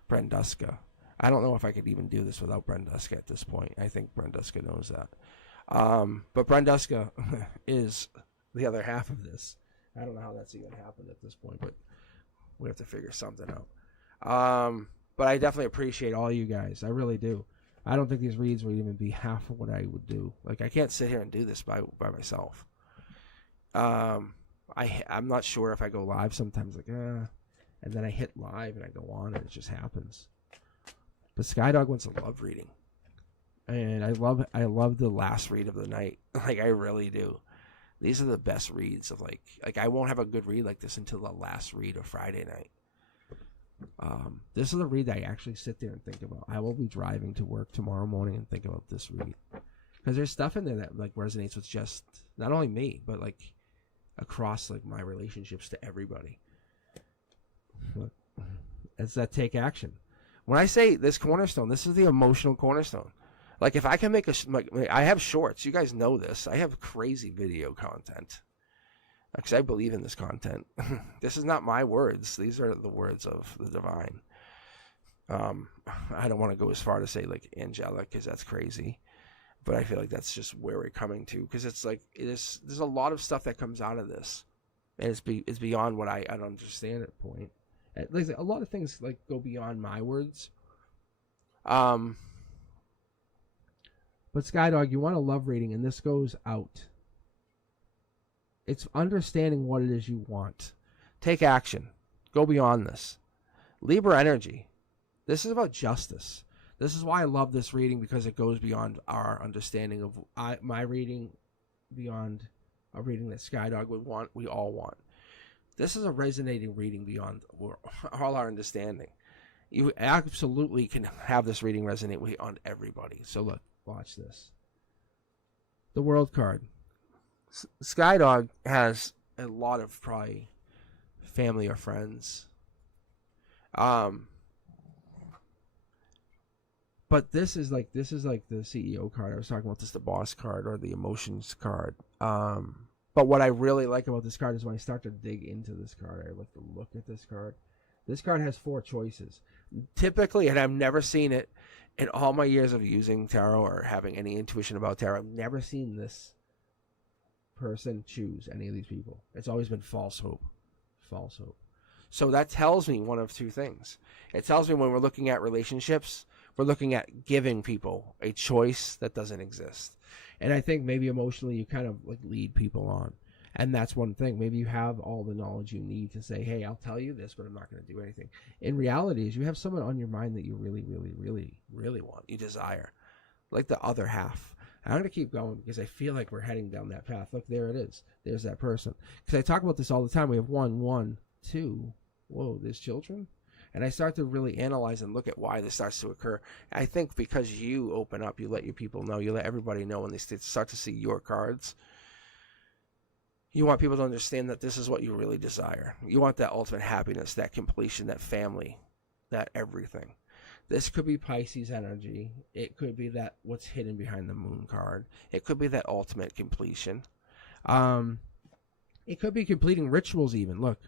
Brenduska. I don't know if I could even do this without Brenduska at this point. I think Brenduska knows that. But Brenduska is the other half of this. I don't know how that's even happened at this point, but we have to figure something out. But I definitely appreciate all you guys. I really do. I don't think these reads would even be half of what I would do. Like, I can't sit here and do this by myself. I'm not sure if I go live sometimes, like, and then I hit live and I go on and it just happens. But Skydog wants a love reading. And I love the last read of the night. Like, I really do. These are the best reads of like I won't have a good read like this until the last read of Friday night. This is the read that I actually sit there and think about. I will be driving to work tomorrow morning and think about this read. Because there's stuff in there that like resonates with just not only me, but like across like my relationships to everybody. It's that take action. When I say this cornerstone, this is the emotional cornerstone. Like if I can make I have shorts. You guys know this. I have crazy video content. Because I believe in this content. This is not my words. These are the words of the divine. I don't want to go as far to say like angelic, because that's crazy. But I feel like that's just where we're coming to. Because it's like, there's a lot of stuff that comes out of this. And it's beyond what I don't understand at the point. And like a lot of things like go beyond my words. But Skydog, you want a love reading, and this goes out. It's understanding what it is you want. Take action. Go beyond this. Libra energy. This is about justice. This is why I love this reading, because it goes beyond our understanding of my reading, beyond a reading that Skydog would want, we all want. This is a resonating reading beyond all our understanding. You absolutely can have this reading resonate on everybody. So look, watch this. The World card. Skydog has a lot of probably family or friends. But this is like the CEO card. I was talking about this, the boss card or the emotions card. But what I really like about this card is when I start to dig into this card, I like to look at this card. This card has 4 choices. Typically, and I've never seen it in all my years of using tarot or having any intuition about tarot, I've never seen this person choose any of these people. It's always been false hope. False hope. So that tells me one of 2 things. It tells me when we're looking at relationships, we're looking at giving people a choice that doesn't exist. And I think maybe emotionally you kind of like lead people on. And that's one thing. Maybe you have all the knowledge you need to say, hey, I'll tell you this, but I'm not going to do anything. In reality, is you have someone on your mind that you really, really, really, really want. You desire. Like the other half. I'm going to keep going because I feel like we're heading down that path. Look, there it is. There's that person. Because I talk about this all the time. We have 1, 2. Whoa, there's children? And I start to really analyze and look at why this starts to occur. I think because you open up, you let your people know, you let everybody know when they start to see your cards. You want people to understand that this is what you really desire. You want that ultimate happiness, that completion, that family, that everything. This could be Pisces energy. It could be that what's hidden behind the moon card. It could be that ultimate completion. It could be completing rituals even. Look.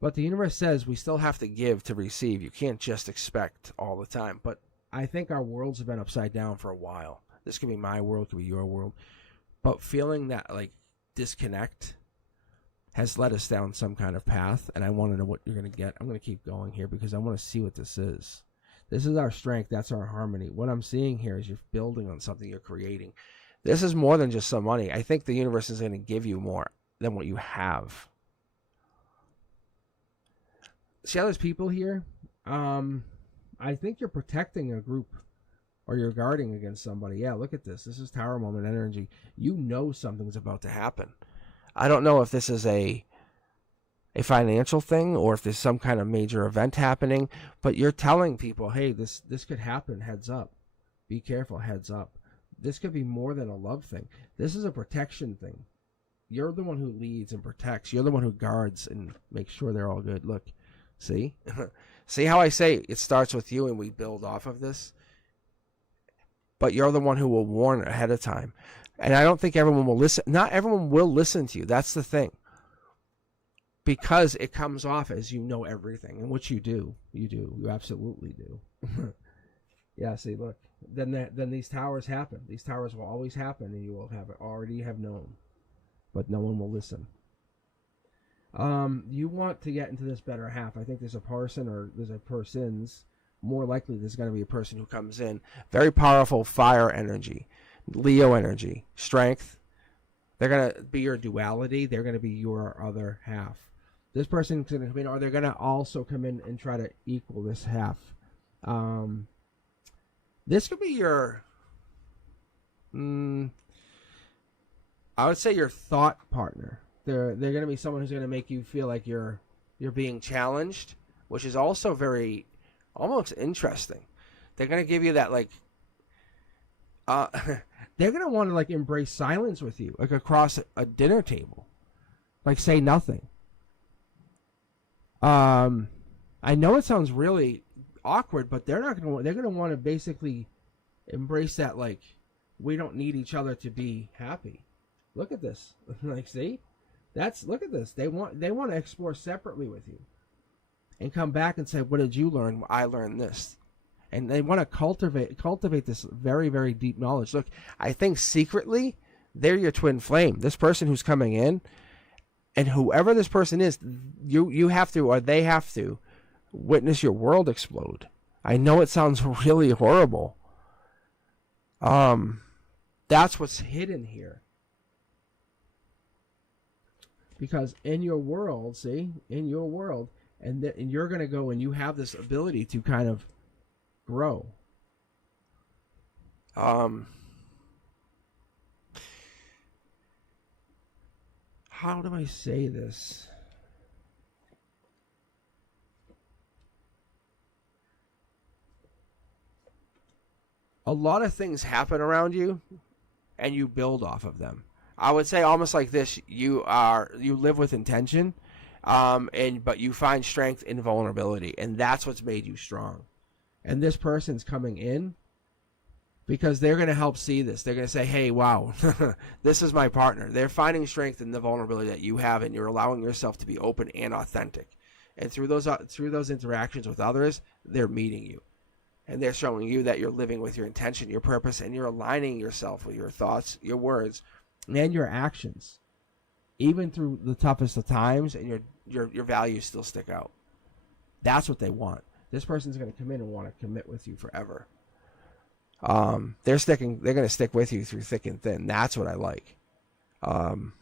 But the universe says we still have to give to receive. You can't just expect all the time. But I think our worlds have been upside down for a while. This could be my world, could be your world. But feeling that like disconnect has led us down some kind of path. And I want to know what you're going to get. I'm going to keep going here because I want to see what this is. This is our strength. That's our harmony. What I'm seeing here is you're building on something you're creating. This is more than just some money. I think the universe is going to give you more than what you have. See how there's people here? I think you're protecting a group or you're guarding against somebody. Yeah, look at this. This is Tower Moment energy. You know something's about to happen. I don't know if this is a financial thing or if there's some kind of major event happening, but you're telling people, hey, this could happen. Heads up. Be careful. Heads up. This could be more than a love thing. This is a protection thing. You're the one who leads and protects. You're the one who guards and makes sure they're all good. Look, see? See how I say it starts with you and we build off of this? But you're the one who will warn ahead of time. And I don't think everyone will listen. Not everyone will listen to you. That's the thing. Because it comes off as you know everything, and which you do. You do. You absolutely do. Yeah, see, look. Then these towers happen. These towers will always happen, and you will already have known. But no one will listen. You want to get into this better half. I think there's a person or there's a persons. More likely there's going to be a person who comes in. Very powerful fire energy. Leo energy. Strength. They're going to be your duality. They're going to be your other half. This person's going to come in, or they're going to also come in and try to equal this half. This could be your... I would say your thought partner. They're going to be someone who's going to make you feel like you're being challenged, which is also very almost interesting. They're going to give you that like they're going to want to like embrace silence with you, like across a dinner table. Like say nothing. I know it sounds really awkward, but they're not going to they're going to want to basically embrace that like we don't need each other to be happy. Look at this. Like see? Look at this. They want to explore separately with you, and come back and say, "What did you learn? Well, I learned this," and they want to cultivate this very very deep knowledge. Look, I think secretly they're your twin flame. This person who's coming in, and whoever this person is, you have to or they have to witness your world explode. I know it sounds really horrible. That's what's hidden here. Because in your world, and you're going to go and you have this ability to kind of grow. How do I say this? A lot of things happen around you, and you build off of them. I would say almost like this: you live with intention, but you find strength in vulnerability, and that's what's made you strong. And this person's coming in because they're going to help see this. They're going to say, "Hey, wow, this is my partner." They're finding strength in the vulnerability that you have, and you're allowing yourself to be open and authentic. And through those interactions with others, they're meeting you, and they're showing you that you're living with your intention, your purpose, and you're aligning yourself with your thoughts, your words, and your actions, even through the toughest of times, and your values still stick out. That's what they want. This person's going to come in and want to commit with you forever. They're going to stick with you through thick and thin. That's what I like. But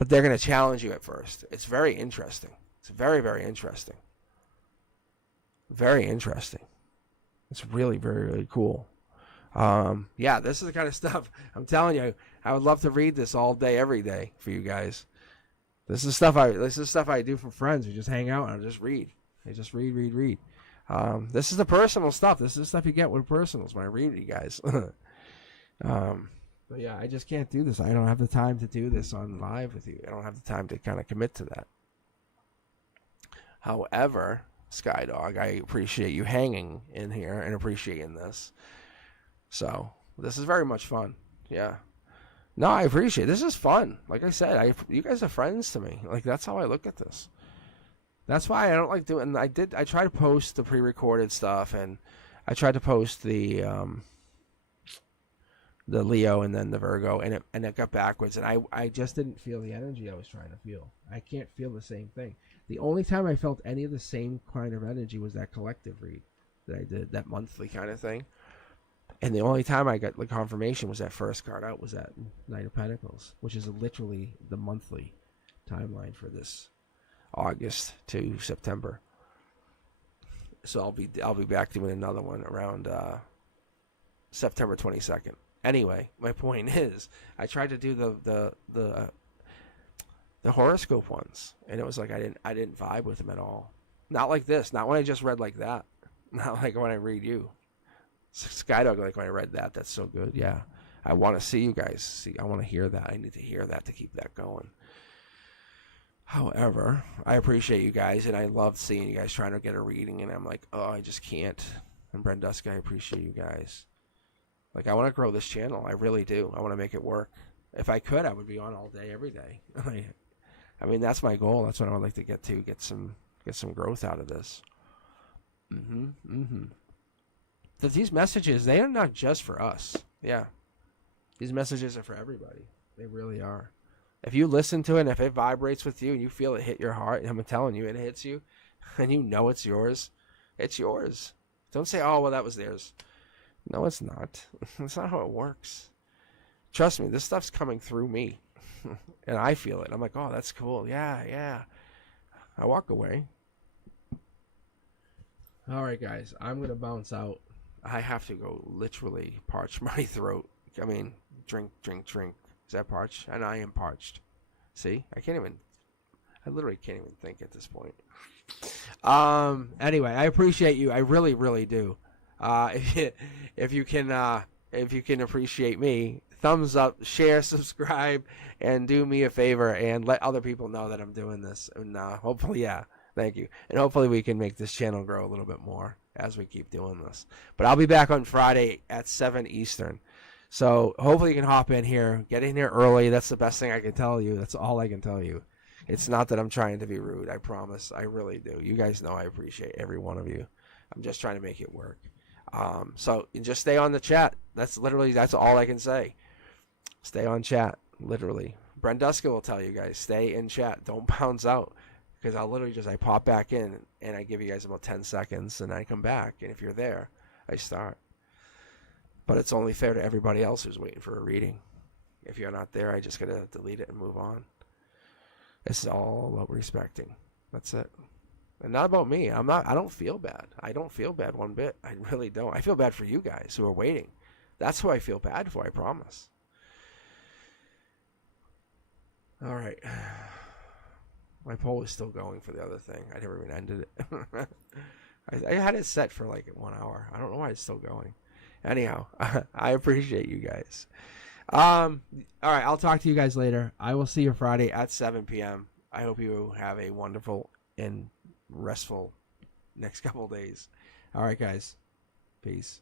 they're going to challenge you at first. It's very interesting. It's very, very interesting. Very interesting. It's really, very, really cool. Yeah, this is the kind of stuff I'm telling you. I would love to read this all day, every day for you guys. This is stuff I do for friends. We just hang out and I just read. I just read. This is the personal stuff. This is the stuff you get with personals when I read you guys. But yeah, I just can't do this. I don't have the time to do this on live with you. I don't have the time to kind of commit to that. However, Skydog, I appreciate you hanging in here and appreciating this. So this is very much fun. Yeah. No, I appreciate it. This is fun. Like I said, you guys are friends to me. Like that's how I look at this. That's why I don't like doing. I try to post the pre-recorded stuff, and I tried to post the Leo and then the Virgo, and it got backwards, and I just didn't feel the energy I was trying to feel. I can't feel the same thing. The only time I felt any of the same kind of energy was that collective read that I did, that monthly kind of thing. And the only time I got the confirmation was that first card out was that Knight of Pentacles, which is literally the monthly timeline for this August to September. So I'll be back doing another one around September 22nd. Anyway, my point is, I tried to do the horoscope ones, and it was like I didn't vibe with them at all. Not like this. Not when I just read like that. Not like when I read you. Skydog, like when I read that. That's so good. Yeah, I want to see you guys. See, I want to hear that. I need to hear that to keep that going. However, I appreciate you guys, and I love seeing you guys trying to get a reading, and I'm like, oh, I just can't. And Brenduska, I appreciate you guys. Like, I want to grow this channel. I really do. I want to make it work. If I could, I would be on all day, every day. I mean, that's my goal. That's what I would like to get to. Get some growth out of this. That these messages, they are not just for us. Yeah. These messages are for everybody. They really are. If you listen to it, and if it vibrates with you, and you feel it hit your heart, and I'm telling you, it hits you, and you know it's yours, it's yours. Don't say, oh, well, that was theirs. No, it's not. That's not how it works. Trust me, this stuff's coming through me, and I feel it. I'm like, oh, that's cool. Yeah. I walk away. All right, guys, I'm going to bounce out. I have to go literally parch my throat. I mean, drink. Is that parched? And I am parched. See? I literally can't even think at this point. Anyway, I appreciate you. I really, really do. If you can appreciate me, thumbs up, share, subscribe, and do me a favor and let other people know that I'm doing this. And hopefully, yeah, thank you. And hopefully we can make this channel grow a little bit more as we keep doing this. But I'll be back on Friday at 7 Eastern. So hopefully you can hop in here, get in here early. That's the best thing I can tell you. That's all I can tell you. It's not that I'm trying to be rude. I promise. I really do. You guys know I appreciate every one of you. I'm just trying to make it work. So just stay on the chat. That's all I can say. Stay on chat, literally. Brenduska will tell you guys, stay in chat. Don't bounce out. Because I'll literally I pop back in and I give you guys about 10 seconds and I come back. And if you're there, I start. But it's only fair to everybody else who's waiting for a reading. If you're not there, I just gotta delete it and move on. It's all about respecting. That's it. And not about me. I don't feel bad. I don't feel bad one bit. I really don't. I feel bad for you guys who are waiting. That's who I feel bad for, I promise. All right. My poll is still going for the other thing. I never even ended it. I had it set for like 1 hour. I don't know why it's still going. Anyhow, I appreciate you guys. All right, I'll talk to you guys later. I will see you Friday at 7 p.m. I hope you have a wonderful and restful next couple days. All right, guys. Peace.